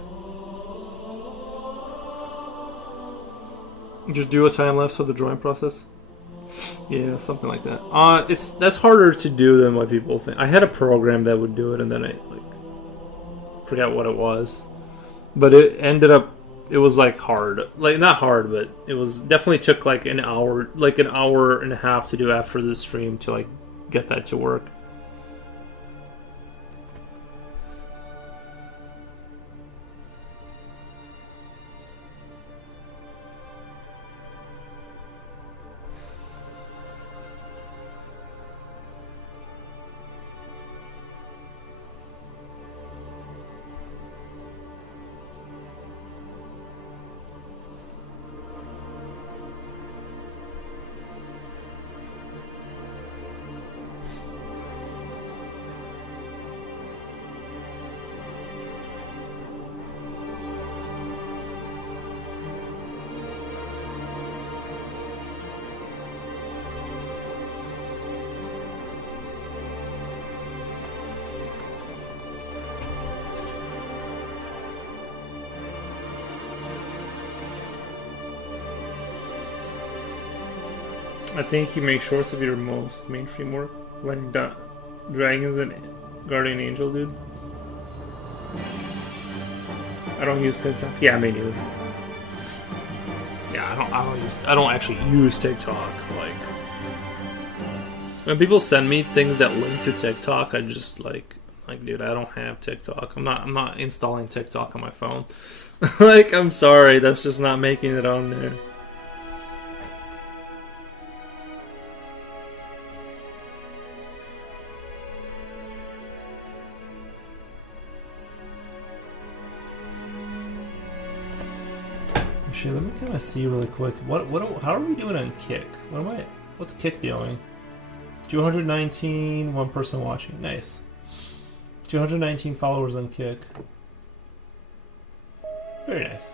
Just do a time lapse of the drawing process. Yeah, something like that. That's harder to do than what people think. I had a program that would do it, and then I forgot what it was. But it ended up, it was like hard, like not hard, but it was definitely took like an hour and a half to do after the stream to like get that to work. I think you make shorts of your most mainstream work when Dragons and Guardian Angel, dude. I don't use TikTok. Yeah, me neither. Yeah, I don't actually use TikTok. Like, when people send me things that link to TikTok, I just like, dude, I don't have TikTok. I'm not installing TikTok on my phone. Like, I'm sorry, that's just not making it on there. Actually, let me kind of see really quick. How are we doing on Kick? What's Kick doing? 219, one person watching. Nice. 219 followers on Kick. Very nice.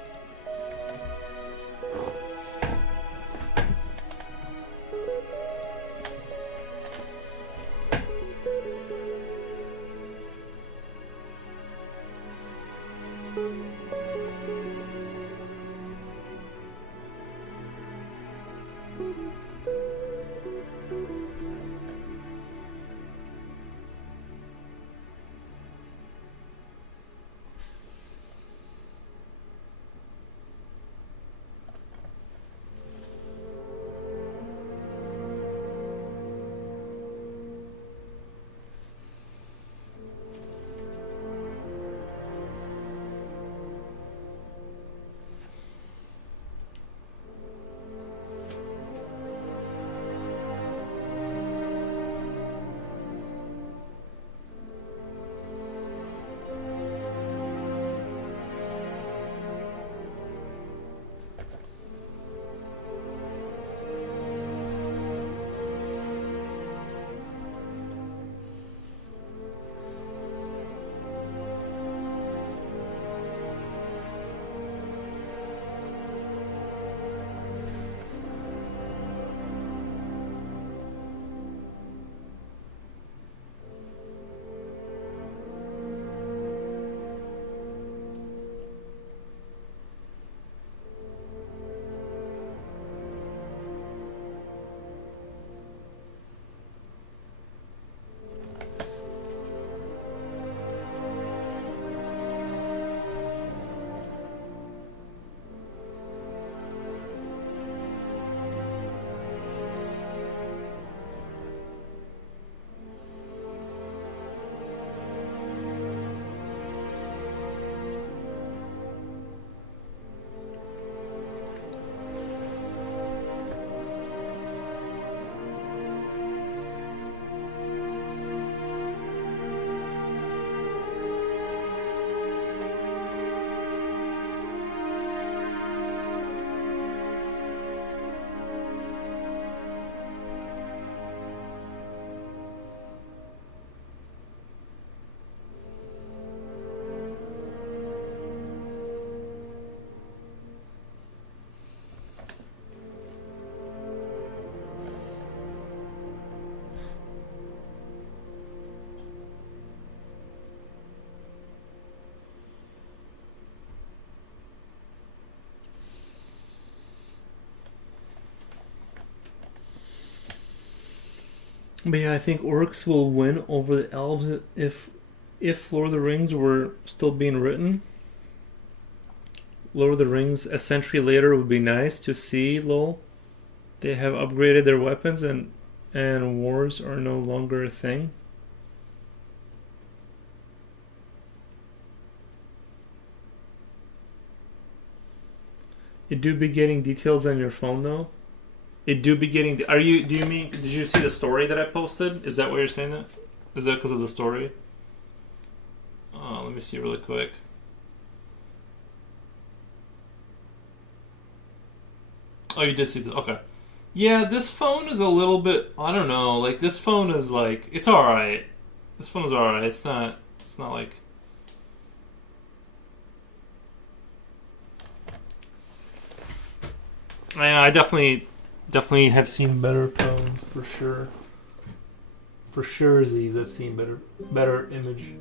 But yeah, I think orcs will win over the elves if Lord of the Rings were still being written. Lord of the Rings a century later would be nice to see. Lol, they have upgraded their weapons and wars are no longer a thing. You do be getting details on your phone though. It do be getting. Do you mean? Did you see the story that I posted? Is that what you're saying? That is that because of the story? Oh, let me see really quick. Oh, you did see this. Okay. Yeah, this phone is a little bit. I don't know. Like this phone is like it's all right. This phone is all right. It's not. It's not like. I definitely have seen better phones for sure. For sure, Z's I've seen better image.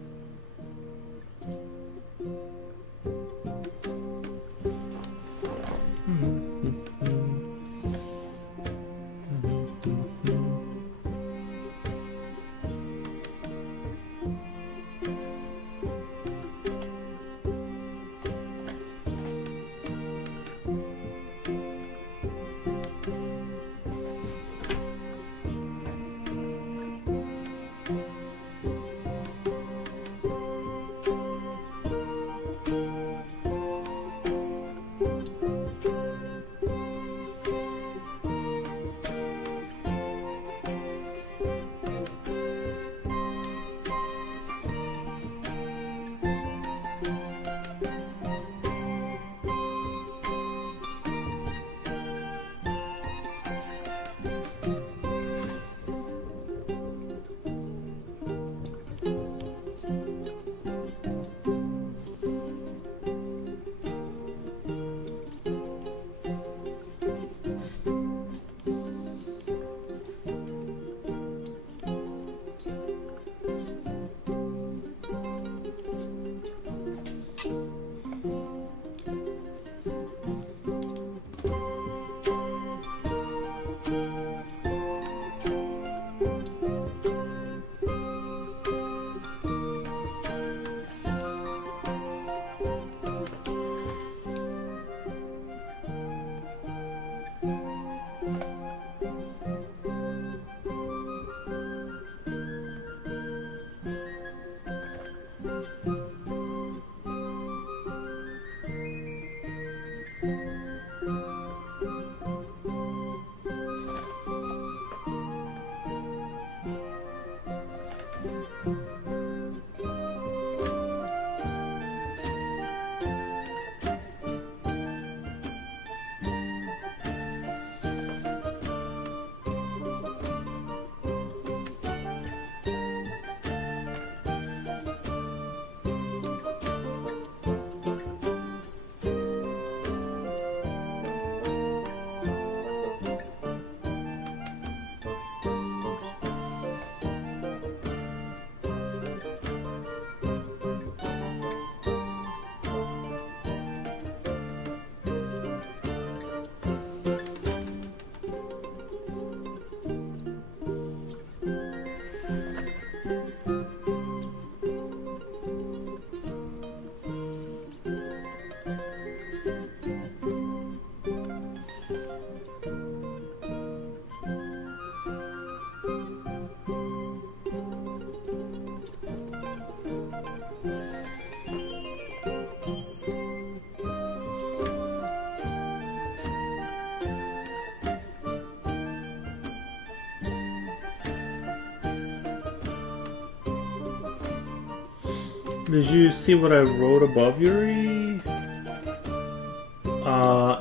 Did you see what I wrote above, Yuri?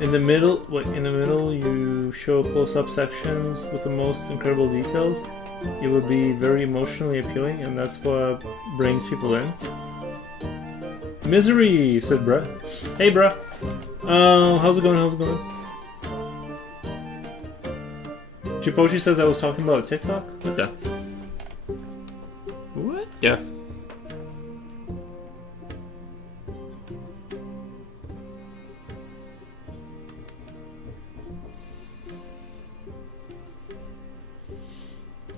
In the middle, you show close-up sections with the most incredible details. It would be very emotionally appealing, and that's what brings people in. Misery, says bruh. Hey, bruh. How's it going? Chiposhi says I was talking about TikTok? What the? What? Yeah.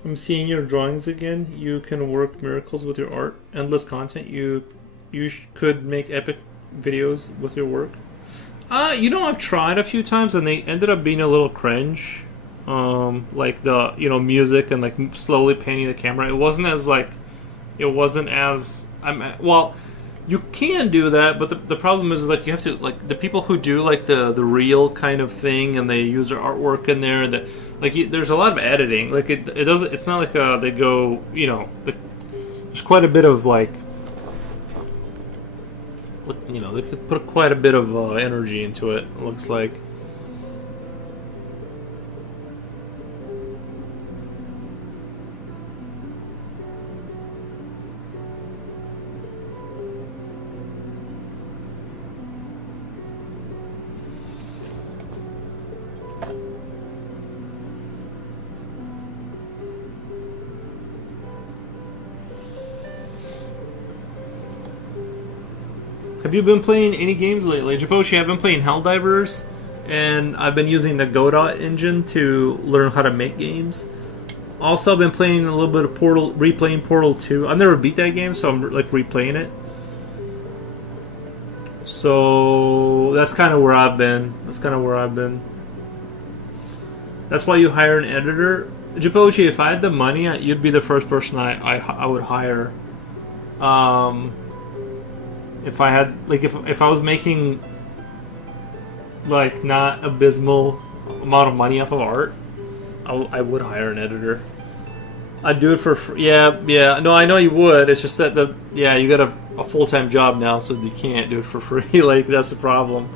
I'm seeing your drawings again. You can work miracles with your art. Endless content. You could make epic videos with your work. I've tried a few times and they ended up being a little cringe. Like the music and like slowly painting the camera. It wasn't as well. You can do that, but the problem is like you have to like the people who do like the real kind of thing and they use their artwork in there. That like there's a lot of editing. Like it doesn't. It's not like they go. There's quite a bit of like. They could put quite a bit of energy into it. It looks like. Have you been playing any games lately? Japoshi, I've been playing Helldivers, and I've been using the Godot engine to learn how to make games. Also, I've been playing a little bit of replaying Portal 2. I've never beat that game, so I'm like replaying it. So that's kind of where I've been. That's why you hire an editor. Japoshi, if I had the money, you'd be the first person I would hire. If I had, like, if I was making, like, not abysmal amount of money off of art, I would hire an editor. I'd do it for free. Yeah. No, I know you would. It's just that you got a full-time job now, so you can't do it for free. Like, that's the problem.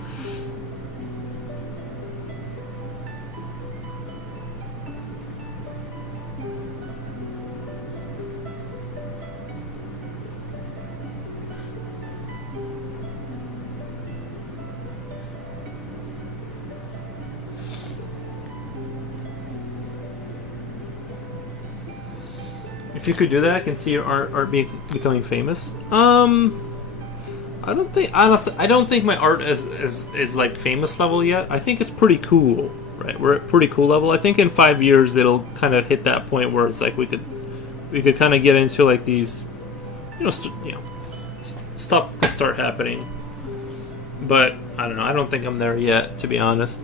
If you could do that, I can see your art becoming famous. I don't think my art is like famous level yet. I think it's pretty cool, right? We're at pretty cool level. I think in 5 years it'll kind of hit that point where it's like we could kind of get into like these, stuff can start happening. But I don't know. I don't think I'm there yet, to be honest.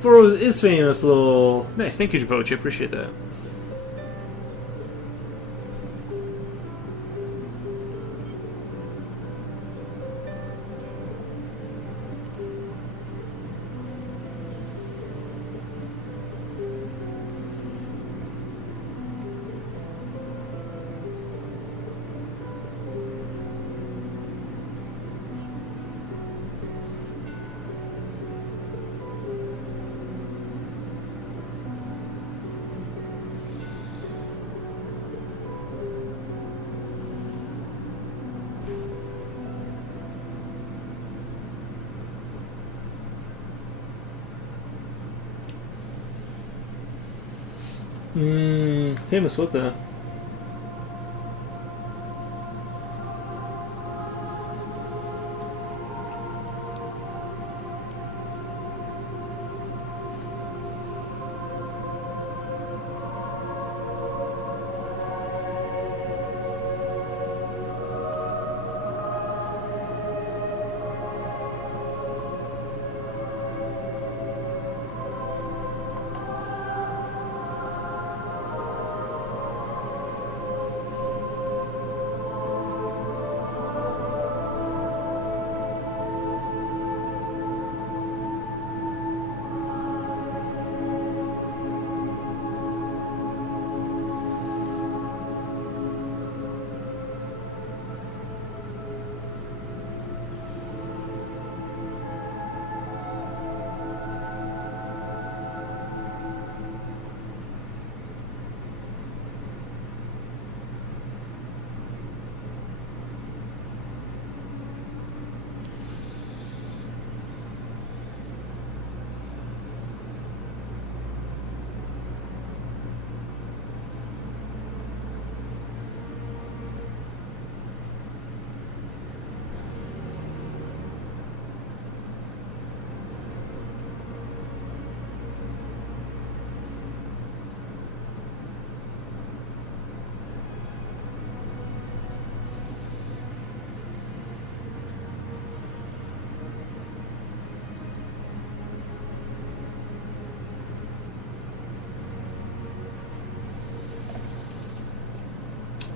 Foro is famous, little nice. Thank you, Japochi. Appreciate that. Famous what the?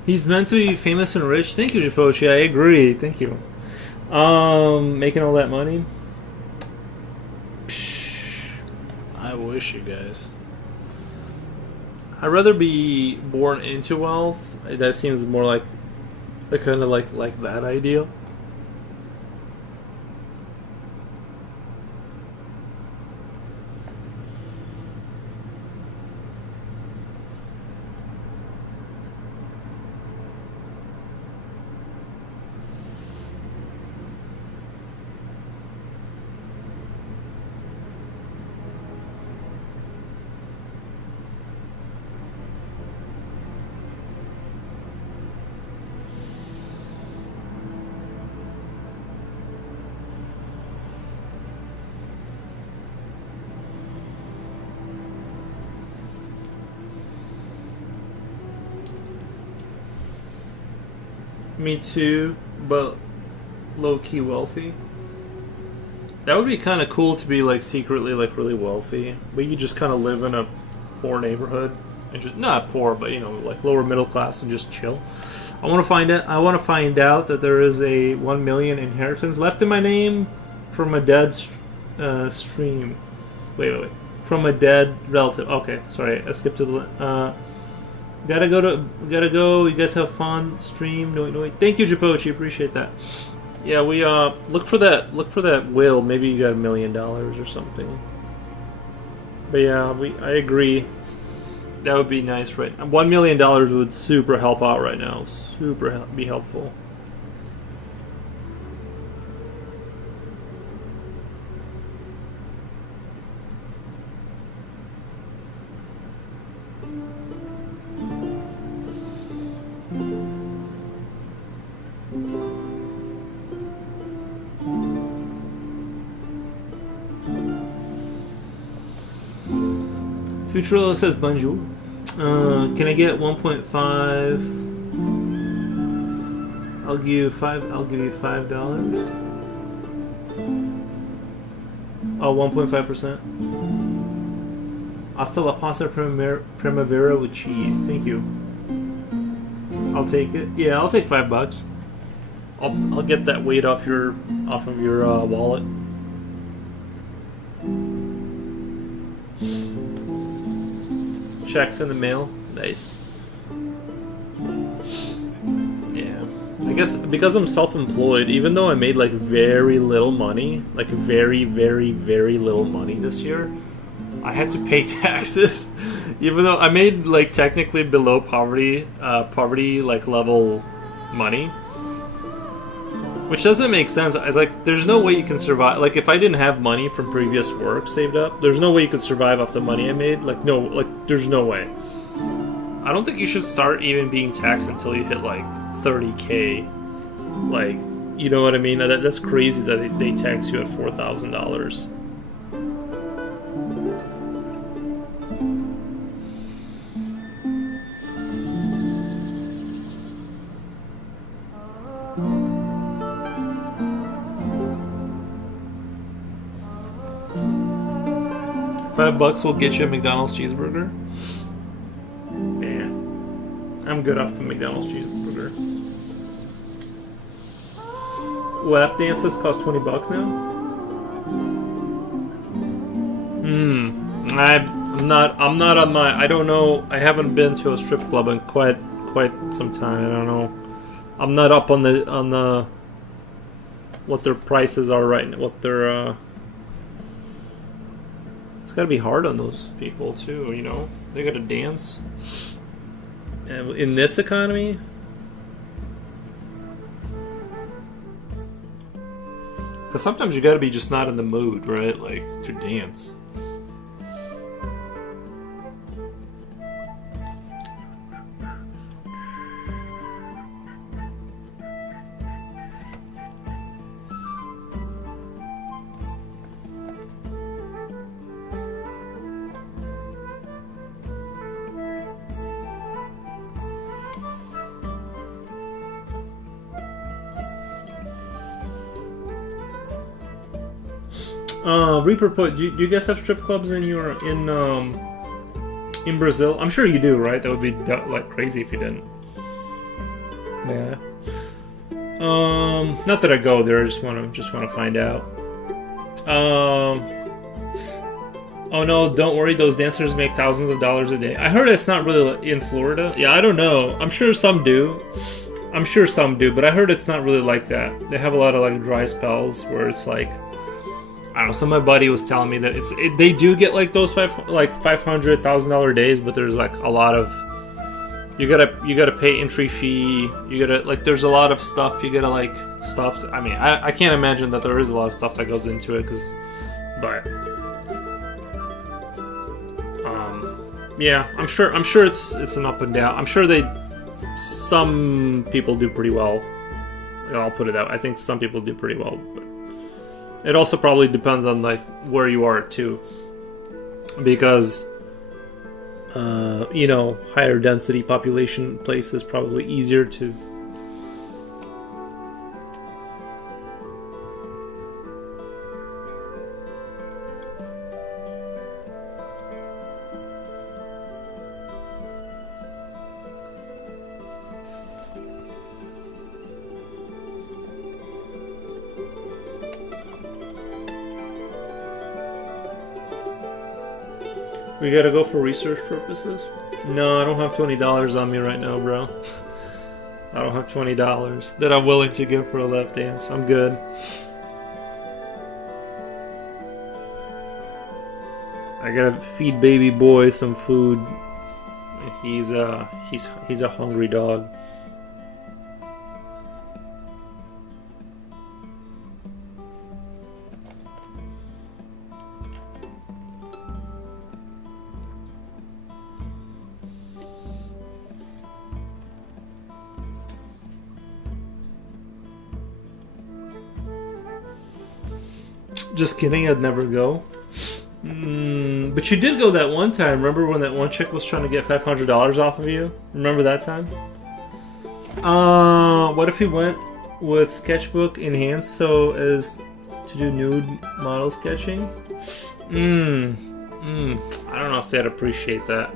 He's meant to be famous and rich. Thank you, Japochi. I agree. Thank you. Making all that money. I wish, you guys. I'd rather be born into wealth. That seems more like the kind of like that ideal. Me too, but low-key wealthy. That would be kind of cool to be like secretly like really wealthy, but you just kind of live in a poor neighborhood and just not poor, but you know like lower middle class and just chill. I want to find out. I want to find out that there is a 1 million inheritance left in my name from a dead stream. Wait. From a dead relative. Okay, sorry, I skipped to the. Gotta go. You guys have fun. Stream. No. Thank you, Japochi. Appreciate that. Yeah, we look for that will. Maybe you got $1 million or something. But yeah, I agree. That would be nice, right? $1 million would super help out right now. Be helpful. Futurilla says bonjour. Can I get 1.5? I'll give you $5. Oh, 1.5%. Hasta la pasta primavera with cheese. Thank you. I'll take it. Yeah, I'll take $5. I'll get that weight off of your wallet. Checks in the mail. Nice. Yeah. I guess because I'm self-employed, even though I made like very little money, like very, very, very little money this year, I had to pay taxes. Even though I made like technically below poverty like level money. Which doesn't make sense. There's no way you can survive. Like, if I didn't have money from previous work saved up, there's no way you could survive off the money I made. There's no way. I don't think you should start even being taxed until you hit, like, 30K. Like, you know what I mean? That's crazy that they tax you at $4,000. $5 will get you a McDonald's cheeseburger. Yeah, I'm good off the McDonald's cheeseburger. Lap dances cost $20 now. I'm not on my. I don't know. I haven't been to a strip club in quite some time. I don't know. I'm not up on the what their prices are right now. What their It's gotta be hard on those people too, you know? They gotta dance. And in this economy? Because sometimes you gotta be just not in the mood, right? Like, to dance. Reaper put, do you guys have strip clubs in Brazil? I'm sure you do, right? That would be like crazy if you didn't. Yeah. Not that I go there. I just want to find out. Oh no! Don't worry. Those dancers make thousands of dollars a day. I heard it's not really in Florida. Yeah, I don't know. I'm sure some do. But I heard it's not really like that. They have a lot of like dry spells where it's like, I don't know. Some of my buddy was telling me that they do get like those $500,000 days, but there's like a lot of you gotta pay entry fee. You gotta like there's a lot of stuff you gotta like stuff. I mean, I can't imagine that there is a lot of stuff that goes into it but yeah, I'm sure it's an up and down. I'm sure some people do pretty well. I'll put it out. I think some people do pretty well, but it also probably depends on like where you are too, because higher density population places probably easier to. We gotta go for research purposes? No, I don't have $20 on me right now, bro. I don't have $20 that I'm willing to give for a lap dance. I'm good. I gotta feed baby boy some food. He's a hungry dog. Just kidding, I'd never go. But you did go that one time. Remember when that one chick was trying to get $500 off of you? Remember that time? What if he went with Sketchbook enhanced so as to do nude model sketching? I don't know if they'd appreciate that.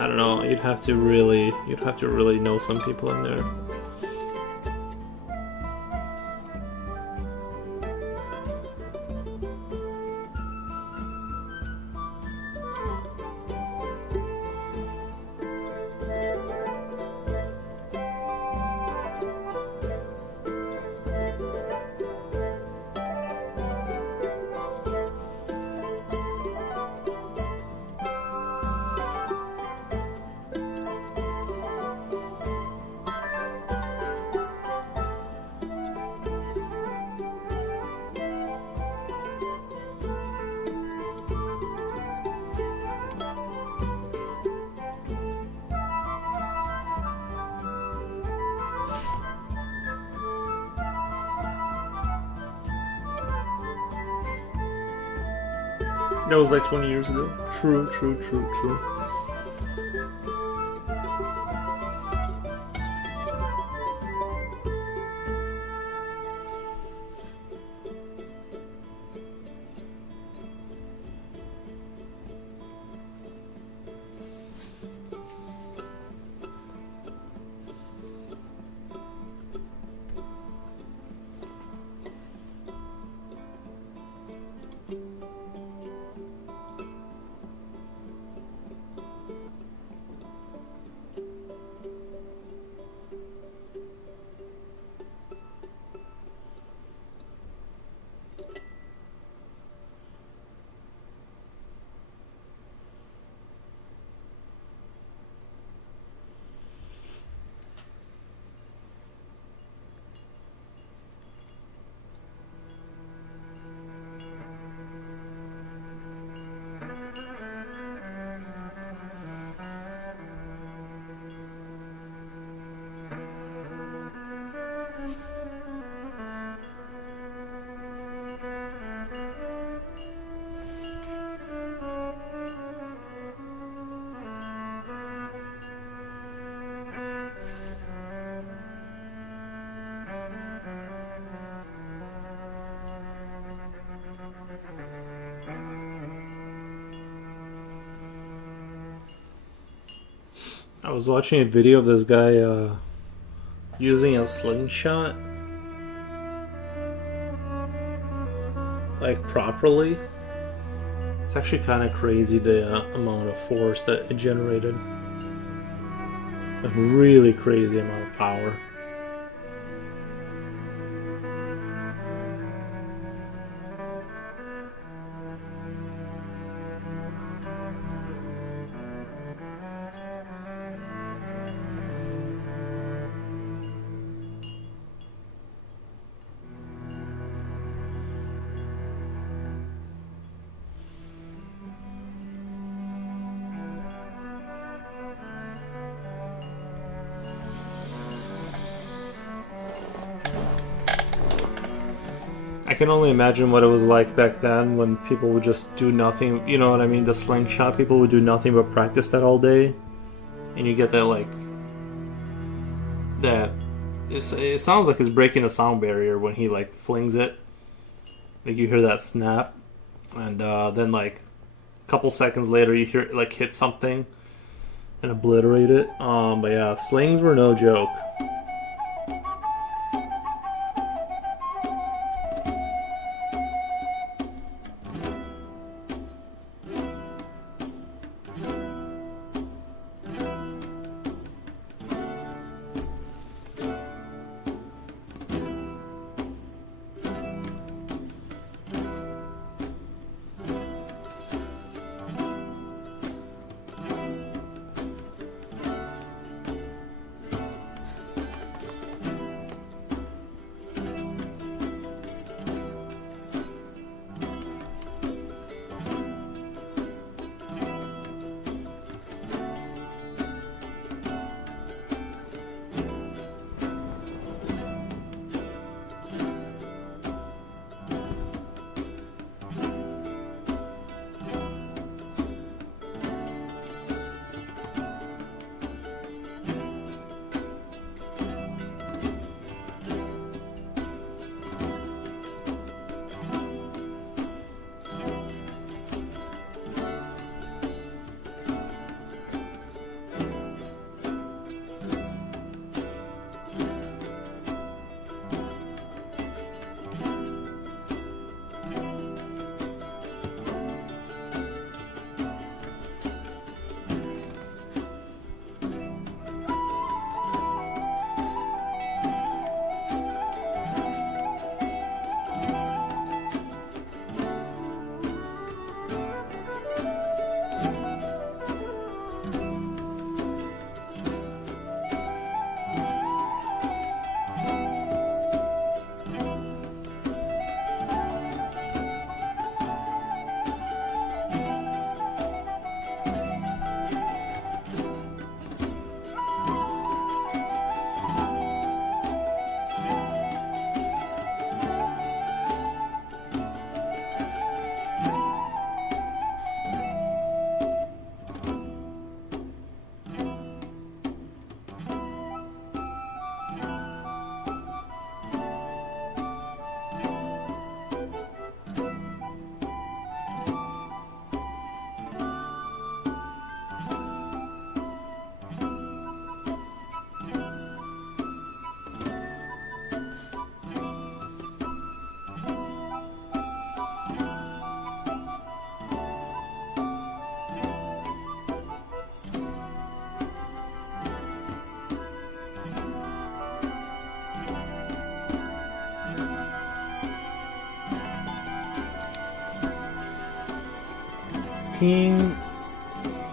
I don't know. You'd have to really know some people in there. That was like 20 years ago. True. was watching a video of this guy using a slingshot, like, properly. It's actually kind of crazy the amount of force that it generated. A really crazy amount of power. I can only imagine what it was like back then when people would just do nothing. You know what I mean? The slingshot, people would do nothing but practice that all day. And you get that, like... That... It sounds like it's breaking a sound barrier when he, like, flings it. Like, you hear that snap. And then, like, a couple seconds later, you hear it, like, hit something. And obliterate it. But yeah, slings were no joke.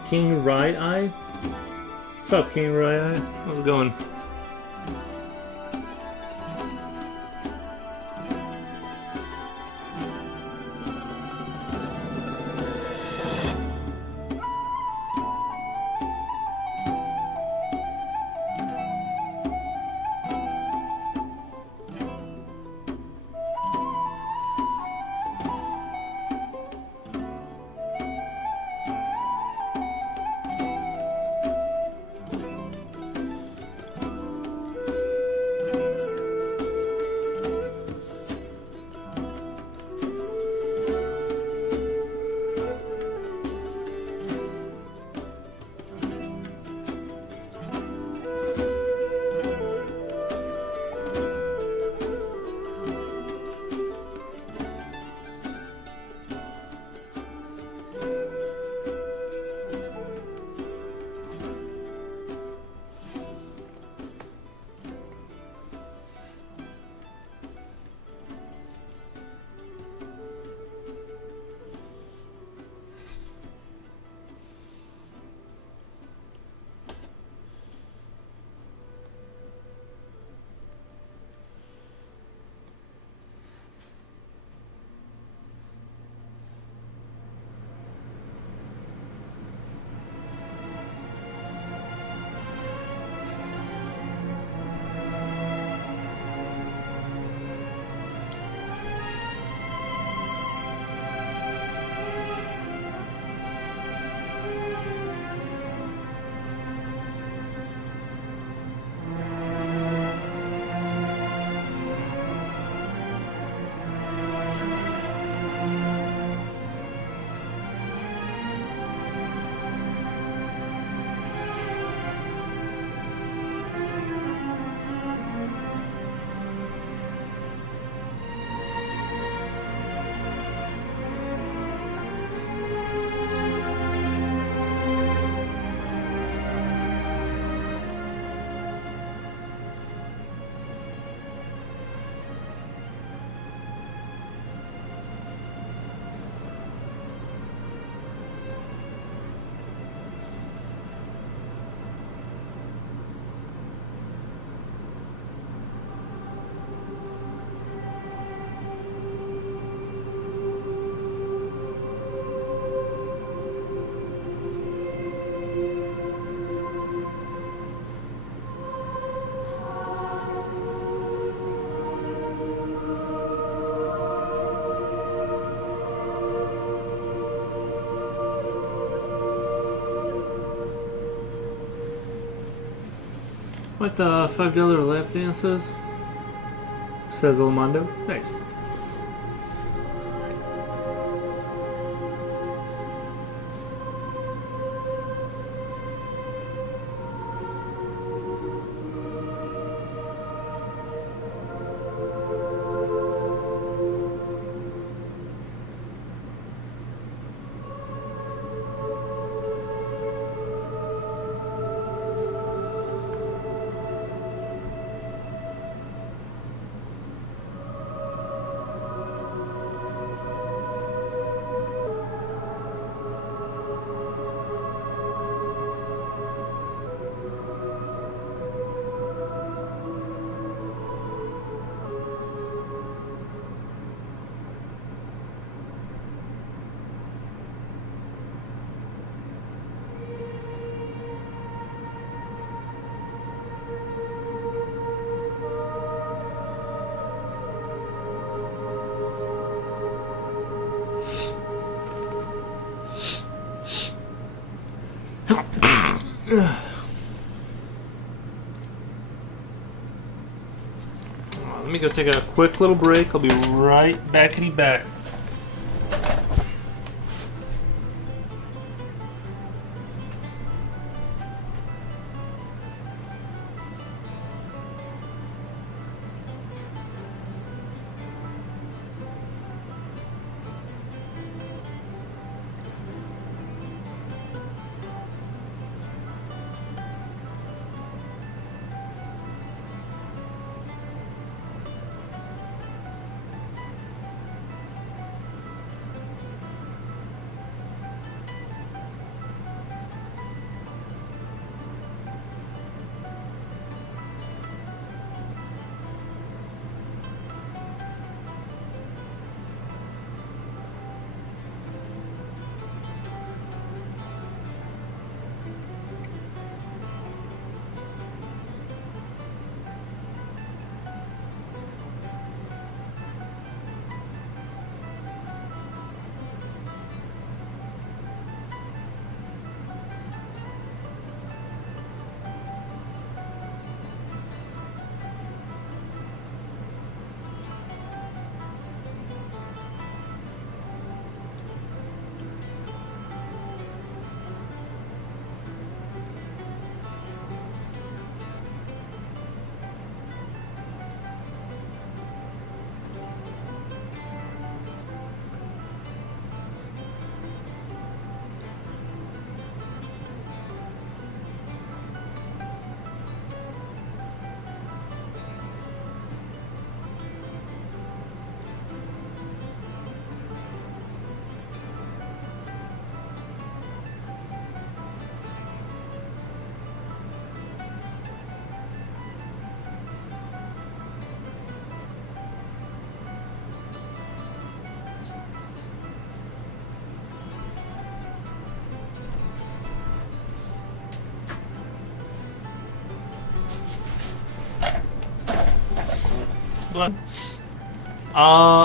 King Right Eye? What's up, King Right Eye? How's it going? What the $5 lap dances? Says Armando. Nice. Let me go take a quick little break. I'll be right backity back.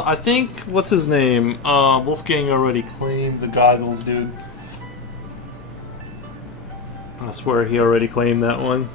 I think, what's his name? Wolfgang already claimed the goggles, dude. I swear he already claimed that one.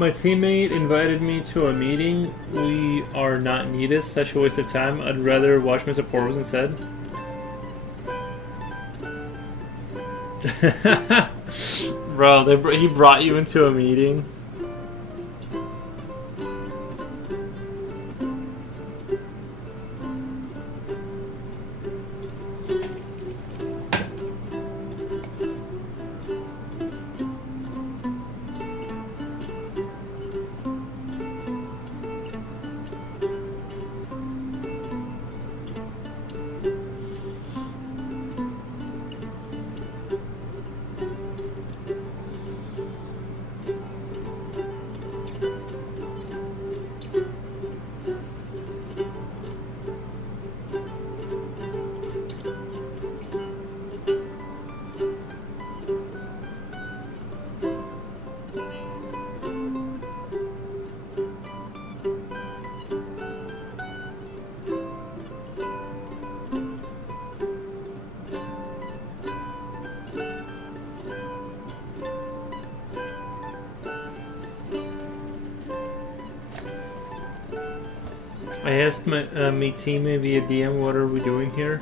My teammate invited me to a meeting. We are not needed. Such a waste of time. I'd rather watch Mr. Poros instead. Bro, he brought you into a meeting. I asked my teammate via DM, what are we doing here?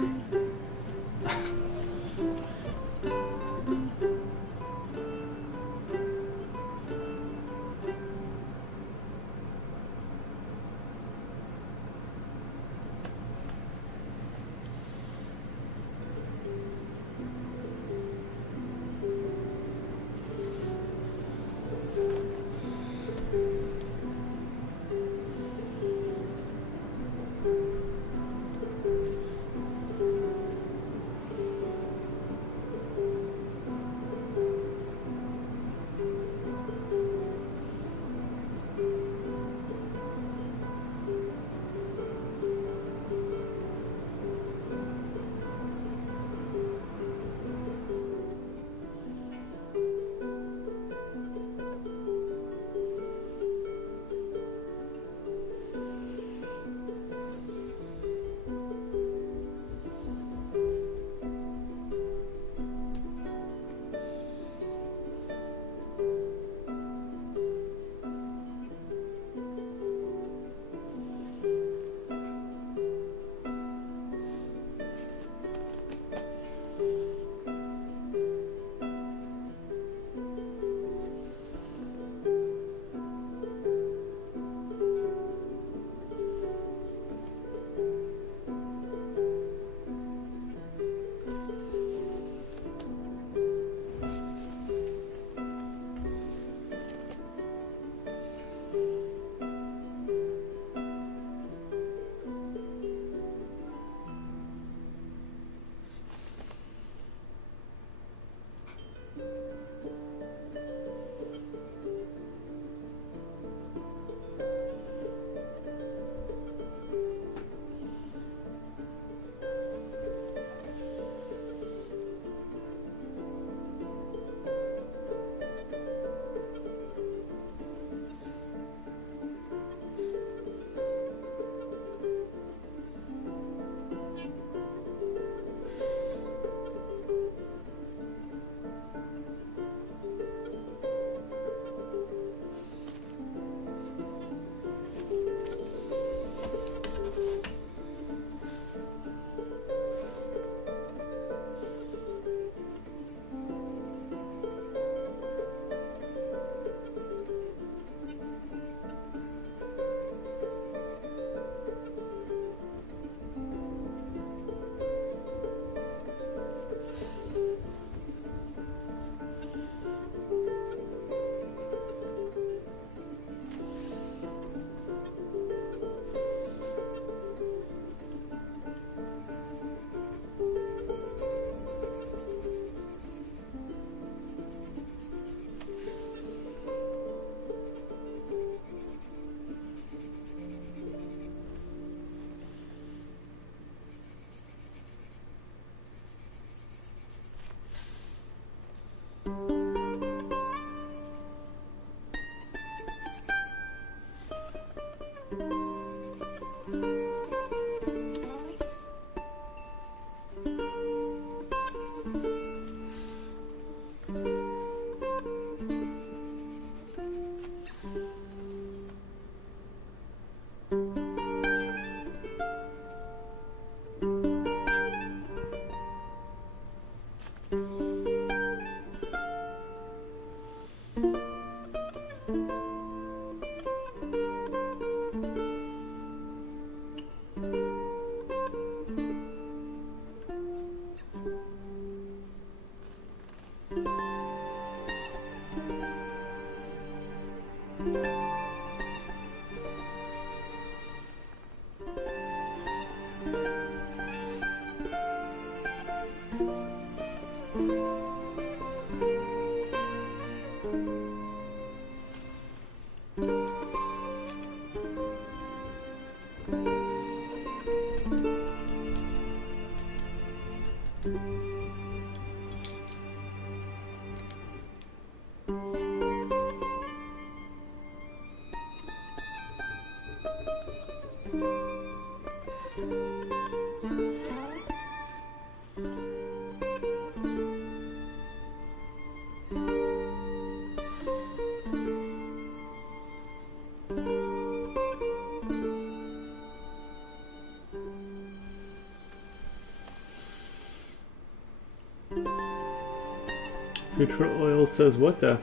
Future Oil says, what the?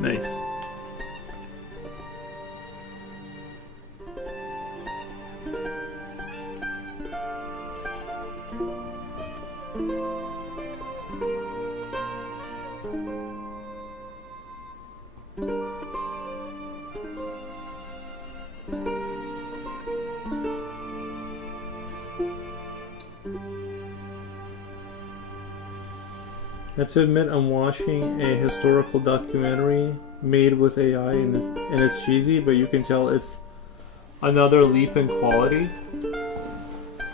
Nice. I have to admit, I'm watching a historical documentary made with AI, and it's cheesy, but you can tell it's another leap in quality.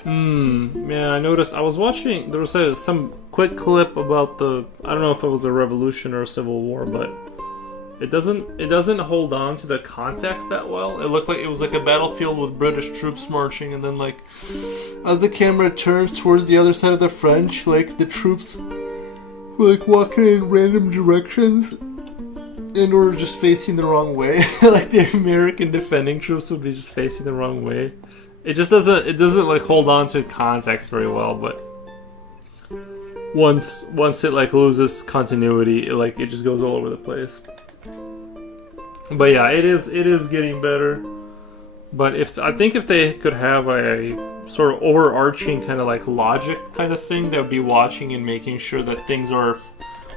Yeah, I noticed. I was watching. There was some quick clip about I don't know if it was a revolution or a civil war, but it doesn't hold on to the context that well. It looked like it was like a battlefield with British troops marching, and then like as the camera turns towards the other side of the French, like the troops were like walking in random directions and were just facing the wrong way. Like the American defending troops would be just facing the wrong way. It just doesn't like hold on to context very well, but once it like loses continuity, it just goes all over the place. But yeah, it is getting better. But I think if they could have a sort of overarching kind of like logic kind of thing, that would be watching and making sure that things are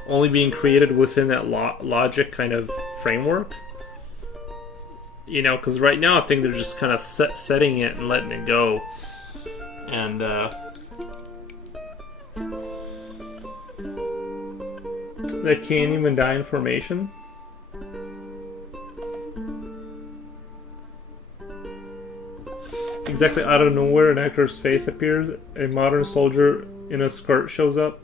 only being created within that logic kind of framework. You know, because right now I think they're just kind of setting it and letting it go. And they can't even die in formation. Exactly out of nowhere, an actor's face appears. A modern soldier in a skirt shows up.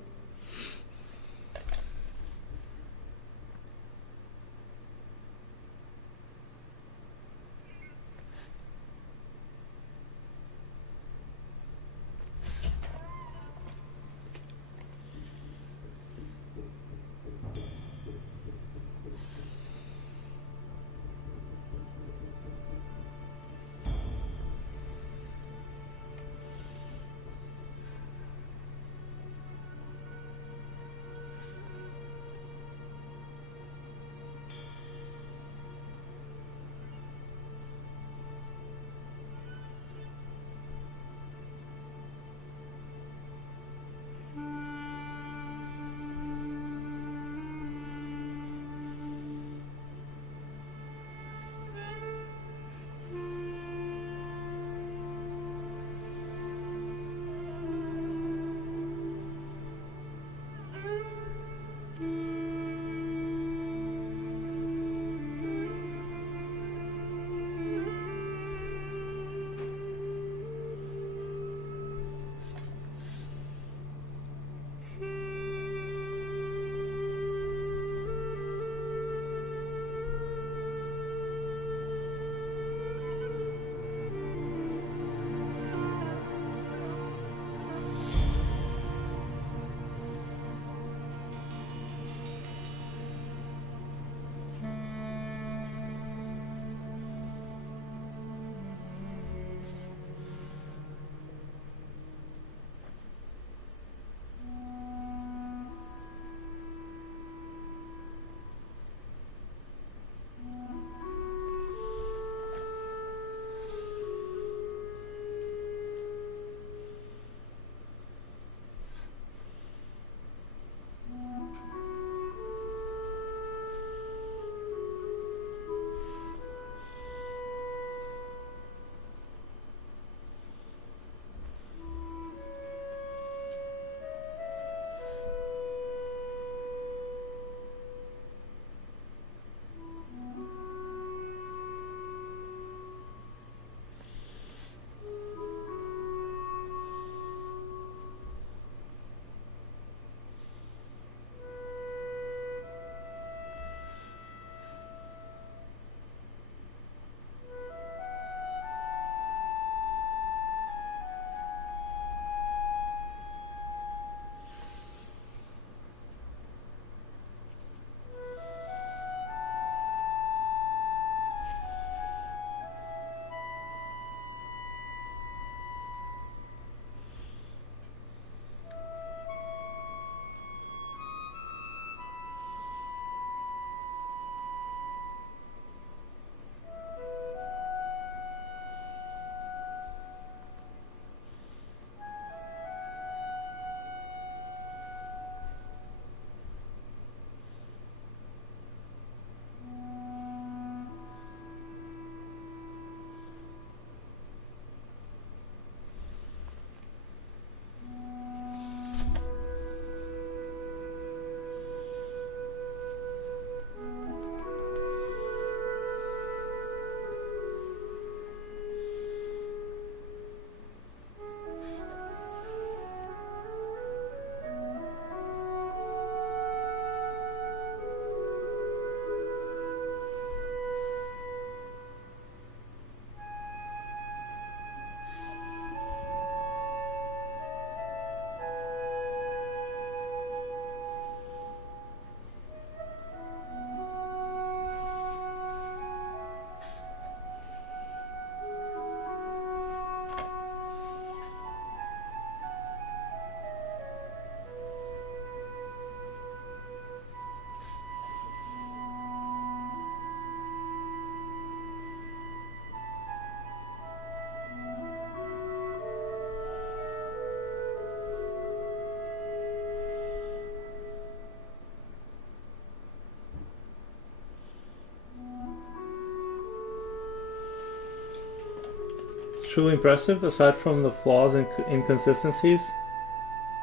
truly impressive, aside from the flaws and inconsistencies.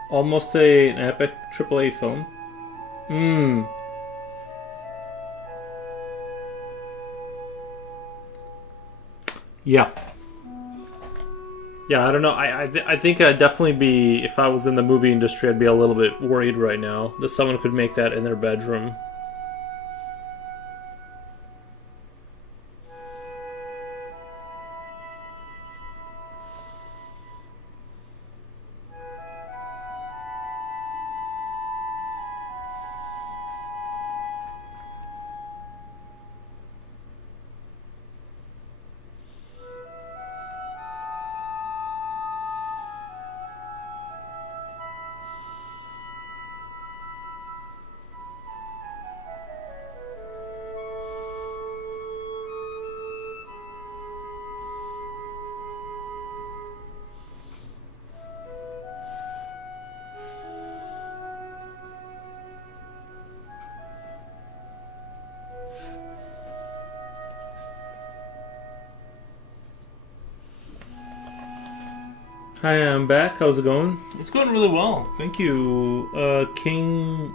Almost an epic AAA film. Yeah. Yeah, I don't know. I think I'd definitely be, if I was in the movie industry, I'd be a little bit worried right now that someone could make that in their bedroom. Hi, I'm back. How's it going? It's going really well. Thank you, King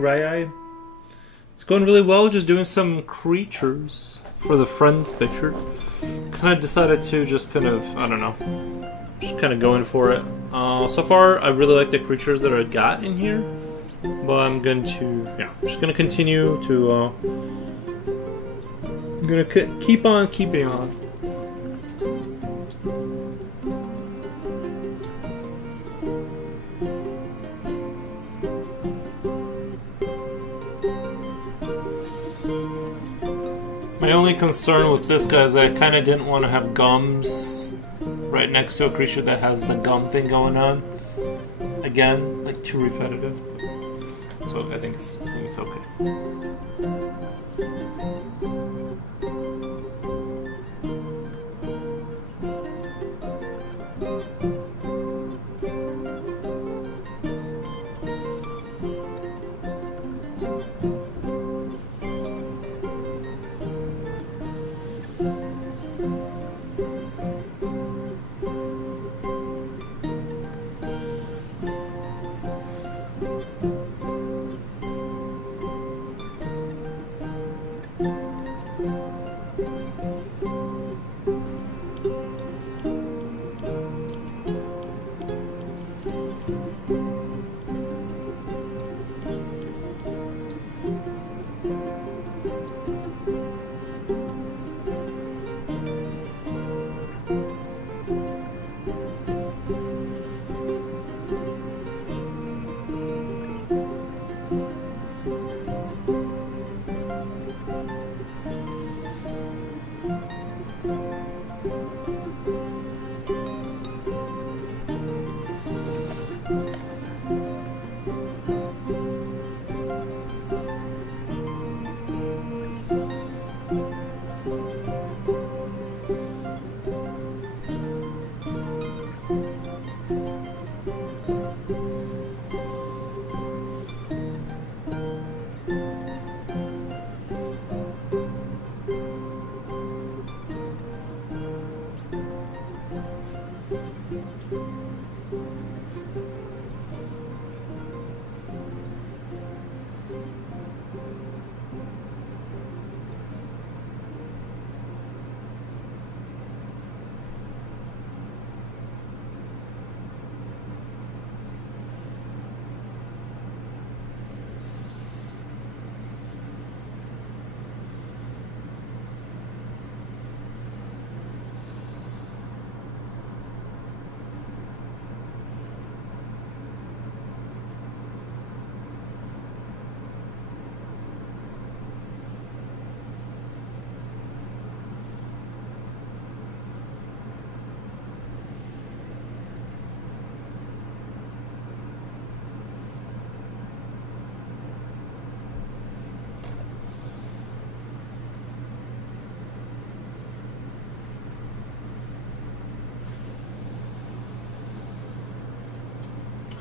Rai. It's going really well. Just doing some creatures for the friends picture. Kind of decided to just kind of, I don't know, just kind of going for it. So far, I really like the creatures that I got in here, but I'm going to, just going to continue to. I'm going to keep on keeping on. My only concern with this guy is that I kind of didn't want to have gums right next to a creature that has the gum thing going on. Again, like too repetitive. So I think it's okay.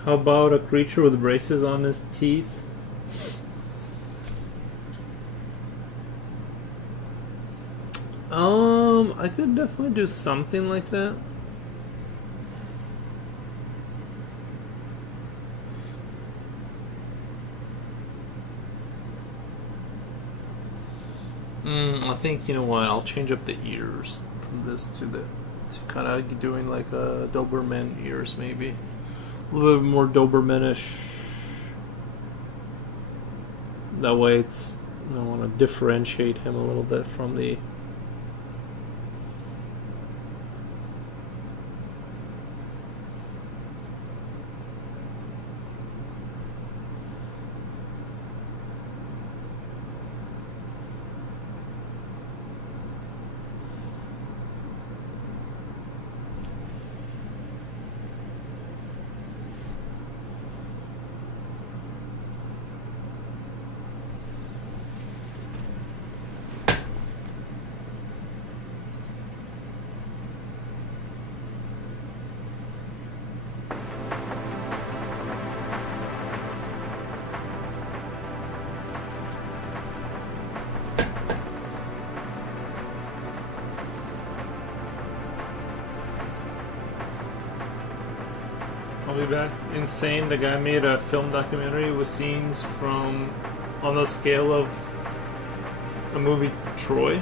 How about a creature with braces on his teeth? I could definitely do something like that. I think, you know what, I'll change up the ears from this to kind of doing like a Doberman ears, maybe. A little bit more Dobermanish. That way I want to differentiate him a little bit from the... I'll be back. Insane. The guy made a film documentary with scenes from on the scale of the movie Troy.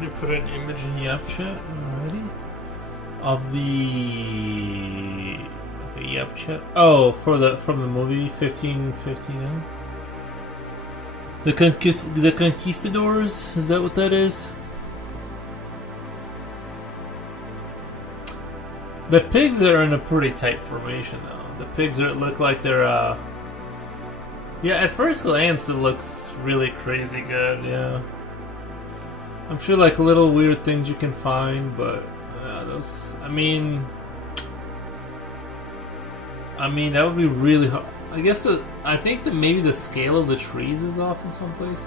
You put an image in Yap chat already of the Yap chat. Oh, from the movie 1559. The Conquistadors. Is that what that is? The pigs are in a pretty tight formation, though. The pigs look like they're. Yeah, at first glance, it looks really crazy good. Yeah. I'm sure like little weird things you can find, but those. I mean, that would be really hard. I guess I think that maybe the scale of the trees is off in some places.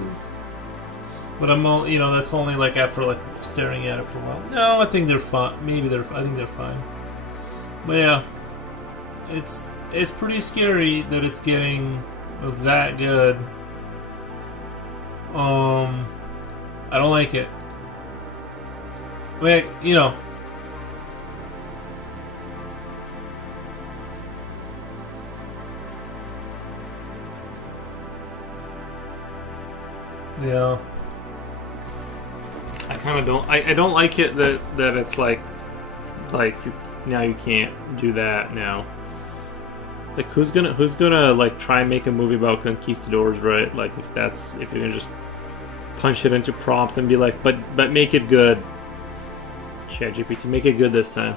But that's only like after like staring at it for a while. No, I think they're fine. I think they're fine. But yeah, it's pretty scary that it's getting that good. I don't like it. Like, yeah. I kind of don't. I don't like it that it's like now you can't do that now. Like who's gonna like try and make a movie about conquistadors, right? Like if you can just punch it into prompt and be like, but make it good. ChatGPT, make it good this time.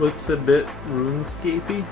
Looks a bit RuneScapey.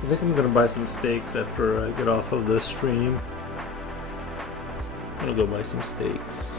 I think I'm gonna buy some steaks after I get off of this stream. I'm gonna go buy some steaks.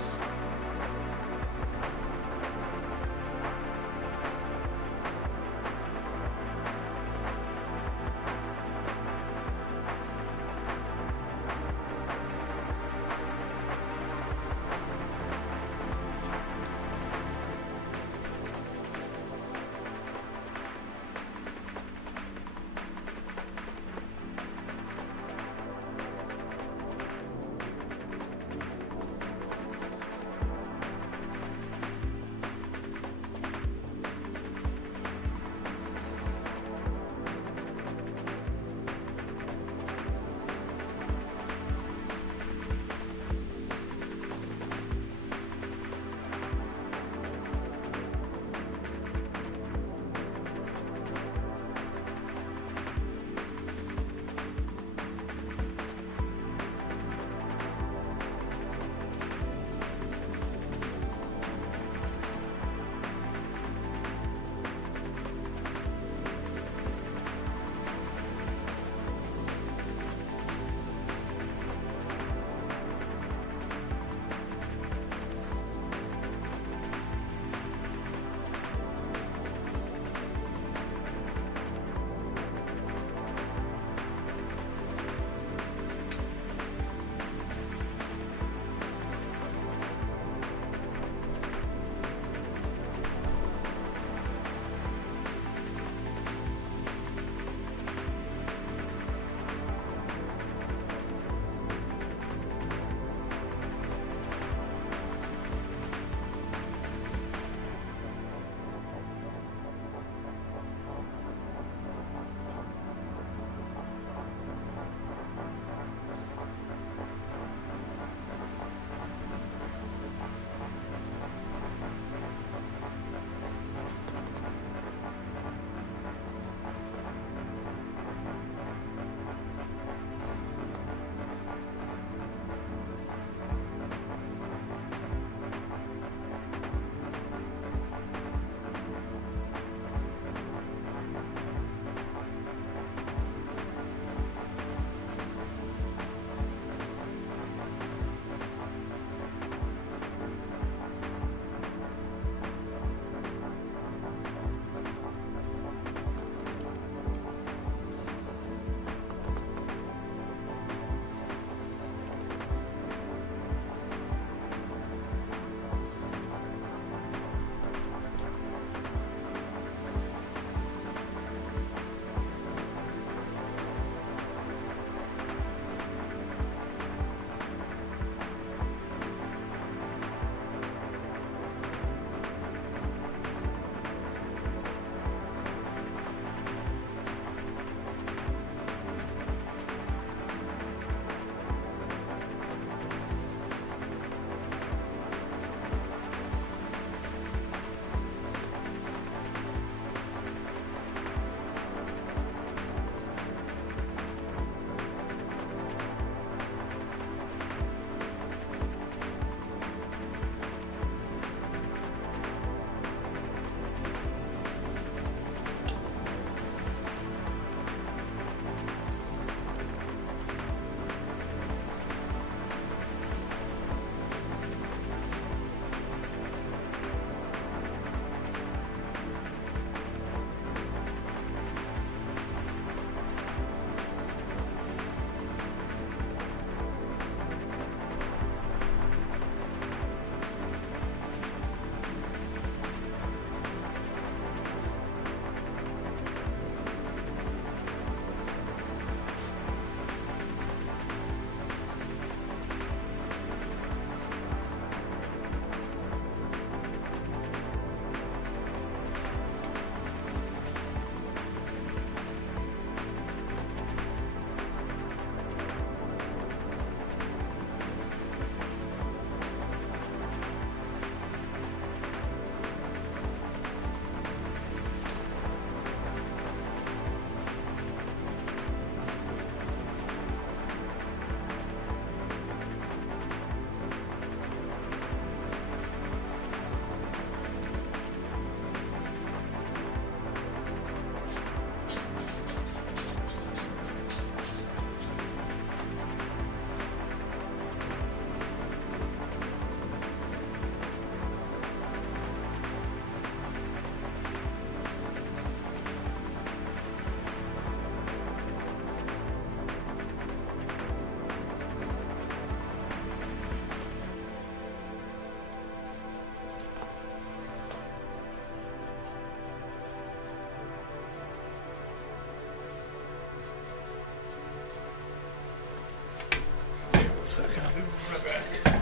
second. I'll be right back.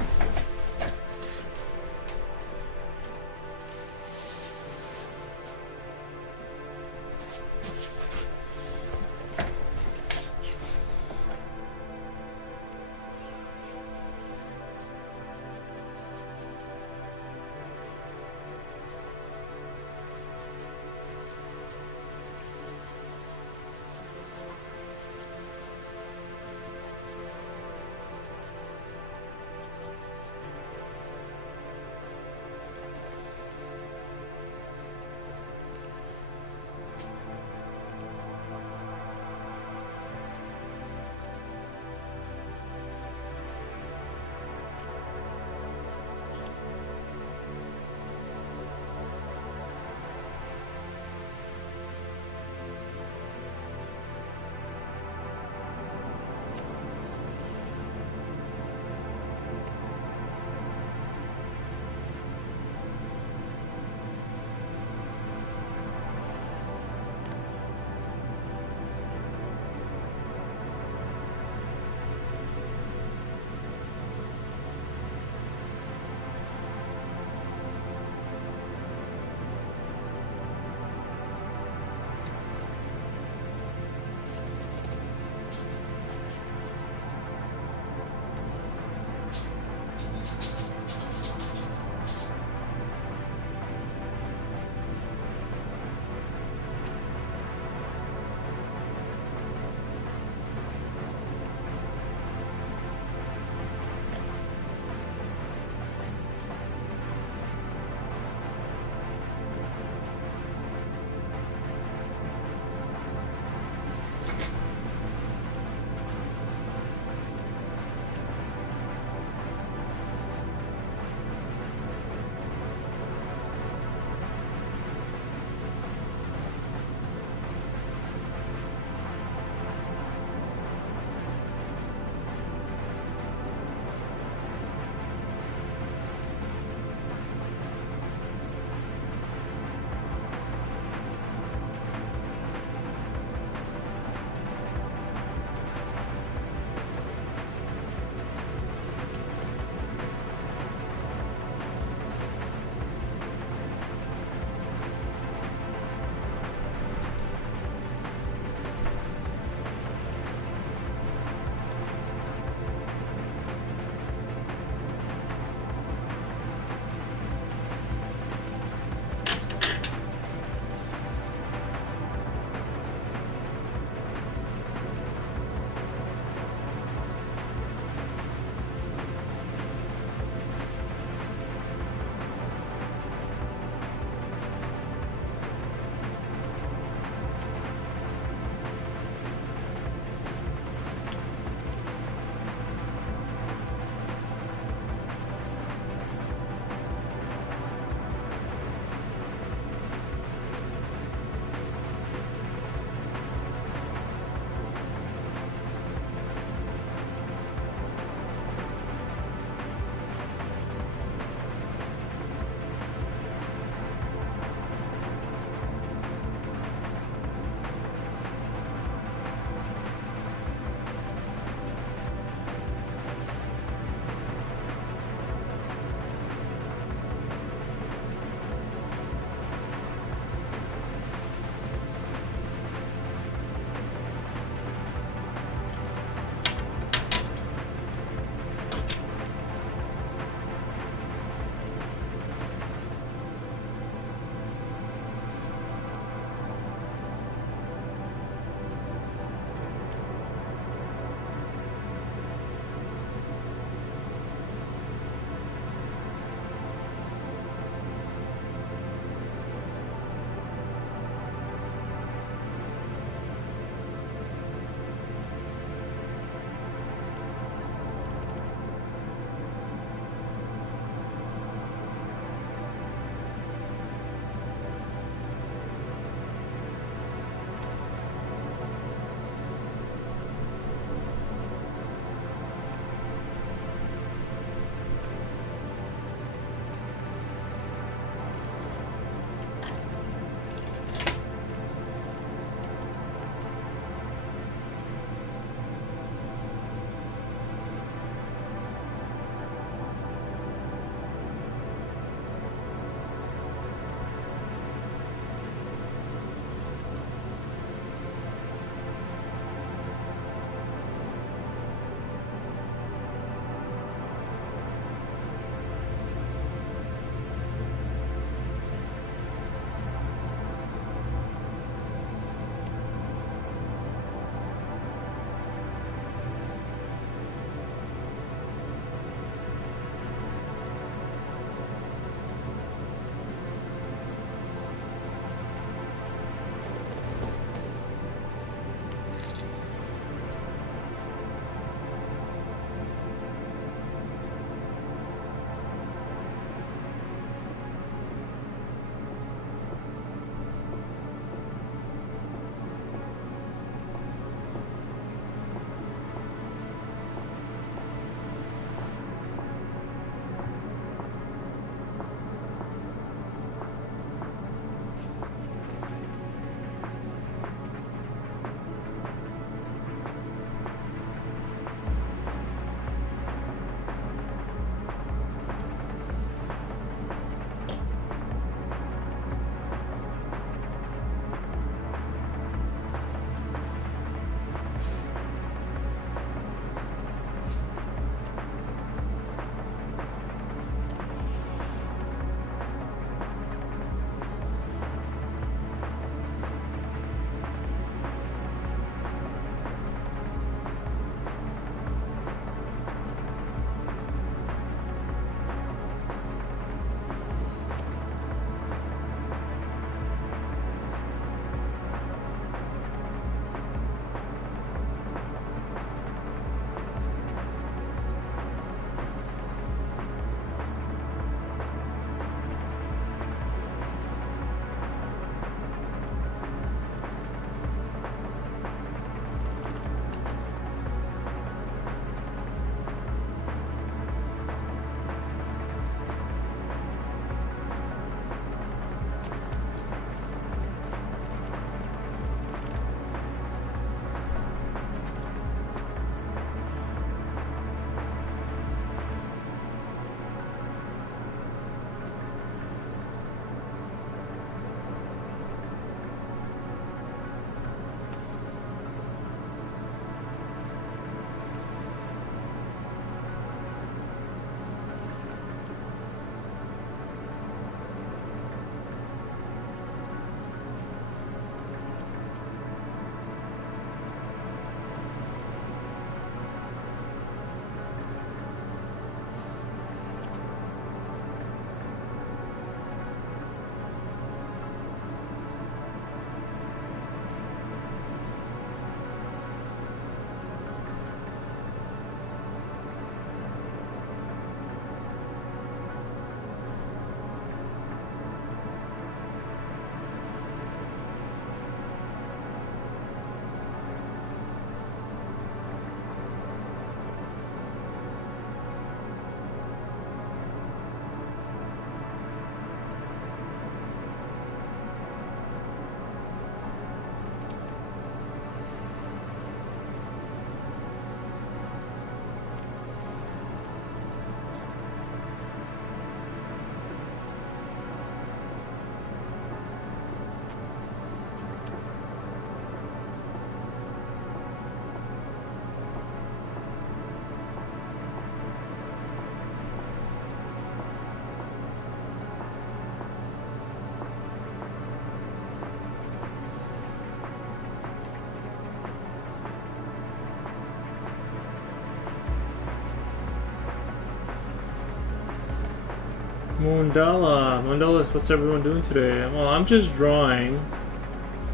Moondalas, what's everyone doing today? Well, I'm just drawing.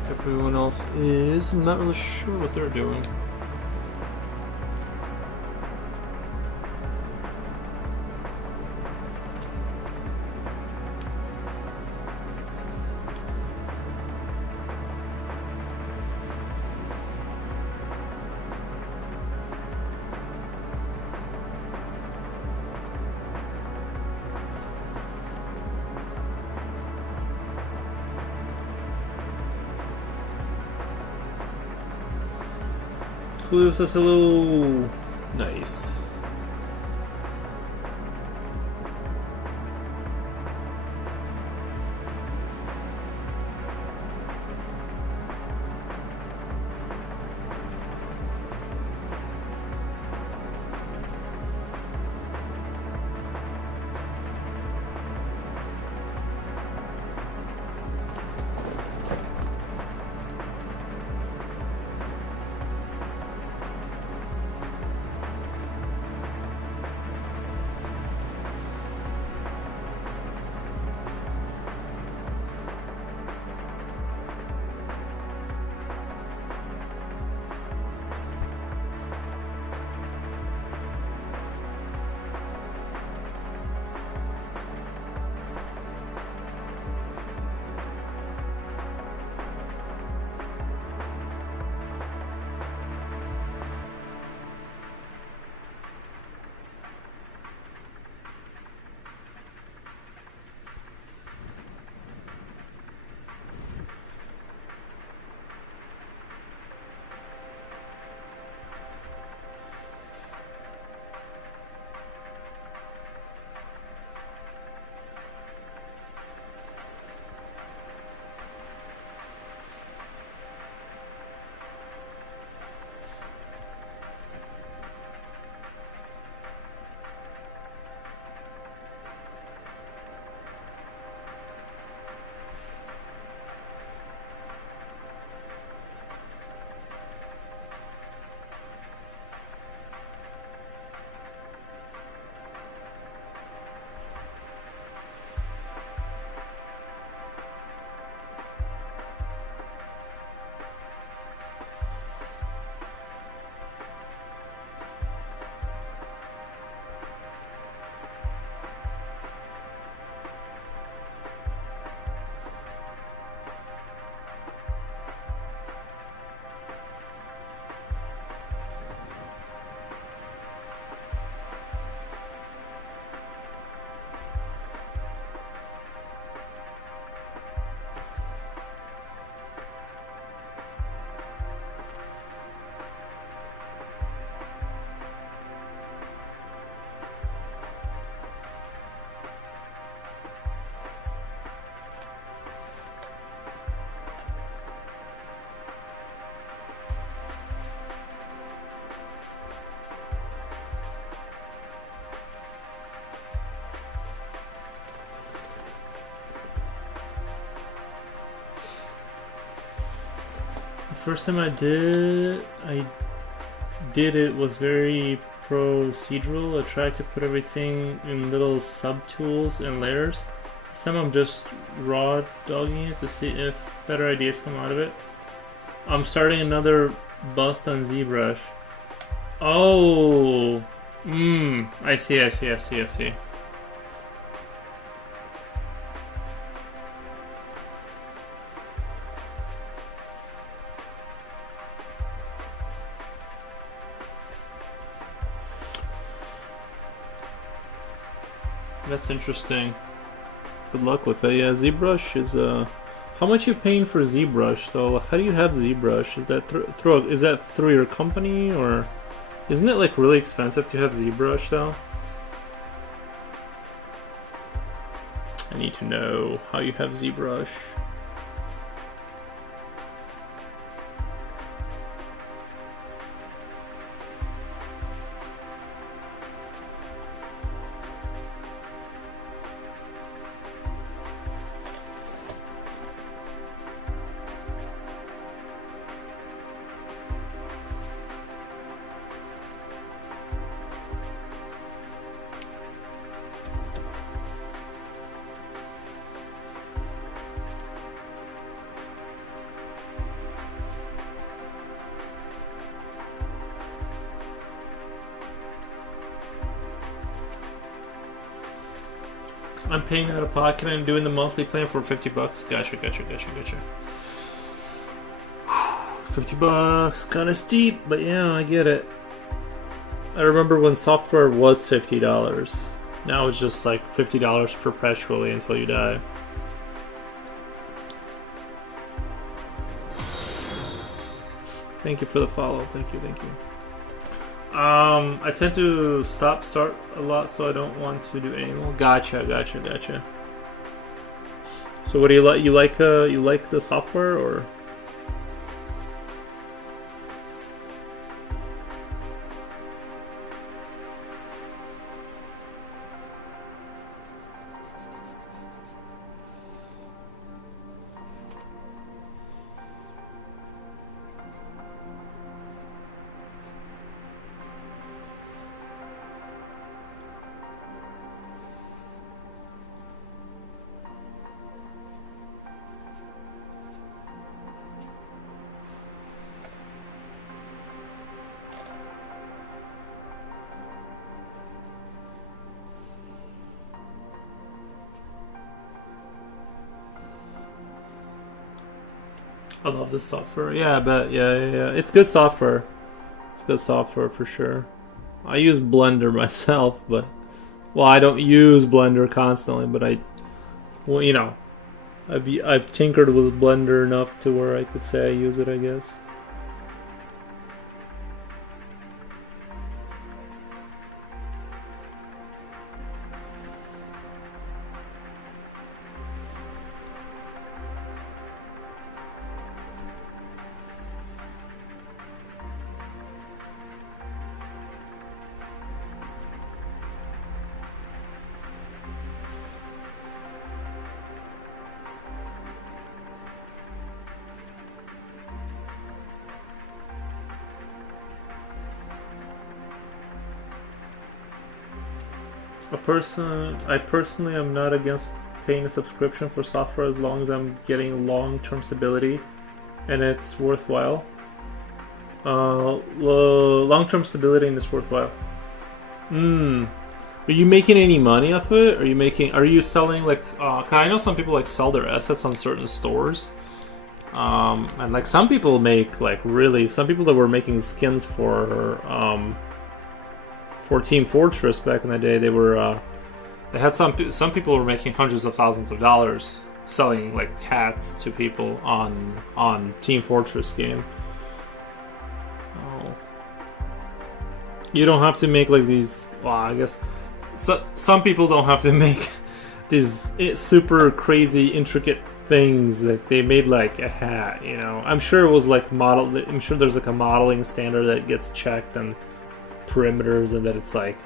Everyone else is. I'm not really sure what they're doing. Julio says hello. Nice. First time I did it was very procedural. I tried to put everything in little subtools and layers. This time I'm just raw dogging it to see if better ideas come out of it. I'm starting another bust on ZBrush. Oh, I see. That's interesting. Good luck with it. Yeah, ZBrush is how much you paying for ZBrush though? How do you have ZBrush? Is that is that through your company, or isn't it like really expensive to have ZBrush though? I need to know how you have ZBrush. I'm paying out of pocket and doing the monthly plan for $50. Gotcha. 50 bucks, kind of steep, but yeah, I get it. I remember when software was $50. Now it's just like $50 perpetually until you die. Thank you for the follow. Thank you. I tend to start a lot, so I don't want to do any more. Gotcha. So what do you like? You like the software, or? I love this software. Yeah, I bet. Yeah. It's good software. It's good software for sure. I use Blender myself, but I don't use Blender constantly, but I've tinkered with Blender enough to where I could say I use it, I guess. I personally am not against paying a subscription for software as long as I'm getting long-term stability and it's worthwhile. Long-term stability and it's worthwhile. Are you making any money off it? Are you selling like? 'Cause I know some people like sell their assets on certain stores. And like some people make like some people that were making skins for Team Fortress back in the day, they had some people were making hundreds of thousands of dollars selling like hats to people on Team Fortress game. Oh. You don't have to make like these. Well, I guess some people don't have to make these super crazy intricate things. Like they made like a hat, I'm sure it was like I'm sure there's like a modeling standard that gets checked and perimeters, and that it's like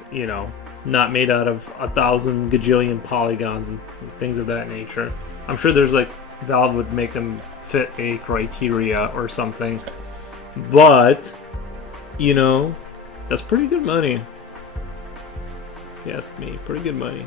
not made out of 1,000 gajillion polygons and things of that nature. I'm sure there's like Valve would make them fit a criteria or something, but that's pretty good money if you ask me. Pretty good money.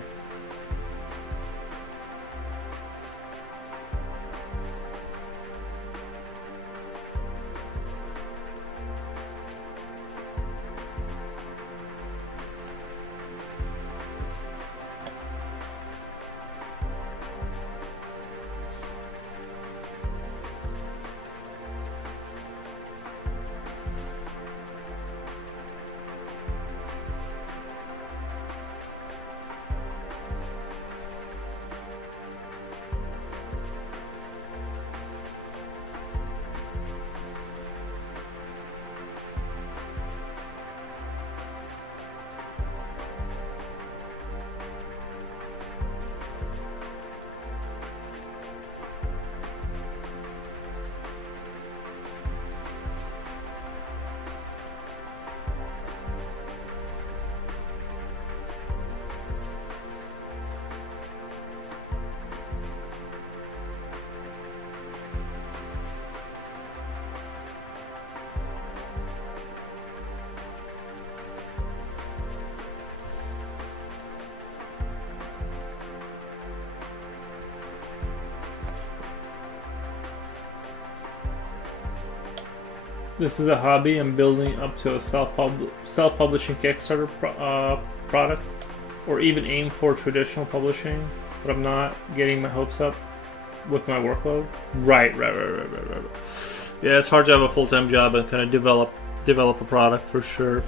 This is a hobby. I'm building up to a self-publishing Kickstarter product, or even aim for traditional publishing. but I'm not getting my hopes up with my workload. Right. Yeah, it's hard to have a full-time job and kind of develop a product for sure.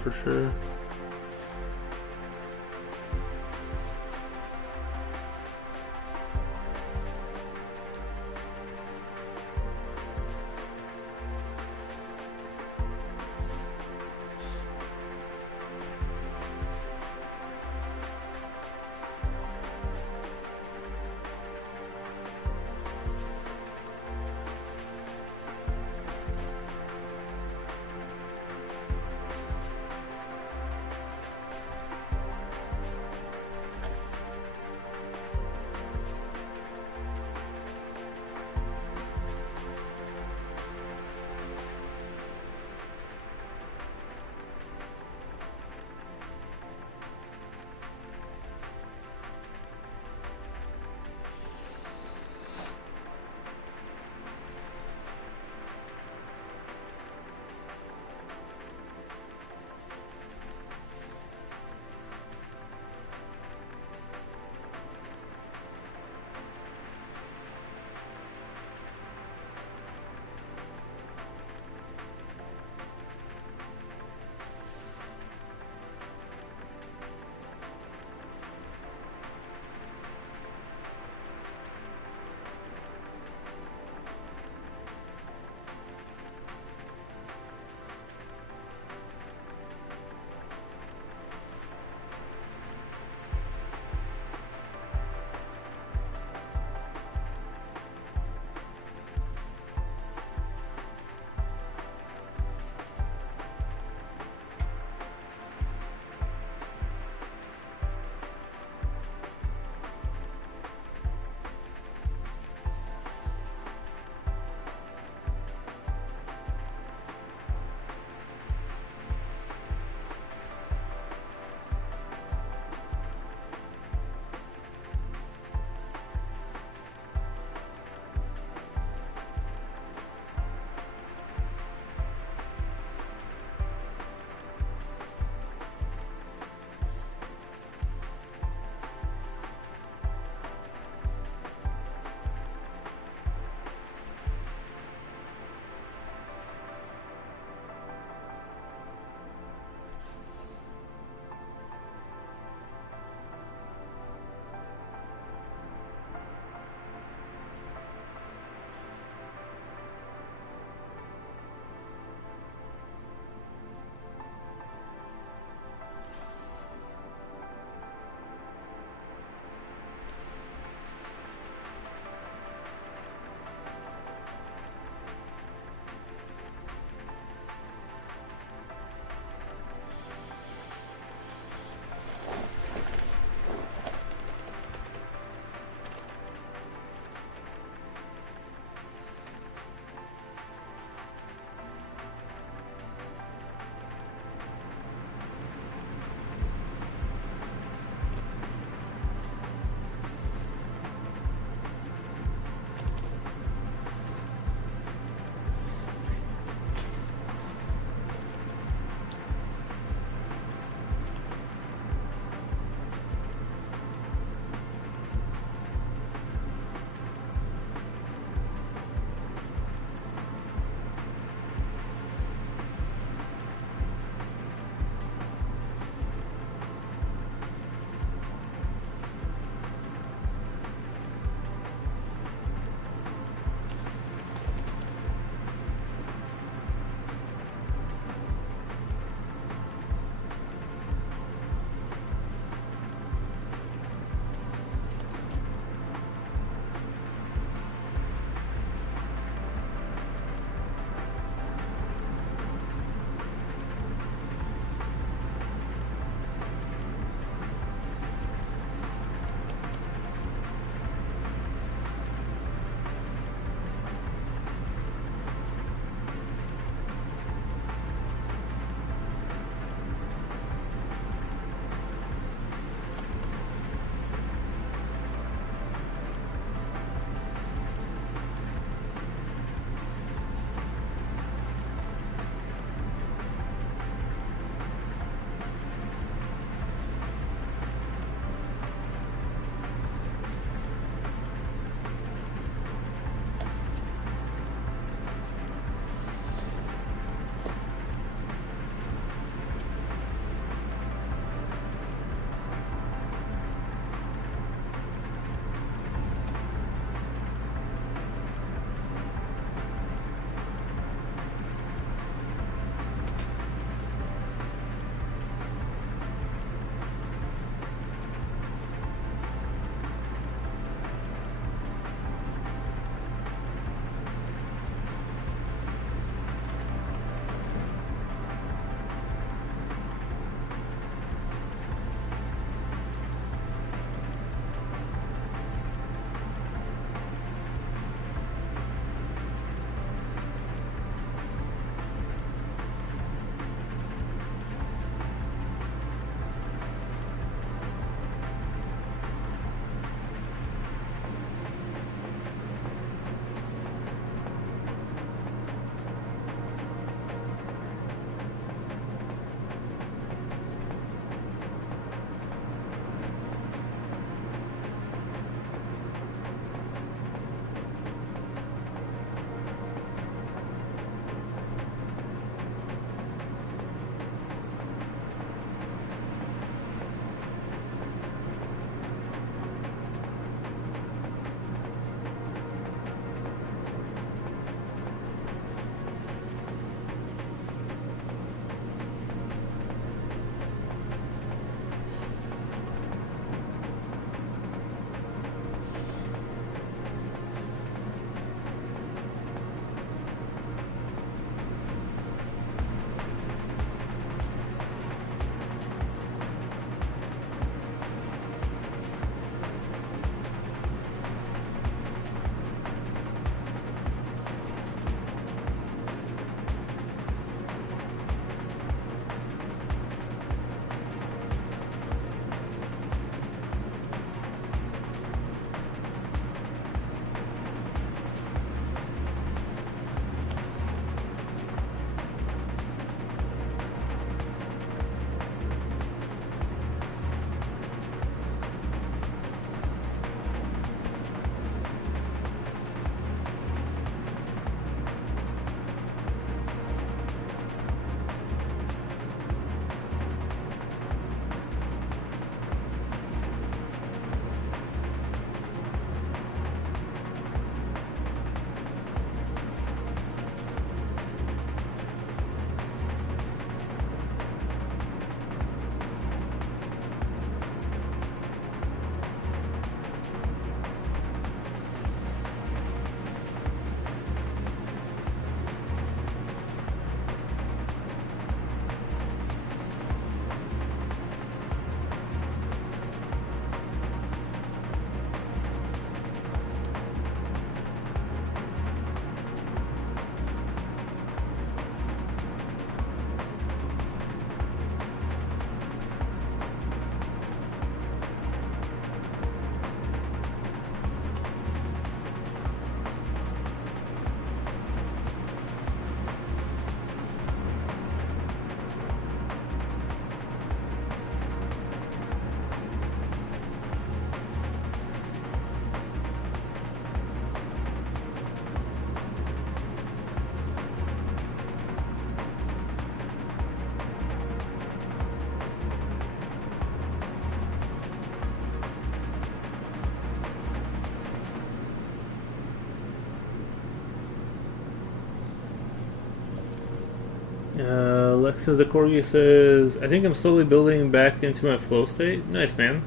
Lexus the Corgi says, I think I'm slowly building back into my flow state. Nice, man.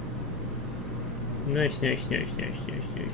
Nice, nice, nice, nice, nice, nice, nice.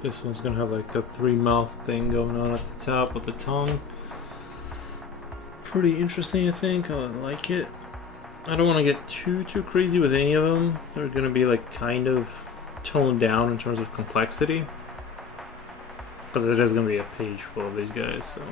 This one's gonna have like a 3-mouth thing going on at the top with the tongue. Pretty interesting, I think. I like it. I don't want to get too crazy with any of them. They're gonna be like kind of toned down in terms of complexity, because it is gonna be a page full of these guys. So.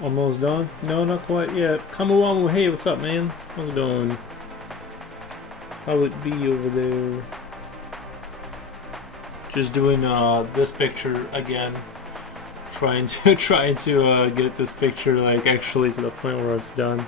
Almost done? No, not quite yet. Kamuamu, hey, what's up, man? How's it going? How it be over there? Just doing this picture again. Trying to get this picture like Actually, to the point where it's done.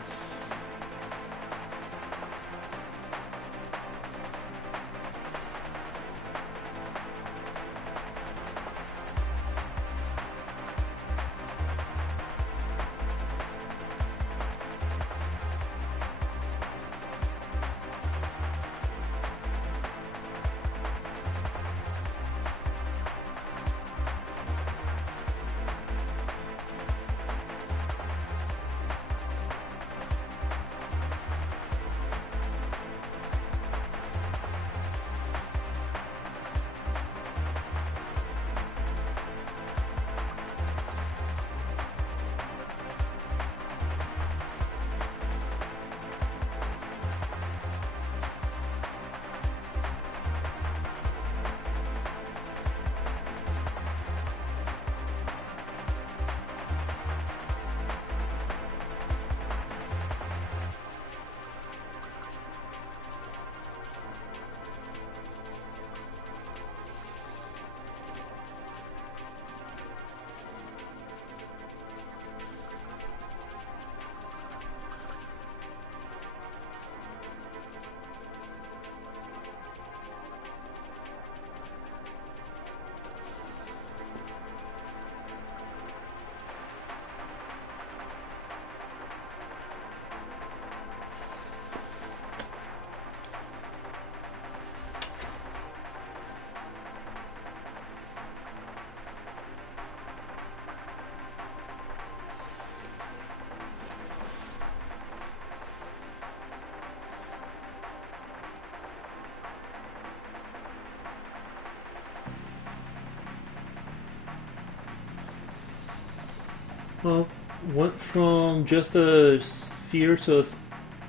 Well, went from just a sphere to a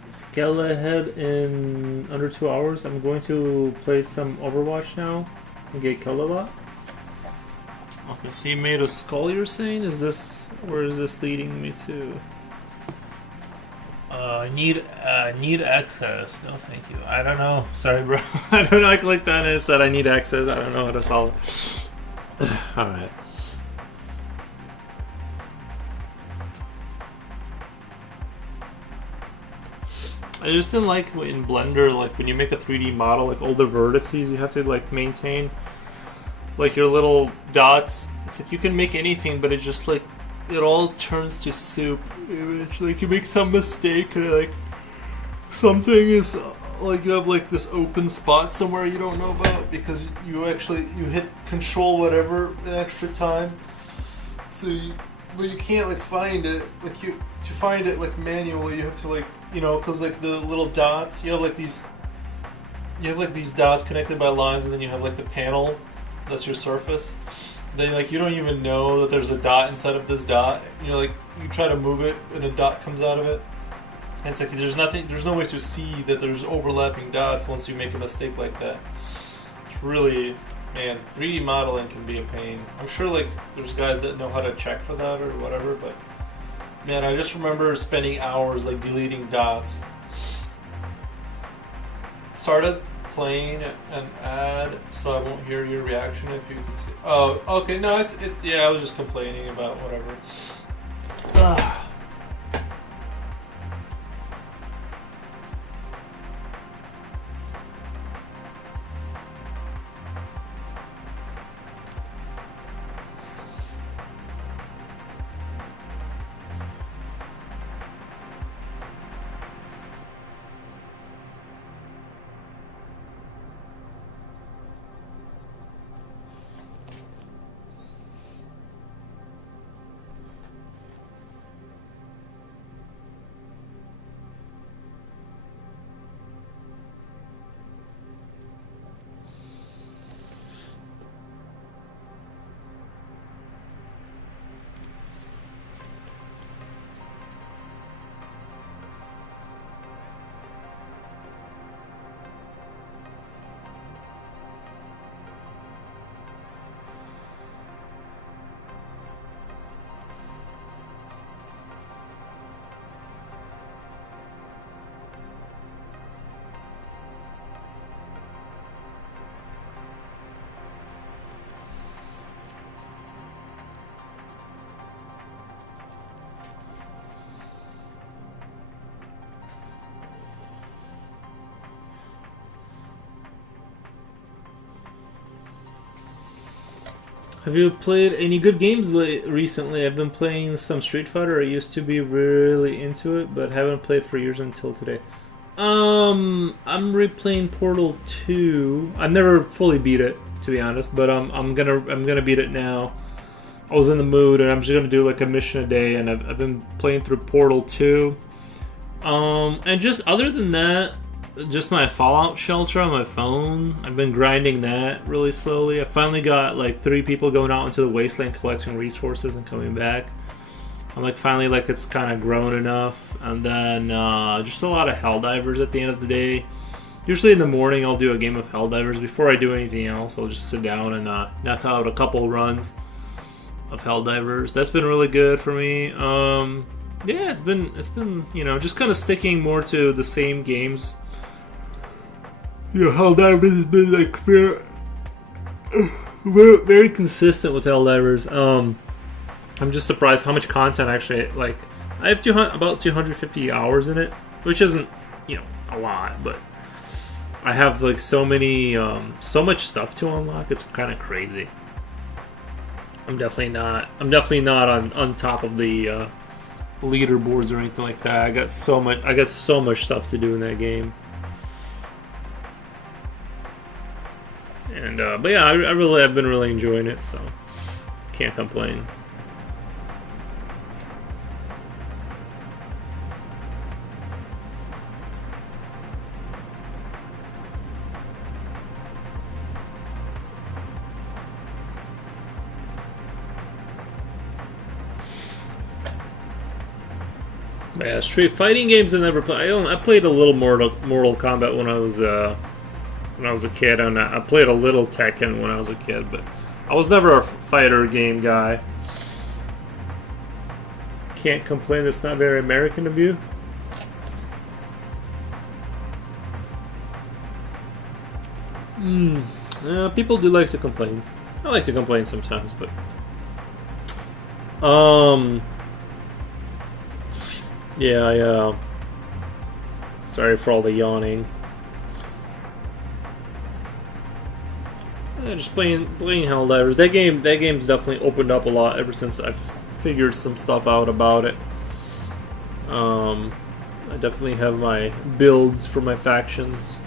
skeleton in under 2 hours. I'm going to play some Overwatch now and get killed a lot. Okay, so you made a skull, you're saying? Is this where is this leading me to? Need access. No, thank you. I don't know. Sorry, bro. I don't know. I clicked on it. It said I need access. I don't know how to solve it. All right. I just didn't like in Blender, like when you make a 3D model, like all the vertices, you have to like maintain like your little dots. It's like you can make anything, but it's just like it all turns to soup. Eventually, like you make some mistake, and like something is like you have like this open spot somewhere you don't know about because you hit control whatever an extra time. So but you can't like find it. Like to find it like manually, you have to like because like the little dots, you have like these dots connected by lines, and then you have like the panel that's your surface. Then like you don't even know that there's a dot inside of this dot. You're like you try to move it, and a dot comes out of it. And it's like there's no way to see that there's overlapping dots once you make a mistake like that. It's really, man, 3D modeling can be a pain. I'm sure like there's guys that know how to check for that or whatever, but man, I just remember spending hours like deleting dots. Started playing an ad, so I won't hear your reaction if you can see. Oh, okay, no, it's yeah, I was just complaining about whatever. Ugh. Have you played any good games recently? I've been playing some Street Fighter. I used to be really into it, but haven't played for years until today. I'm replaying Portal 2. I never fully beat it, to be honest, but I'm gonna beat it now. I was in the mood, and I'm just gonna do like a mission a day, and I've been playing through Portal 2. And just other than that, just my Fallout Shelter on my phone. I've been grinding that really slowly. I finally got like 3 people going out into the wasteland collecting resources and coming back. I'm like finally like it's kind of grown enough. And then just a lot of Helldivers at the end of the day. Usually in the morning I'll do a game of Helldivers. Before I do anything else, I'll just sit down and knock out a couple runs of Helldivers. That's been really good for me. Yeah, it's been just kind of sticking more to the same games. Helldivers has been like very consistent with Helldivers. I'm just surprised how much content actually like. I have about 250 hours in it, which isn't a lot, but I have like so much stuff to unlock. It's kind of crazy. I'm definitely not on top of the leaderboards or anything like that. I got so much stuff to do in that game. And but yeah, I've been really enjoying it, so can't complain. Yeah, street fighting games I never played. I played a little Mortal Kombat when I was a kid, and I played a little Tekken when I was a kid, but I was never a fighter game guy. Can't complain. It's not very American of you. People do like to complain. I like to complain sometimes, but yeah, sorry for all the yawning. Just playing Helldivers. That game's definitely opened up a lot ever since I've figured some stuff out about it. I definitely have my builds for my factions.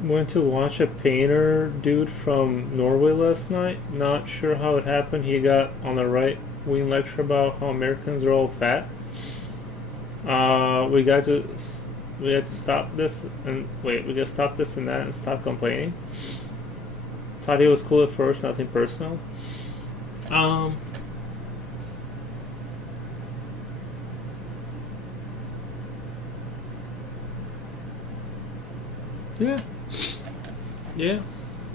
Went to watch a painter dude from Norway last night. Not sure how it happened. He got on the right wing lecture about how Americans are all fat. We got to stop this and wait. We got to stop this and that and stop complaining. Thought he was cool at first. Nothing personal. Yeah. Yeah.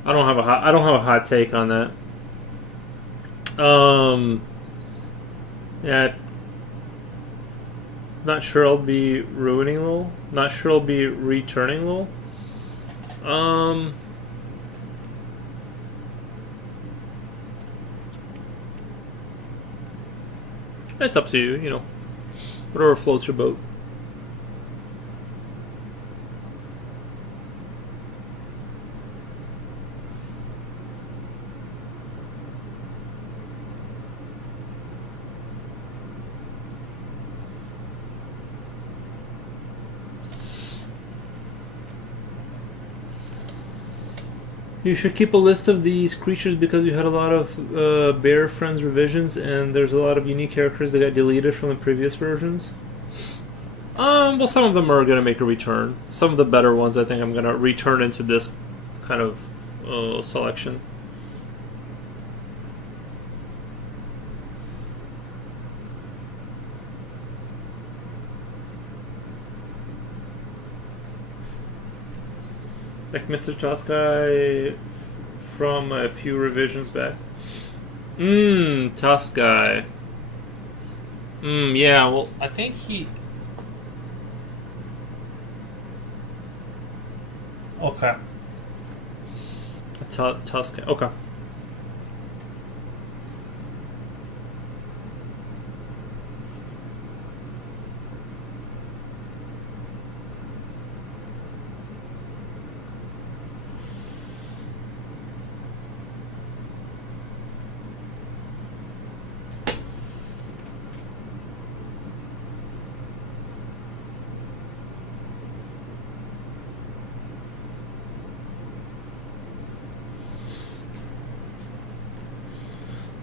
I don't have a hot take on that. Yeah. Not sure I'll be ruining Lowell. Not sure I'll be returning Lowell. It's up to you, you know. Whatever floats your boat. You should keep a list of these creatures because you had a lot of Bear Friends revisions, and there's a lot of unique characters that got deleted from the previous versions. Well, some of them are going to make a return. Some of the better ones, I think, I'm going to return into this kind of selection. Like Mr. Toskai from a few revisions back. Tusk guy. Yeah, well, I think he... Okay. Tusk guy. Okay.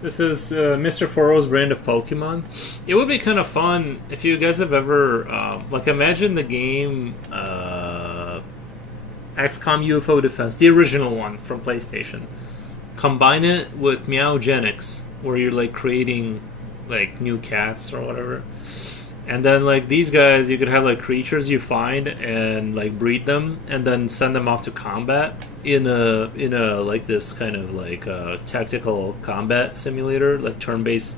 This is Mr. Foro's brand of Pokemon. It would be kind of fun if you guys have ever, like, imagine the game XCOM UFO Defense, the original one from PlayStation. Combine it with Meowgenics, where you're, like, creating, like, new cats or whatever. And then, like, these guys, you could have, like, creatures you find and, like, breed them and then send them off to combat in a like, this kind of, like, tactical combat simulator, like, turn-based.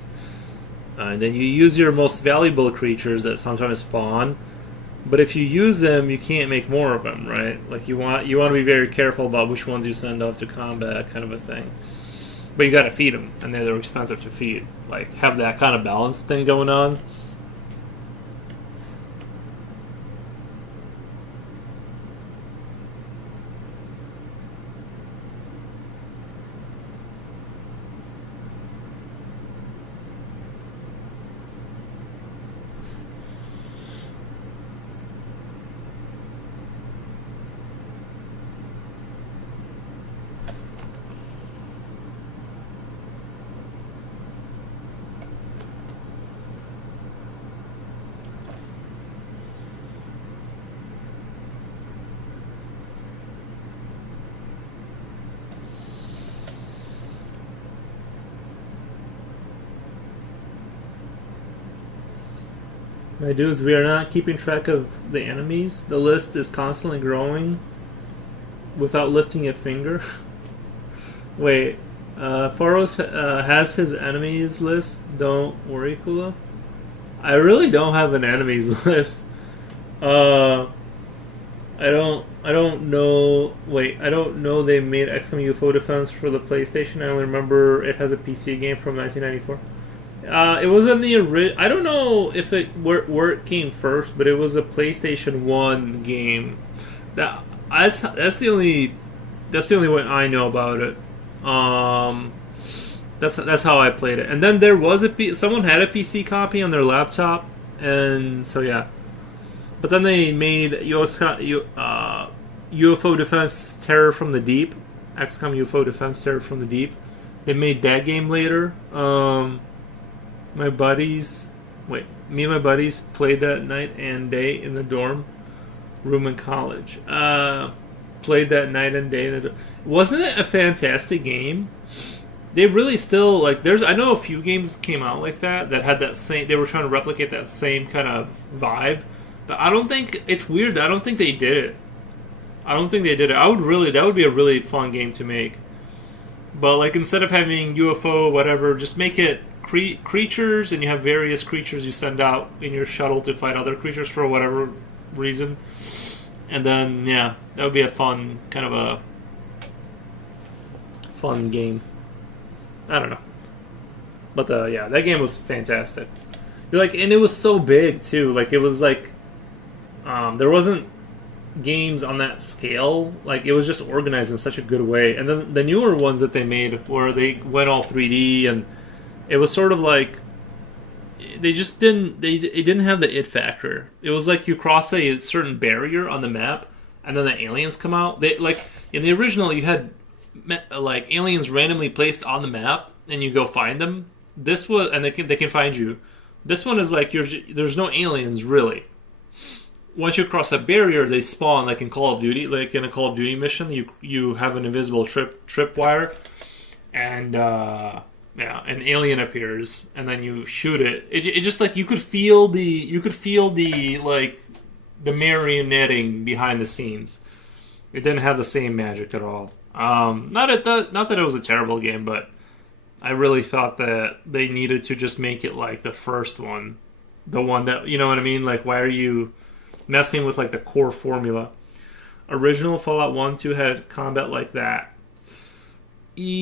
And then you use your most valuable creatures that sometimes spawn. But if you use them, you can't make more of them, right? Like, you want to be very careful about which ones you send off to combat, kind of a thing. But you gotta feed them, and they're expensive to feed. Like, have that kind of balance thing going on. My dudes, we are not keeping track of the enemies. The list is constantly growing without lifting a finger. Wait, Foros has his enemies list. Don't worry, Kula. I really don't have an enemies list. I don't know. Wait, I don't know they made XCOM UFO Defense for the PlayStation. I only remember it has a PC game from 1994. It was in the I don't know if it where it came first, but it was a PlayStation 1 game. That's the only way I know about it. That's how I played it. And then there was someone had a PC copy on their laptop, and so yeah. But then they made UFO Defense Terror from the Deep, XCOM UFO Defense Terror from the Deep. They made that game later. Me and my buddies played that night and day in the dorm room in college. Played that night and day. Wasn't it a fantastic game? They really still, like, I know a few games came out like that had that same, they were trying to replicate that same kind of vibe. But I don't think, it's weird, I don't think they did it. That would be a really fun game to make. But, like, instead of having UFO, whatever, just make it creatures, and you have various creatures you send out in your shuttle to fight other creatures for whatever reason. And then, yeah, that would be a fun game. I don't know. But, yeah, that game was fantastic. Like, and it was so big, too. Like, it was like, there wasn't games on that scale. Like, it was just organized in such a good way. And then the newer ones that they made, where they went all 3D, and it was sort of like it didn't have the it factor. It was like you cross a certain barrier on the map, and then the aliens come out. They, like, in the original, you had like aliens randomly placed on the map, and you go find them. This was, and they can find you. This one is like there's no aliens really. Once you cross a barrier, they spawn, like in Call of Duty. Like in a Call of Duty mission, you have an invisible tripwire, and an alien appears, and then you shoot it. It just, like, you could feel the like the marionetting behind the scenes. It didn't have the same magic at all. Not that it was a terrible game, but I really thought that they needed to just make it like the first one, the one that, you know what I mean? Like, why are you messing with like the core formula? Original Fallout 1, 2 had combat like that. Yes,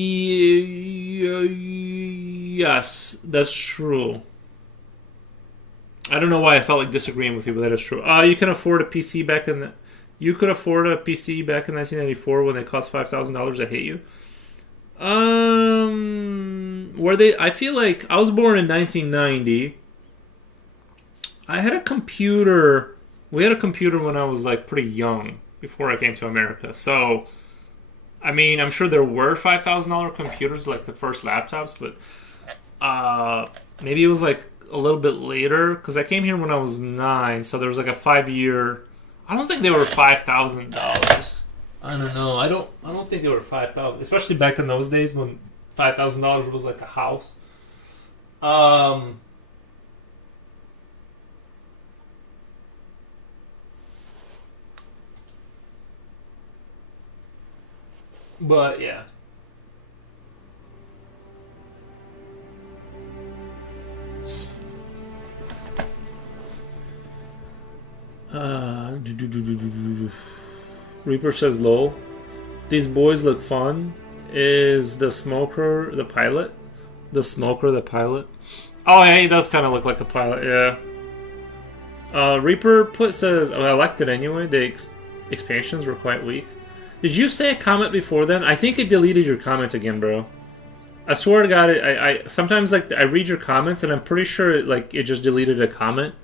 that's true. I don't know why I felt like disagreeing with you, but that is true. You can afford a PC back in the... You could afford a PC back in 1994 when they cost $5,000. I hate you. Were they? I feel like I was born in 1990. I had a computer. We had a computer when I was like pretty young before I came to America. So, I mean, I'm sure there were $5,000 computers, like the first laptops, but maybe it was like a little bit later because I came here when I was 9. So there was like a 5-year. I don't think they were $5,000. I don't know. I don't think they were $5,000, especially back in those days when $5,000 was like a house. But yeah. Reaper says lol. These boys look fun. Is the smoker the pilot? The smoker the pilot? Oh yeah, he does kind of look like a pilot, yeah. Reaper says, oh, I liked it anyway. The expansions were quite weak. Did you say a comment before then? I think it deleted your comment again, bro. I swear to God, I sometimes like I read your comments and I'm pretty sure it just deleted a comment.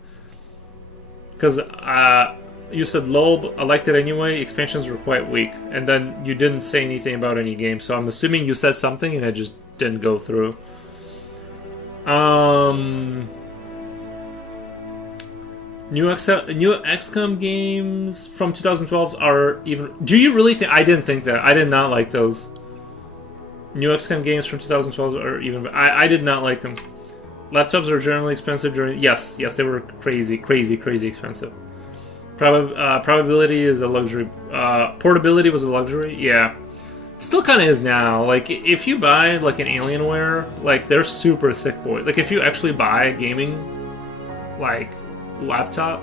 Because you said lol, but I liked it anyway. Expansions were quite weak, and then you didn't say anything about any game. So I'm assuming you said something and it just didn't go through. New XCOM games from 2012 are even... Do you really think... I didn't think that. I did not like those. New XCOM games from 2012 are even... I did not like them. Laptops are generally expensive during... Yes, they were crazy expensive. Probability is a luxury. Portability was a luxury. Yeah. Still kind of is now. Like, if you buy, like, an Alienware, like, they're super thick boy. Like, if you actually buy a gaming, like... laptop,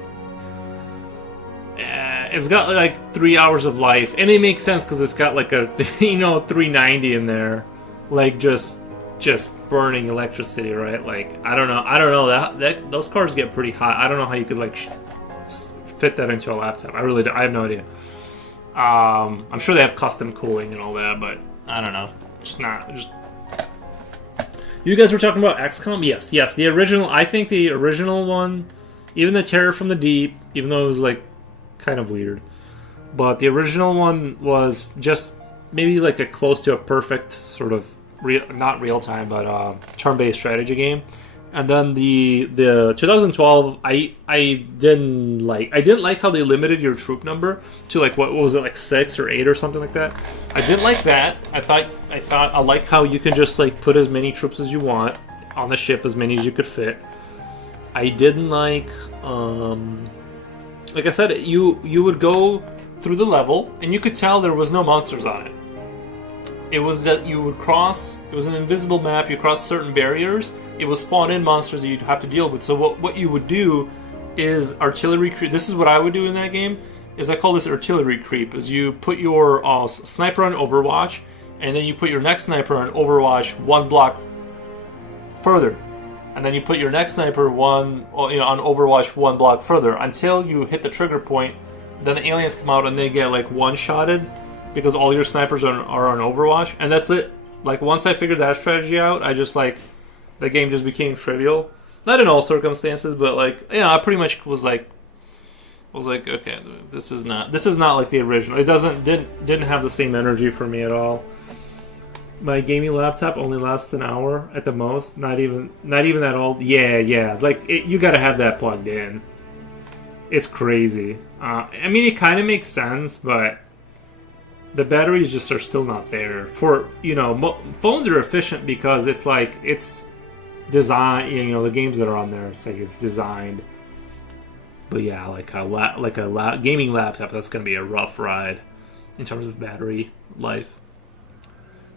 it's got like 3 hours of life, and it makes sense because it's got like a 390 in there, like just burning electricity, right? Like I don't know that those cars get pretty hot. I don't know how you could like fit that into a laptop. I have no idea. I'm sure they have custom cooling and all that, but I don't know. You guys were talking about XCOM? Yes, the original. I think the original one. Even the Terror from the Deep, even though it was like kind of weird, but the original one was just maybe like a close to a perfect sort of not real time, but turn-based strategy game. And then the 2012, I didn't like how they limited your troop number to like what was it, like 6 or 8 or something like that. I didn't like that. I like how you can just like put as many troops as you want on the ship, as many as you could fit. I didn't like I said, you would go through the level and you could tell there was no monsters on it. It was that you would cross, it was an invisible map, you cross certain barriers, it would spawn in monsters that you'd have to deal with. So what you would do is artillery creep. This is what I would do in that game, is I call this artillery creep, is you put your sniper on Overwatch, and then you put your next sniper on Overwatch 1 block further. And then you put your next sniper on Overwatch 1 block further until you hit the trigger point. Then the aliens come out and they get like one-shotted because all your snipers are on Overwatch, and that's it. Like once I figured that strategy out, I just like the game just became trivial. Not in all circumstances, but like I pretty much was like okay, this is not like the original. It didn't have the same energy for me at all. My gaming laptop only lasts an hour at the most. Not even that old. Yeah. Like you got to have that plugged in. It's crazy. I mean, it kind of makes sense, but the batteries just are still not there. For phones are efficient because it's like it's designed. The games that are on there, it's like it's designed. But yeah, like a gaming laptop, that's going to be a rough ride in terms of battery life.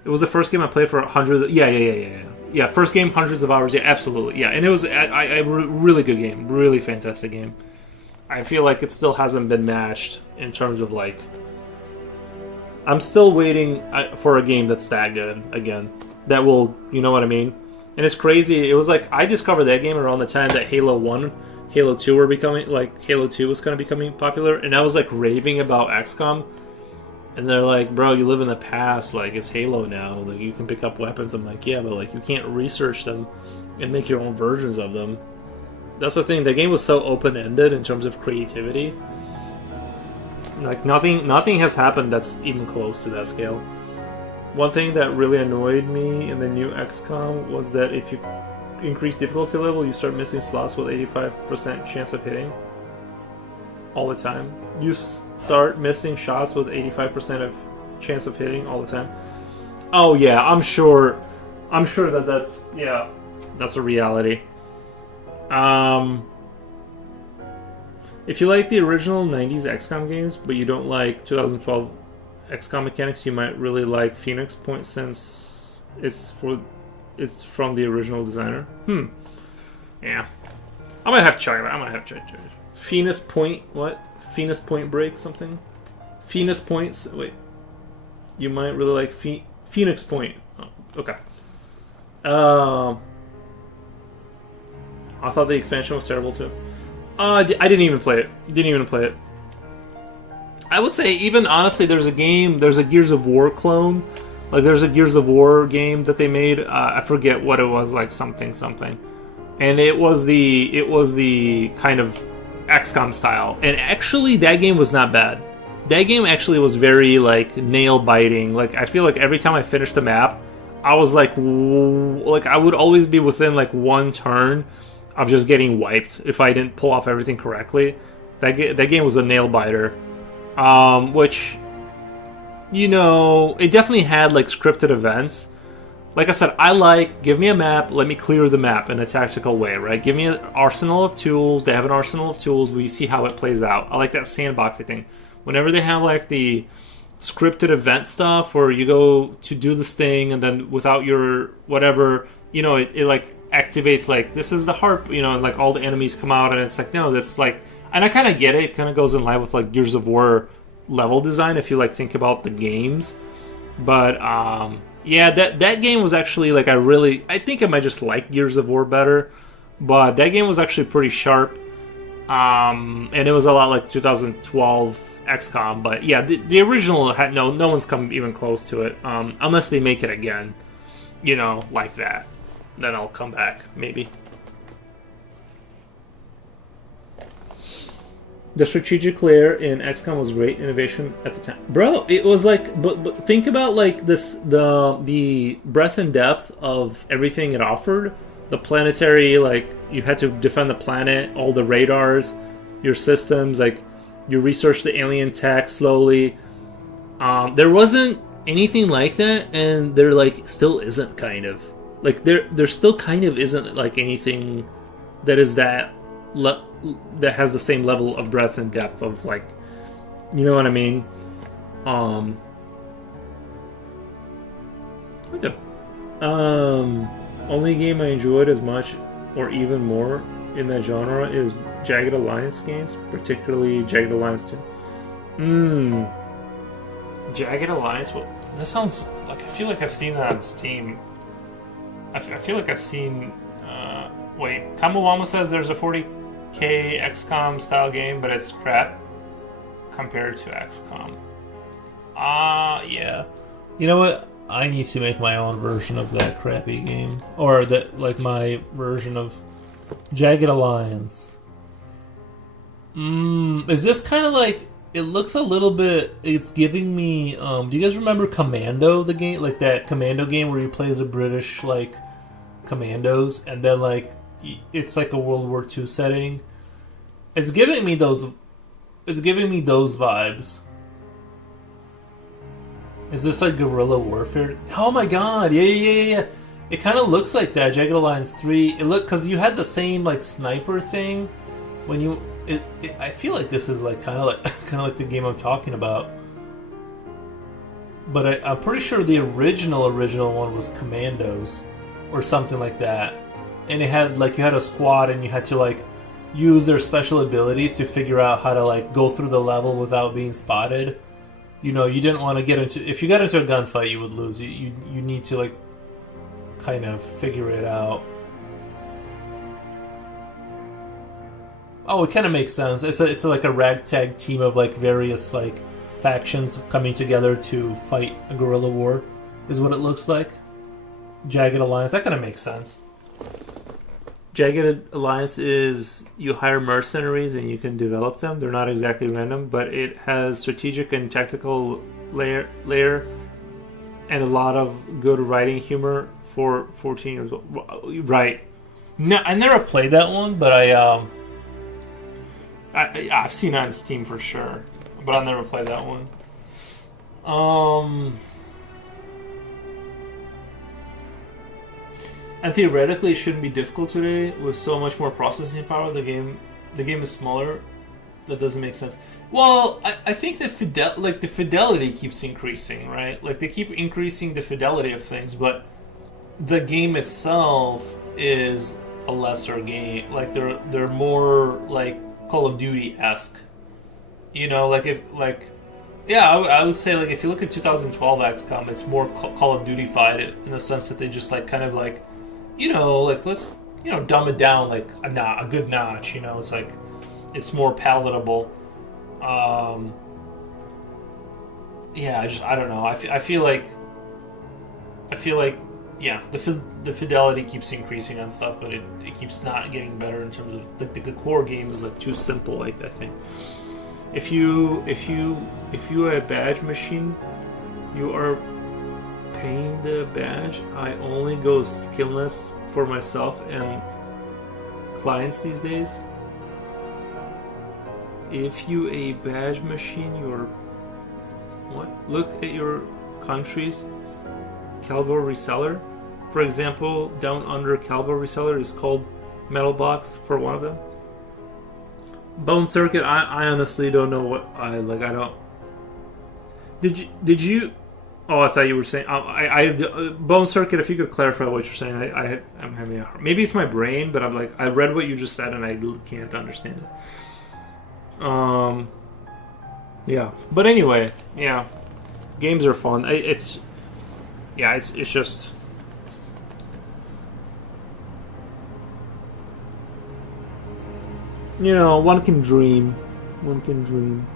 It was the first game I played for hundreds. Yeah. First game, hundreds of hours. Yeah, absolutely. Yeah, and it was a really good game, really fantastic game. I feel like it still hasn't been matched in terms of like. I'm still waiting for a game that's that good again. That will, you know what I mean? And it's crazy. It was like I discovered that game around the time that Halo 1, Halo 2 were becoming like Halo 2 was kind of becoming popular, and I was like raving about XCOM. And they're like, bro, you live in the past. Like, it's Halo now. Like, you can pick up weapons. I'm like, yeah, but like, you can't research them and make your own versions of them. That's the thing. The game was so open-ended in terms of creativity. Like, nothing has happened that's even close to that scale. One thing that really annoyed me in the new XCOM was that if you increase difficulty level, you start missing slots with 85% chance of hitting all the time. You start missing shots with 85% of chance of hitting all the time. Oh yeah, I'm sure that's a reality. If you like the original 90s XCOM games, but you don't like 2012 XCOM mechanics, you might really like Phoenix Point since it's from the original designer. Yeah. I might have to check it. Phoenix Point, what? Phoenix Point Break something? Phoenix Points. Wait. You might really like Phoenix Point. Oh, okay. I thought the expansion was terrible too. I didn't even play it. I would say, even honestly, there's a Gears of War clone. Like, there's a Gears of War game that they made. I forget what it was, like something. And it was the kind of XCOM style. And actually, that game was not bad. That game actually was very, like, nail-biting. Like, I feel like every time I finished a map, I was like I would always be within, like, one turn of just getting wiped if I didn't pull off everything correctly. That game was a nail-biter. Which, you know, it definitely had, like, scripted events. Like I said, give me a map, let me clear the map in a tactical way, right? Give me an arsenal of tools. They have an arsenal of tools. We see how it plays out. I like that sandboxing thing. Whenever they have, like, the scripted event stuff where you go to do this thing and then without your whatever, you know, it like, activates, like, this is the harp, you know, and, like, all the enemies come out and it's like, no, that's, like... And I kind of get it. It kind of goes in line with, like, Gears of War level design if you, like, think about the games. But, yeah, that game was actually, like, I think I might just like Gears of War better. But that game was actually pretty sharp. And it was a lot like 2012 XCOM. But, yeah, the original had no one's come even close to it. Unless they make it again, you know, like that. Then I'll come back, maybe. The strategic layer in XCOM was great innovation at the time. Bro, it was like... But think about, like, the breadth and depth of everything it offered. The planetary, like, you had to defend the planet, all the radars, your systems, like, you research the alien tech slowly. There wasn't anything like that, and there, like, still isn't, kind of. Like, there still kind of isn't, like, anything that is that has the same level of breadth and depth of, like, you know what I mean? What the? Only game I enjoyed as much or even more in that genre is Jagged Alliance games, particularly Jagged Alliance 2. Jagged Alliance? What? That sounds like, I feel like I've seen that on Steam. I feel like I've seen... wait, Kamawama says there's a 40k XCOM style game, but it's crap compared to XCOM. Yeah. You know what? I need to make my own version of that crappy game. Or that, like, my version of Jagged Alliance. Is this kind of like... It looks a little bit... It's giving me... do you guys remember Commando, the game? Like, that Commando game where you play as a British, like, commandos, and then, like, it's like a World War II setting. It's giving me those vibes. Is this like guerrilla warfare? Oh my god, yeah. It kind of looks like that, Jagged Alliance 3. Because you had the same, like, sniper thing when you... I feel like this is, like, kind of like the game I'm talking about. but I'm pretty sure the original one was Commandos, or something like that. And it had like you had a squad, and you had to like use their special abilities to figure out how to like go through the level without being spotted. You know, you didn't want to get into if you got into a gunfight, you would lose. You need to like kind of figure it out. Oh, it kind of makes sense. It's like a ragtag team of like various like factions coming together to fight a guerrilla war, is what it looks like. Jagged Alliance, that kind of makes sense. Jagged Alliance is you hire mercenaries and you can develop them. They're not exactly random, but it has strategic and tactical layer and a lot of good writing humor for 14 years old. Right. No, I never played that one, but I've seen it on Steam for sure, but I'll never play that one. And theoretically, it shouldn't be difficult today with so much more processing power. The game is smaller. That doesn't make sense. Well, I think the fidelity keeps increasing, right? Like they keep increasing the fidelity of things, but the game itself is a lesser game. Like they're more like Call of Duty-esque. You know, like I would say like if you look at 2012 XCOM, it's more Call of Duty-fied in the sense that they just like kind of like, you know, like let's, you know, dumb it down like a good notch. You know, it's like it's more palatable. Yeah, I don't know. I feel like yeah, the fidelity keeps increasing on stuff, but it keeps not getting better in terms of the core game is like too simple. I think if you are a badge machine, you are paying the badge. I only go skinless for myself and clients these days. If you a badge machine, you're what? Look at your countries. Caliber Reseller, for example, down under Caliber Reseller is called Metal Box for one of them. Bone Circuit, I honestly don't know what I don't. Did you? Oh, I thought you were saying. Bone Circuit. If you could clarify what you're saying, I'm having a. Maybe it's my brain, but I'm like I read what you just said and I can't understand it. Yeah, but anyway, yeah, games are fun. It's just. You know, one can dream. One can dream.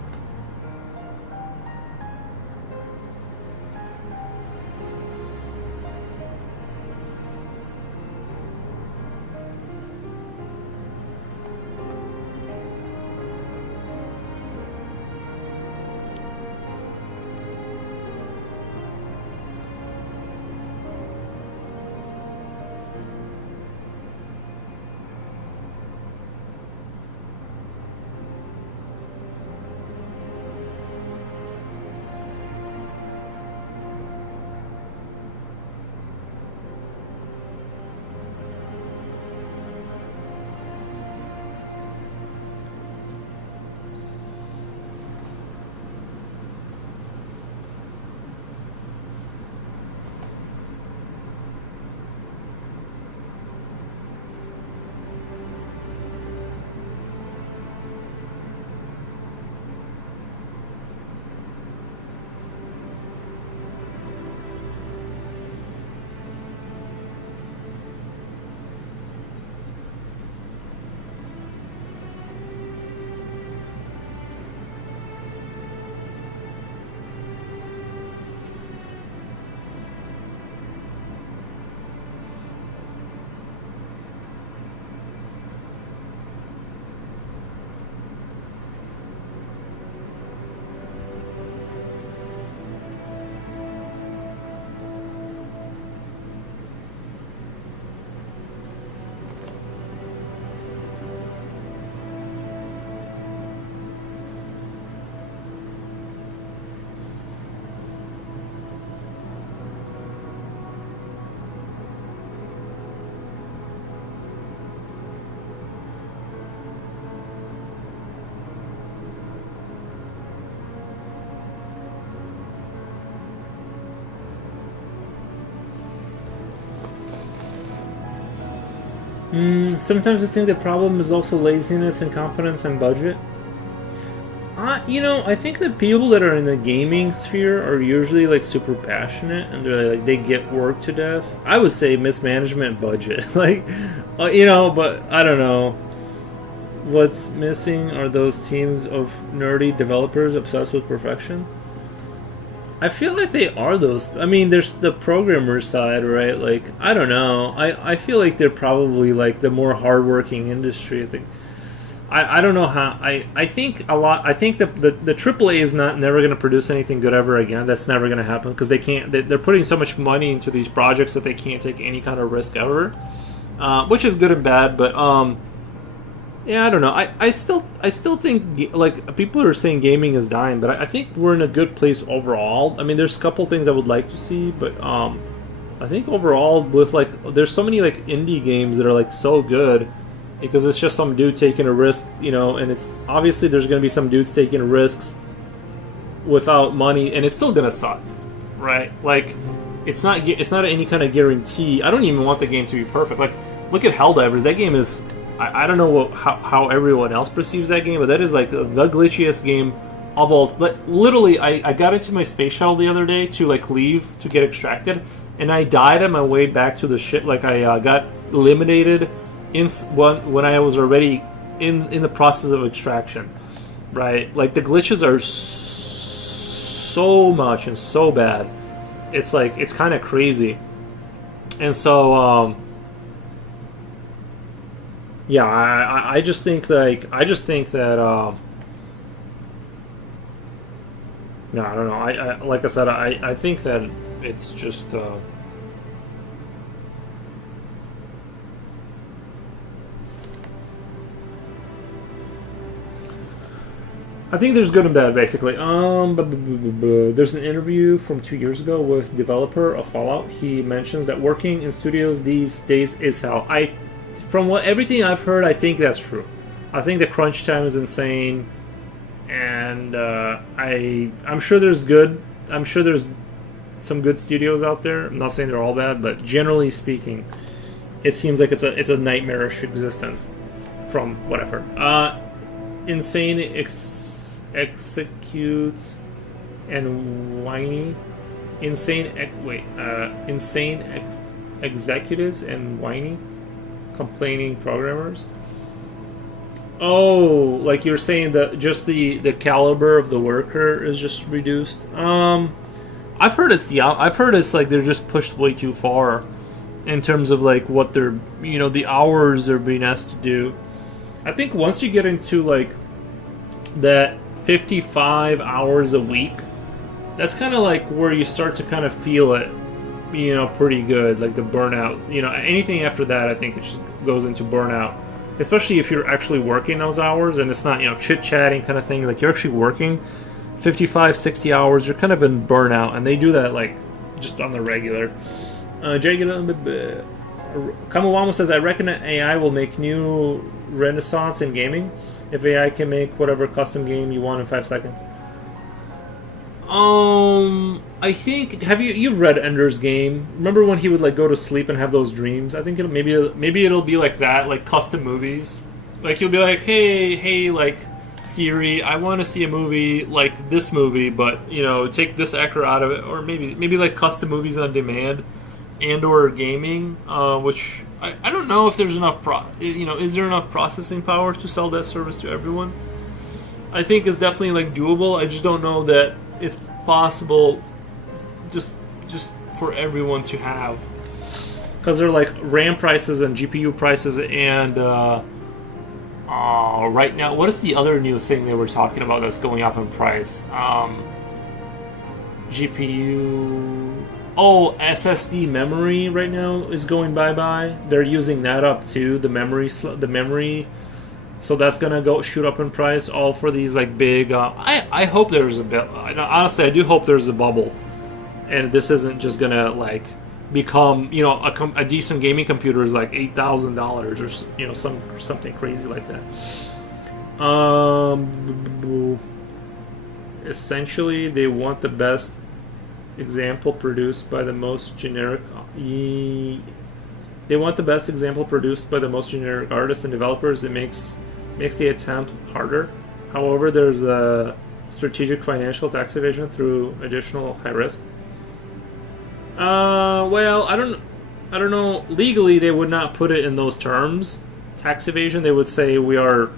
Sometimes I think the problem is also laziness, incompetence, and budget. I think the people that are in the gaming sphere are usually like super passionate and they're like they get work to death. I would say mismanagement, budget, like, but I don't know. What's missing are those teams of nerdy developers obsessed with perfection. I feel like they are those. I mean, there's the programmer side, right? Like, I don't know. I feel like they're probably like the more hardworking industry. I think. I don't know how. I think a lot. I think the AAA is never going to produce anything good ever again. That's never going to happen because they can't. They're putting so much money into these projects that they can't take any kind of risk ever, which is good and bad. But yeah, I don't know. I still think like people are saying gaming is dying, but I think we're in a good place overall. I mean, there's a couple things I would like to see, but I think overall with like there's so many like indie games that are like so good. Because it's just some dude taking a risk, and it's obviously there's going to be some dudes taking risks without money, and it's still going to suck, right? Like, it's not any kind of guarantee. I don't even want the game to be perfect. Like, look at Helldivers. That game is, I don't know how everyone else perceives that game, but that is like the glitchiest game of all. Literally, I got into my space shuttle the other day to like leave to get extracted, and I died on my way back to the ship. Like I got eliminated. When I was already in the process of extraction, right? Like the glitches are so much and so bad. It's like it's kind of crazy, and so yeah, I just think that no, I don't know. I like I said, I think that it's just. I think there's good and bad, basically. There's an interview from 2 years ago with developer of Fallout. He mentions that working in studios these days is hell. From everything I've heard, I think that's true. I think the crunch time is insane, and I'm sure there's good. I'm sure there's some good studios out there. I'm not saying they're all bad, but generally speaking, it seems like it's a nightmarish existence. From what I've heard, insane executes and whiny executives and whiny complaining programmers. Oh, like you're saying that just the caliber of the worker is just reduced. I've heard it's like they're just pushed way too far in terms of like what they're the hours they're being asked to do. I think once you get into like that 55 hours a week, that's kind of like where you start to kind of feel it, pretty good, like the burnout. Anything after that, I think it just goes into burnout, especially if you're actually working those hours and it's not, chit-chatting kind of thing. Like you're actually working 55, 60 hours, you're kind of in burnout, and they do that like just on the regular. Kamawamo says, I reckon that AI will make new renaissance in gaming. If AI can make whatever custom game you want in 5 seconds. I think you've read Ender's Game? Remember when he would like go to sleep and have those dreams? I think maybe it'll be like that, like custom movies. Like he'll be like, hey, like Siri, I want to see a movie like this movie, but take this actor out of it, or maybe like custom movies on demand, and or gaming, which. I don't know if there's enough is there enough processing power to sell that service to everyone? I think it's definitely like doable. I just don't know that it's possible just for everyone to have, because they're like RAM prices and GPU prices, and right now, what is the other new thing they were talking about that's going up in price? GPU. Oh, SSD memory right now is going bye-bye. They're using that up too, the memory. So that's gonna shoot up in price. All for these like big. I hope there's a bit. Honestly, I do hope there's a bubble, and this isn't just gonna like become a decent gaming computer is like $8,000 or something crazy like that. Essentially, they want the best example produced by the most generic. They want the best example produced by the most generic artists and developers. It makes the attempt harder. However, there's a strategic financial tax evasion through additional high risk. Well, I don't know. Legally, they would not put it in those terms. Tax evasion, they would say we are.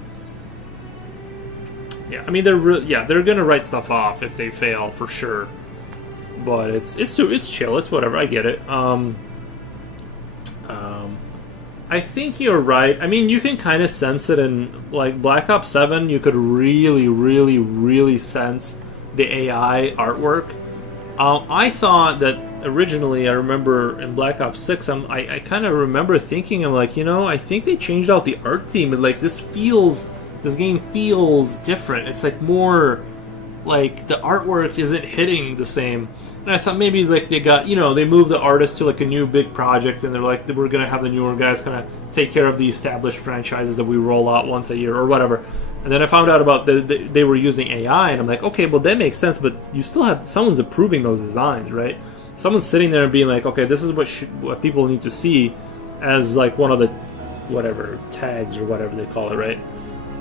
Yeah, I mean they're gonna write stuff off if they fail for sure. But it's chill. It's whatever. I get it. I think you're right. I mean, you can kind of sense it in like Black Ops 7. You could really, really, really sense the AI artwork. I thought that originally, I remember in Black Ops 6, I kind of remember thinking, I'm like, I think they changed out the art team, and like this game feels different. It's like more like the artwork isn't hitting the same. And I thought maybe like they got, they moved the artist to like a new big project, and they're like, we're gonna have the newer guys kind of take care of the established franchises that we roll out once a year or whatever. And then I found out about they were using AI, and I'm like, okay, well that makes sense, but you still have someone's approving those designs, right? Someone's sitting there and being like, okay, this is what people need to see as like one of the whatever tags or whatever they call it, right?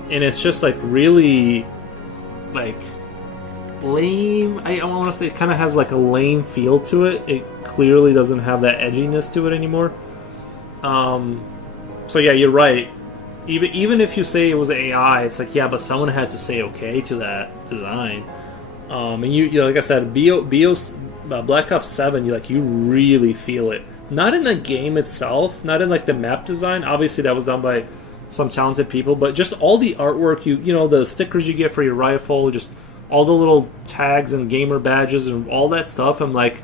And it's just like really like lame. I want to say it kind of has like a lame feel to it. It clearly doesn't have that edginess to it anymore. So yeah, you're right. Even if you say it was AI, it's like, yeah, but someone had to say okay to that design. And you like I said, Black Ops 7, you really feel it. Not in the game itself, not in like the map design. Obviously, that was done by some talented people, but just all the artwork, the stickers you get for your rifle, just all the little tags and gamer badges and all that stuff. I'm like,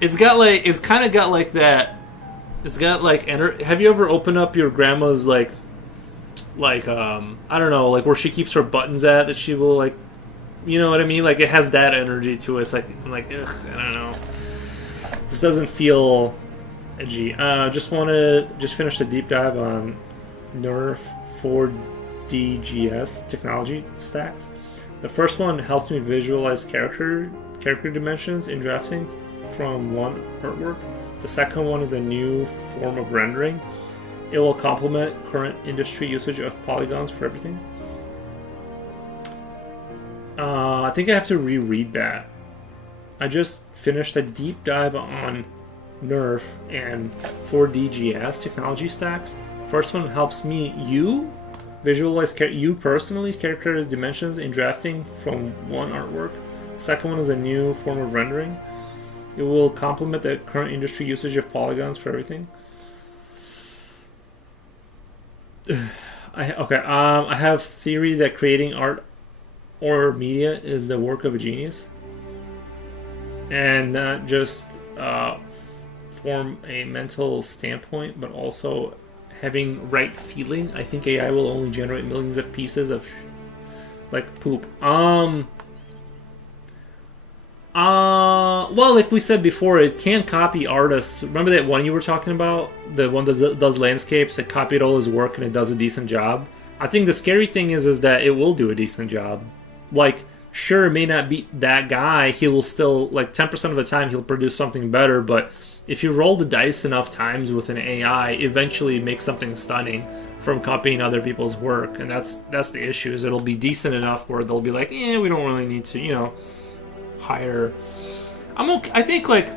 it's kind of got like that. It's got like, have you ever opened up your grandma's like I don't know, like where she keeps her buttons at, that she will like, you know what I mean? Like it has that energy to it. It's like, I'm like, ugh, I don't know. This doesn't feel edgy. Just want to finish the deep dive on Nerf 4DGS technology stacks. The first one helps me visualize character dimensions in drafting from one artwork. The second one is a new form of rendering. It will complement current industry usage of polygons for everything. I think I have to reread that. I just finished a deep dive on Nerf and 4DGS technology stacks. First one helps you visualize you personally character dimensions in drafting from one artwork. Second one is a new form of rendering. It will complement the current industry usage of polygons for everything. I have theory that creating art or media is the work of a genius, and not just from a mental standpoint, but also having right feeling. I think AI will only generate millions of pieces of like poop. Well, like we said before, it can copy artists. Remember that one you were talking about? The one that does landscapes, it copied all his work and it does a decent job. I think the scary thing is that it will do a decent job. Like, sure, it may not be that guy. He will still, like, 10% of the time he'll produce something better, but if you roll the dice enough times with an AI, eventually it makes something stunning from copying other people's work. And that's the issue, is it'll be decent enough where they'll be like, we don't really need to, hire. I think, like,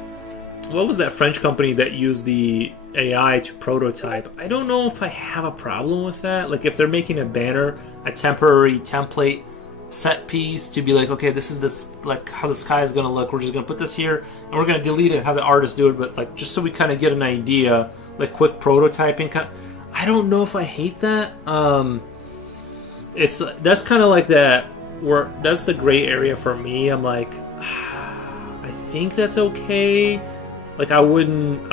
what was that French company that used the AI to prototype? I don't know if I have a problem with that. Like, if they're making a banner, a temporary template set piece to be like, okay, this is this, like, how the sky is going to look. We're just going to put this here, and we're going to delete it and have the artist do it, but, like, just so we kind of get an idea, like, quick prototyping. I don't know if I hate that. That's kind of like that, where that's the gray area for me. I'm like, I think that's okay. Like, I wouldn't,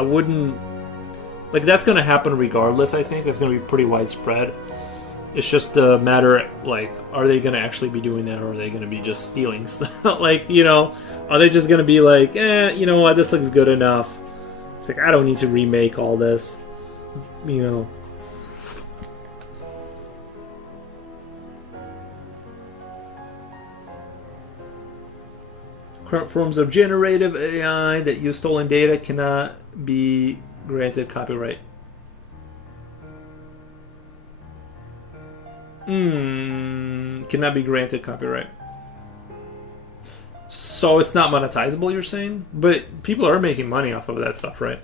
like, that's going to happen regardless. I think that's going to be pretty widespread. It's just a matter, like, are they going to actually be doing that, or are they going to be just stealing stuff? Like, are they just going to be like, you know what, this looks good enough. It's like, I don't need to remake all this, Current forms of generative AI that use stolen data cannot be granted copyright? Cannot be granted copyright. So it's not monetizable, you're saying? But people are making money off of that stuff, right?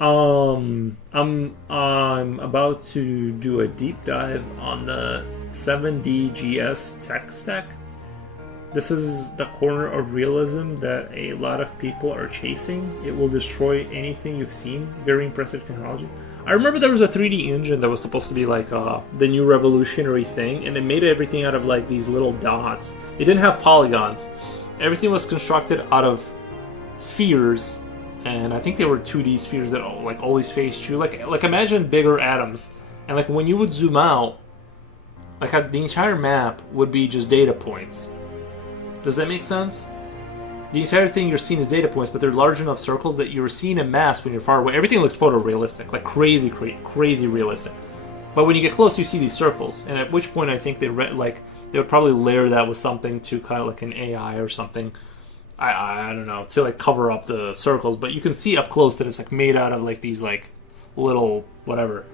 I'm about to do a deep dive on the 7DGS tech stack. This is the corner of realism that a lot of people are chasing. It will destroy anything you've seen. Very impressive technology. I remember there was a 3D engine that was supposed to be like the new revolutionary thing, and it made everything out of like these little dots. It didn't have polygons. Everything was constructed out of spheres, and I think they were 2D spheres that like always faced you. Like imagine bigger atoms, and like when you would zoom out, like the entire map would be just data points. Does that make sense? The entire thing you're seeing is data points, but they're large enough circles that you're seeing in mass when you're far away. Everything looks photorealistic, like crazy realistic. But when you get close, you see these circles, and at which point I think they would probably layer that with something to kind of like an AI or something. I don't know, to like cover up the circles. But you can see up close that it's like made out of like these like little whatever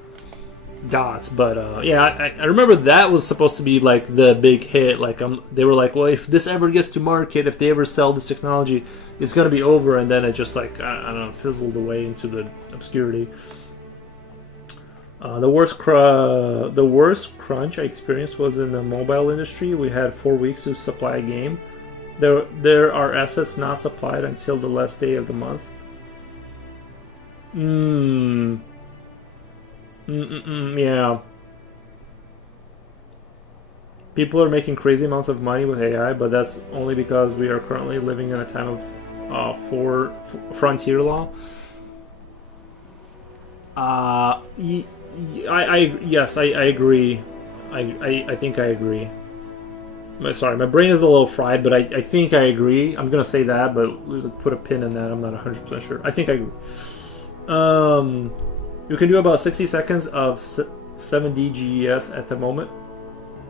dots. But yeah, I remember that was supposed to be like the big hit. Like they were like, well, if this ever gets to market, if they ever sell this technology, it's gonna be over. And then it just like I don't know, fizzled away into the obscurity. The worst crunch I experienced was in the mobile industry. We had 4 weeks to supply a game. There are assets not supplied until the last day of the month. Yeah. People are making crazy amounts of money with AI, but that's only because we are currently living in a time of frontier law. Yes, I agree. I think I agree. Sorry, my brain is a little fried, but I think I agree. I'm gonna say that, but we'll put a pin in that. I'm not 100% sure. I think I agree. You can do about 60 seconds of 7DGS at the moment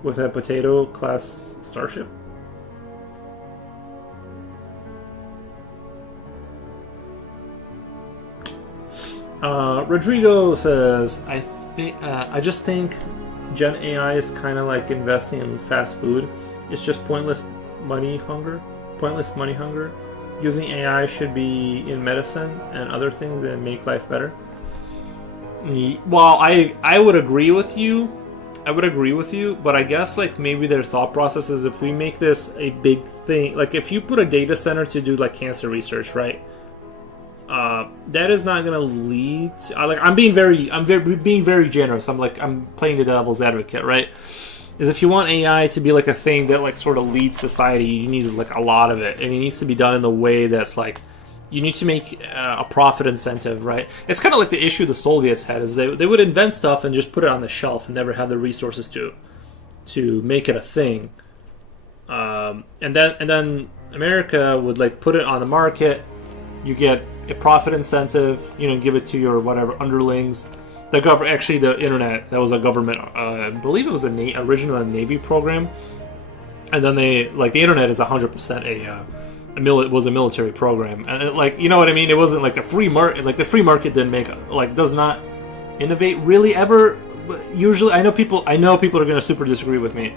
with a potato class starship. Rodrigo says, I just think Gen AI is kind of like investing in fast food. It's just pointless money hunger. Using AI should be in medicine and other things that make life better. Well, I would agree with you. But I guess like maybe their thought process is if we make this a big thing, like if you put a data center to do like cancer research, right? That is not going to lead to, I'm being very generous. I'm playing the devil's advocate, right? Is if you want AI to be like a thing that like sort of leads society, you need like a lot of it, and it needs to be done in the way that's like you need to make a profit incentive, right? It's kind of like the issue the Soviets had is they would invent stuff and just put it on the shelf and never have the resources to make it a thing. And then America would like put it on the market. You get a profit incentive, give it to your whatever underlings. The internet, that was a government, I believe it was originally a Navy program. And then the internet is 100% it was a military program. And you know what I mean? It wasn't like the free market, the free market didn't make, does not innovate really ever. But usually, I know people are going to super disagree with me.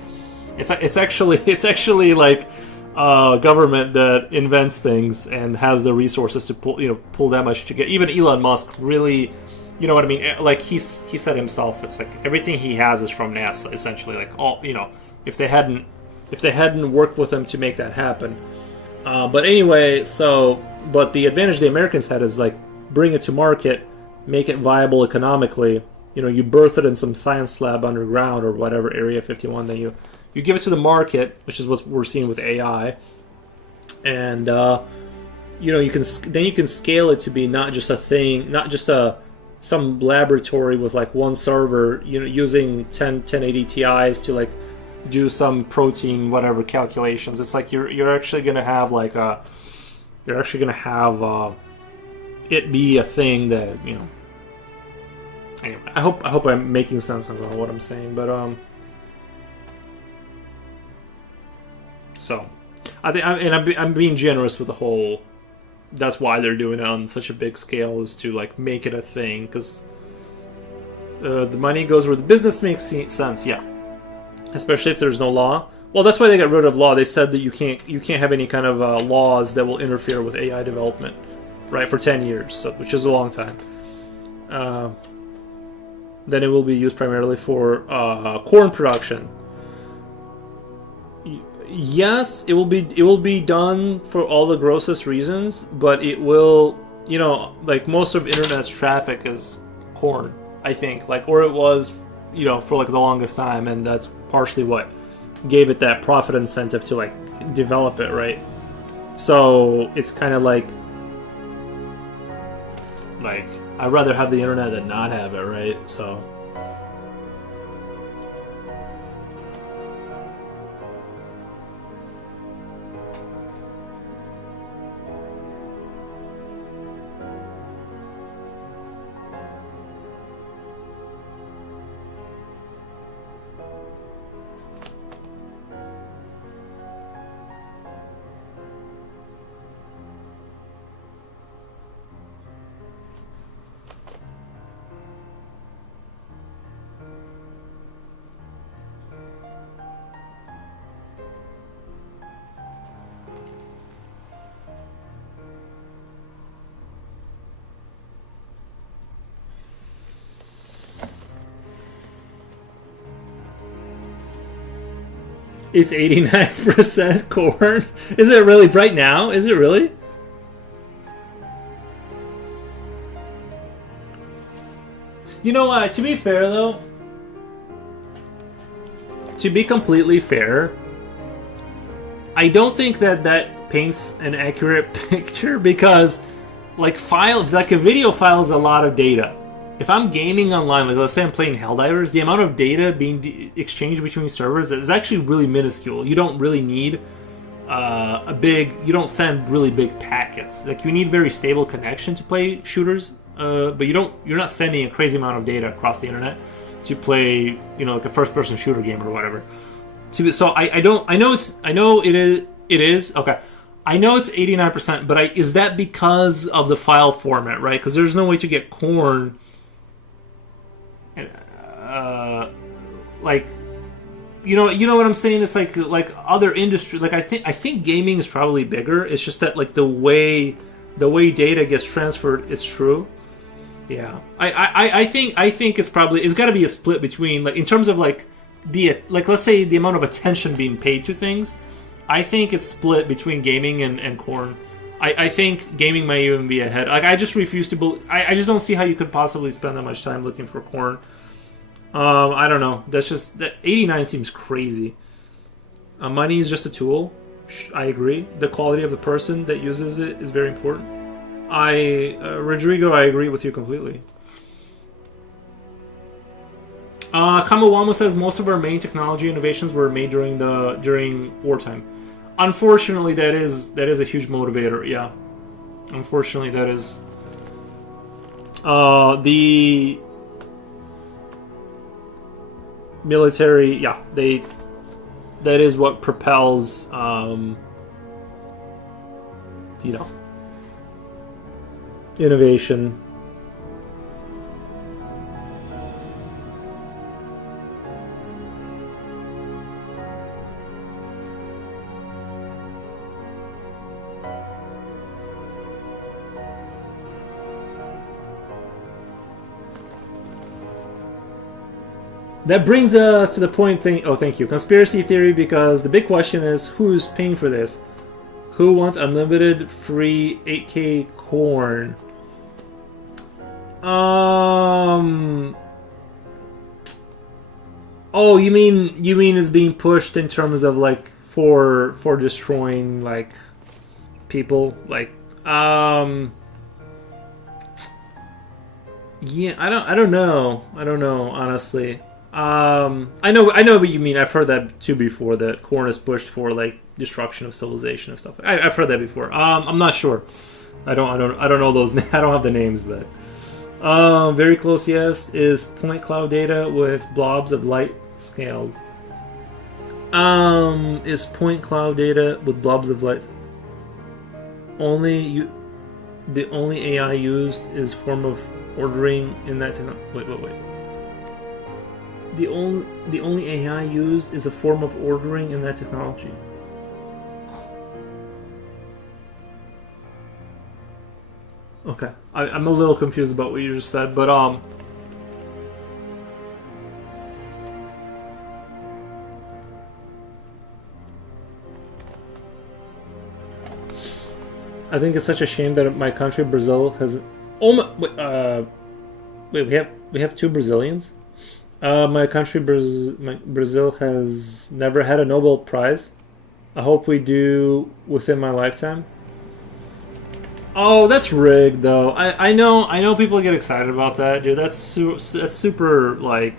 It's actually like government that invents things and has the resources to pull that much to get. Even Elon Musk really, you know what I mean? Like he said himself, it's like everything he has is from NASA. Essentially, like all if they hadn't worked with him to make that happen. But anyway, but the advantage the Americans had is like bring it to market, make it viable economically. You birth it in some science lab underground or whatever, Area 51. Then you give it to the market, which is what we're seeing with AI, and you can scale it to be not just a thing, not just some laboratory with like one server, using 1080 Ti's to like do some protein whatever calculations. It's like you're actually gonna have it be a thing that Anyway, I hope I'm making sense of what I'm saying, but so I think I'm being generous with the whole that's why they're doing it on such a big scale, is to like make it a thing, because the money goes where the business makes sense. Yeah, especially if there's no law. Well, that's why they got rid of law. They said that you can't have any kind of laws that will interfere with AI development, right, for 10 years, so, which is a long time. Then it will be used primarily for corn production. Yes, it will be done for all the grossest reasons, but it will, like most of internet's traffic is corn, I think, like, or it was, for like the longest time, and that's partially what gave it that profit incentive to like develop it, right? So it's kind of like I'd rather have the internet than not have it, right? So it's 89% corn. Is it really right now? Is it really? To be fair though, to be completely fair, I don't think that paints an accurate picture, because like a video file is a lot of data. If I'm gaming online, like let's say I'm playing Helldivers, the amount of data being exchanged between servers is actually really minuscule. You don't really need you don't send really big packets. Like you need very stable connection to play shooters, but you're not sending a crazy amount of data across the internet to play, like a first-person shooter game or whatever. So I know it is okay. I know it's 89%, but is that because of the file format, right? Because there's no way to get corn. You know what I'm saying? It's like other industry. Like I think gaming is probably bigger. It's just that like the way data gets transferred is true. Yeah, I think it's got to be a split between, like, in terms of like let's say the amount of attention being paid to things. I think it's split between gaming and corn. I think gaming might even be ahead. Like I just refuse to believe. I just don't see how you could possibly spend that much time looking for corn. I don't know. That 89 seems crazy. Money is just a tool. I agree. The quality of the person that uses it is very important. Rodrigo, I agree with you completely. Kamawamo says most of our main technology innovations were made during wartime. Unfortunately, that is a huge motivator. Yeah, unfortunately, that is. The military, yeah, that is what propels, innovation. That brings us to the point thing. Oh, thank you. Conspiracy theory, because the big question is who's paying for this? Who wants unlimited free 8K corn? Oh, you mean is being pushed in terms of like for destroying like people, like yeah, I don't know honestly. I know what you mean. I've heard that too before, that corn is pushed for like destruction of civilization and stuff. I've heard that before. I'm not sure. I don't know those. I don't have the names, but very close. Yes, is point cloud data with blobs of light scaled. Is point cloud data with blobs of light only the only AI used is form of ordering in that wait. The only AI used is a form of ordering in that technology. Okay, I'm a little confused about what you just said, but I think it's such a shame that my country, Brazil, has. Oh my! Wait, we have two Brazilians. My country, Brazil, has never had a Nobel Prize. I hope we do within my lifetime. Oh, that's rigged, though. I know people get excited about that, dude. That's super, like,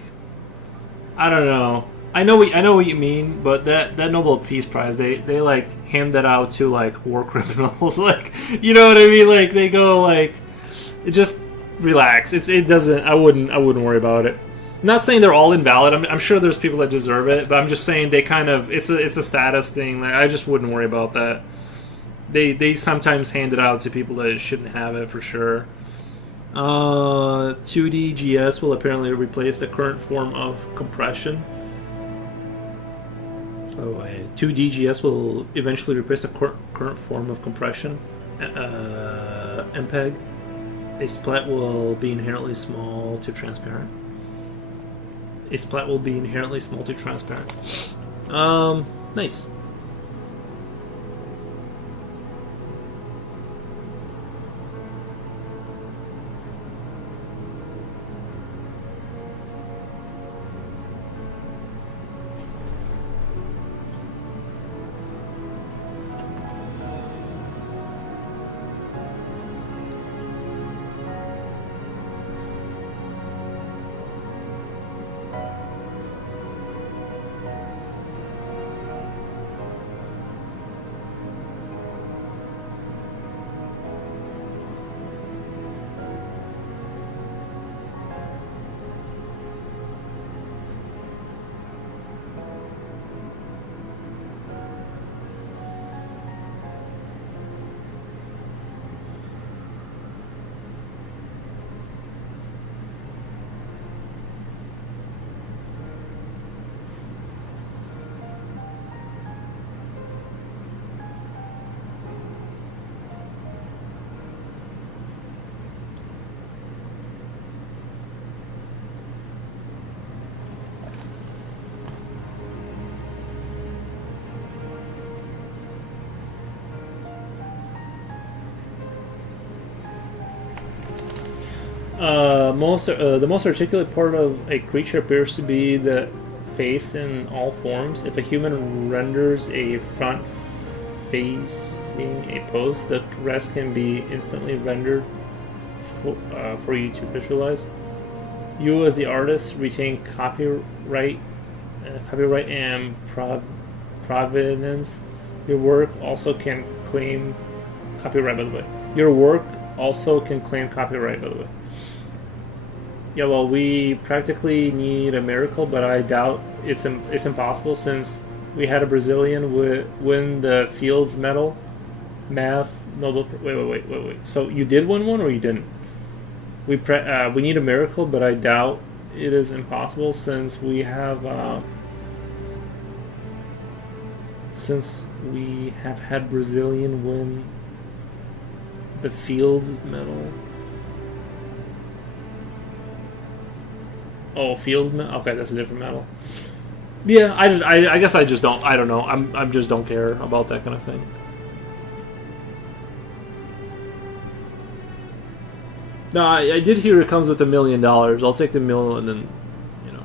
I don't know. I know what you mean, but that Nobel Peace Prize, they like hand that out to like war criminals, like, you know what I mean? Like they go like, just relax. It doesn't. I wouldn't worry about it. I'm not saying they're all invalid. I'm sure there's people that deserve it, but I'm just saying they kind of it's a status thing. Like, I just wouldn't worry about that. They sometimes hand it out to people that shouldn't have it for sure. 2D GS will apparently replace the current form of compression. So 2D GS will eventually replace the current form of compression. MPEG. A splat will be inherently small to transparent. A splat will be inherently small to transparent. Nice. The most articulate part of a creature appears to be the face in all forms. If a human renders a front facing a post, the rest can be instantly rendered for you to visualize. You, as the artist, retain copyright and provenance. Your work also can claim copyright. By the way, your work also can claim copyright. By the way. Yeah, well, we practically need a miracle, but I doubt it's impossible since we had a Brazilian win the Fields Medal, Math Nobel. Wait. So you did win one, or you didn't? We need a miracle, but I doubt it is impossible since we have had Brazilian win the Fields Medal. Oh, Field medal. Okay, that's a different medal. Yeah, I guess I just don't. I don't know. I just don't care about that kind of thing. No, I did hear it comes with $1 million. I'll take the $1 million and then, you know.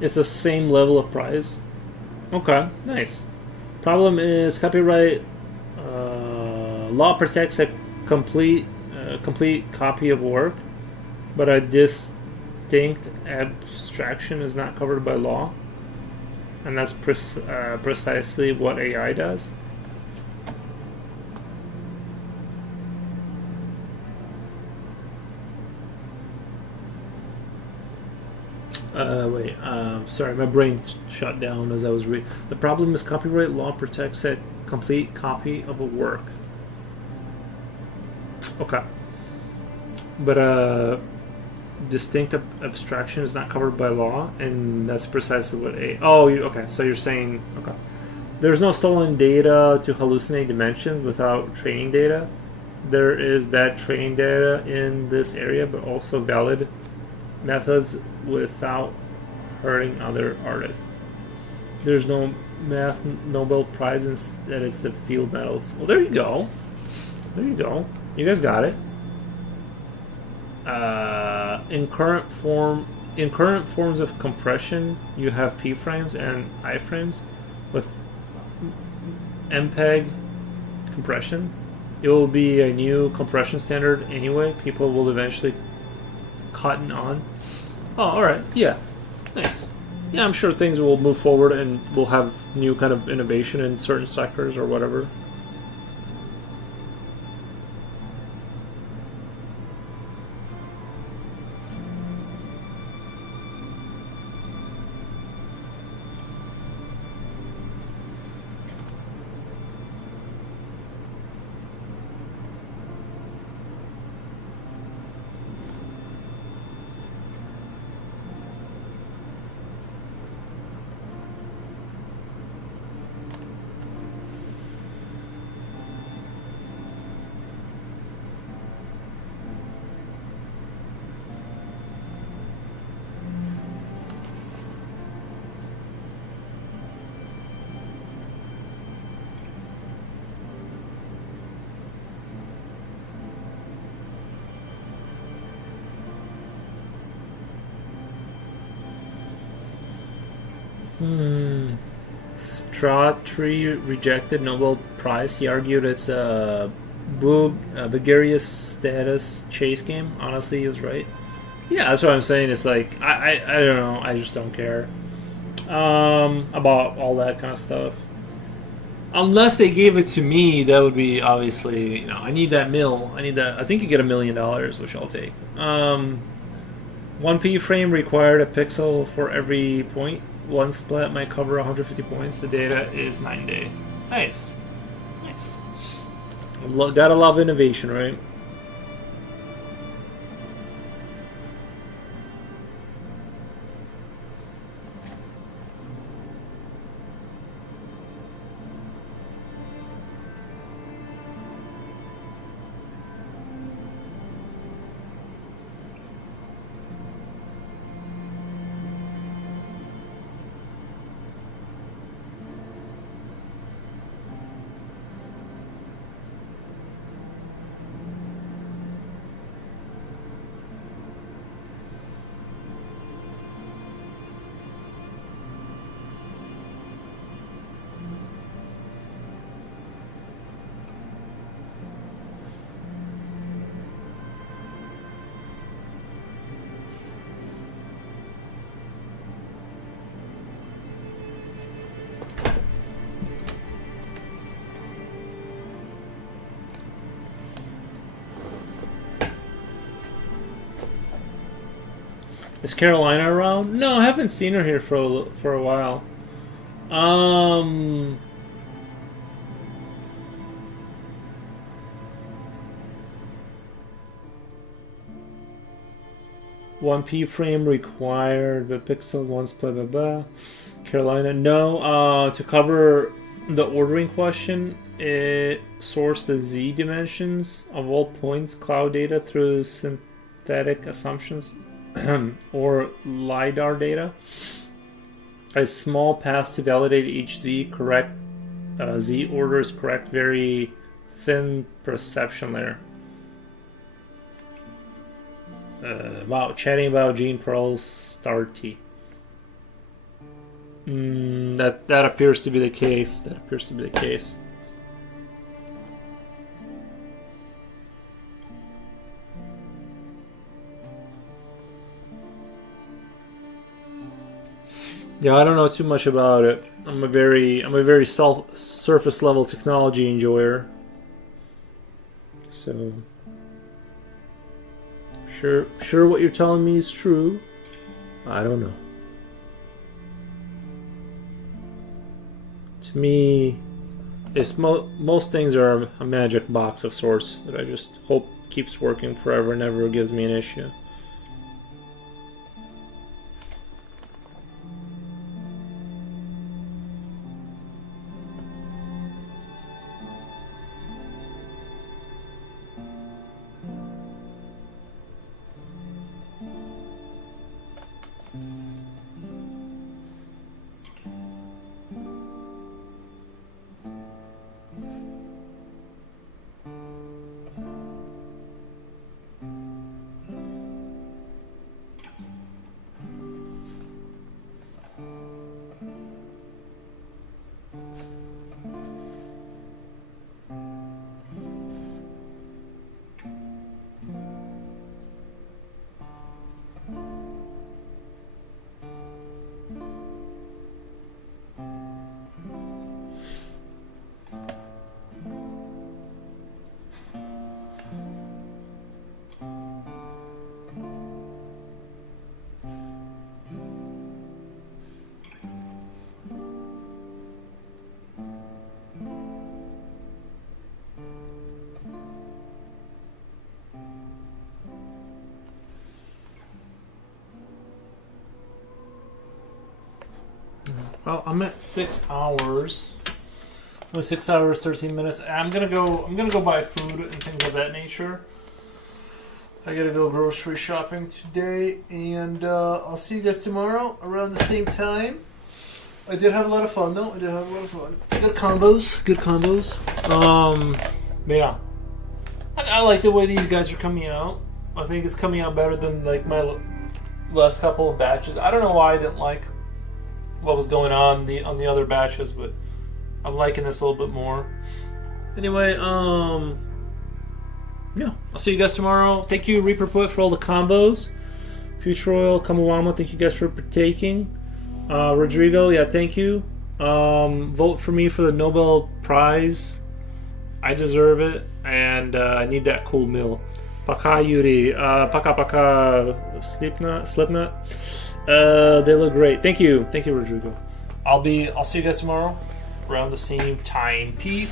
It's the same level of prize. Okay, nice. Problem is copyright law protects a complete copy of work, but a distinct abstraction is not covered by law, and that's precisely what AI does. Wait. Sorry, my brain shut down as I was reading. The problem is copyright law protects a complete copy of a work. Okay. But distinct abstraction is not covered by law, and that's precisely what a. Oh, okay. So you're saying okay. There's no stolen data to hallucinate dimensions without training data. There is bad training data in this area, but also valid methods without hurting other artists. There's no math Nobel Prize, instead it's the field medals. Well, there you go. There you go. You guys got it. In current forms of compression, you have P frames and I frames. With MPEG compression, it will be a new compression standard anyway. People will eventually cotton on. Oh, all right. Yeah, nice. Yeah, I'm sure things will move forward and we'll have new kind of innovation in certain sectors or whatever. Strawtree rejected Nobel Prize. He argued it's a Bulgaria's status chase game. Honestly, he was right. Yeah, that's what I'm saying. It's like I don't know. I just don't care about all that kind of stuff. Unless they gave it to me, that would be obviously, I need that mill. I need that. I think you get $1 million, which I'll take. 1p frame required a pixel for every point. One split might cover 150 points. The data is 9-day. Nice. Nice. Gotta love innovation, right? Is Carolina around? No, I haven't seen her here for a while. 1p frame required, the pixel once blah blah blah. Carolina, no. To cover the ordering question, it sourced the z dimensions of all points cloud data through synthetic assumptions or LiDAR data. A small pass to validate each z z order is correct. Very thin perception layer. Wow, chatting about Gene Pearl's Star T. That appears to be the case. That appears to be the case. Yeah, I don't know too much about it. I'm a very surface level technology enjoyer. So sure what you're telling me is true. I don't know. To me, it's most things are a magic box of sorts that I just hope keeps working forever and never gives me an issue. Well, I'm at 6 hours. 6 hours, 13 minutes. I'm gonna go buy food and things of that nature. I gotta go grocery shopping today, and I'll see you guys tomorrow around the same time. I did have a lot of fun, though. Good combos. But yeah, I like the way these guys are coming out. I think it's coming out better than like my last couple of batches. I don't know why I didn't like what was going on the other batches, but I'm liking this a little bit more. Anyway, yeah, I'll see you guys tomorrow. Thank you, Reaper Put, for all the combos. Future Oil, Kamawama, thank you guys for partaking. Rodrigo, yeah, thank you. Vote for me for the Nobel Prize. I deserve it, and I need that cool meal. Paka Yuri, Paka Slipknot. They look great. Thank you, Rodrigo. I'll see you guys tomorrow around the same time. Peace.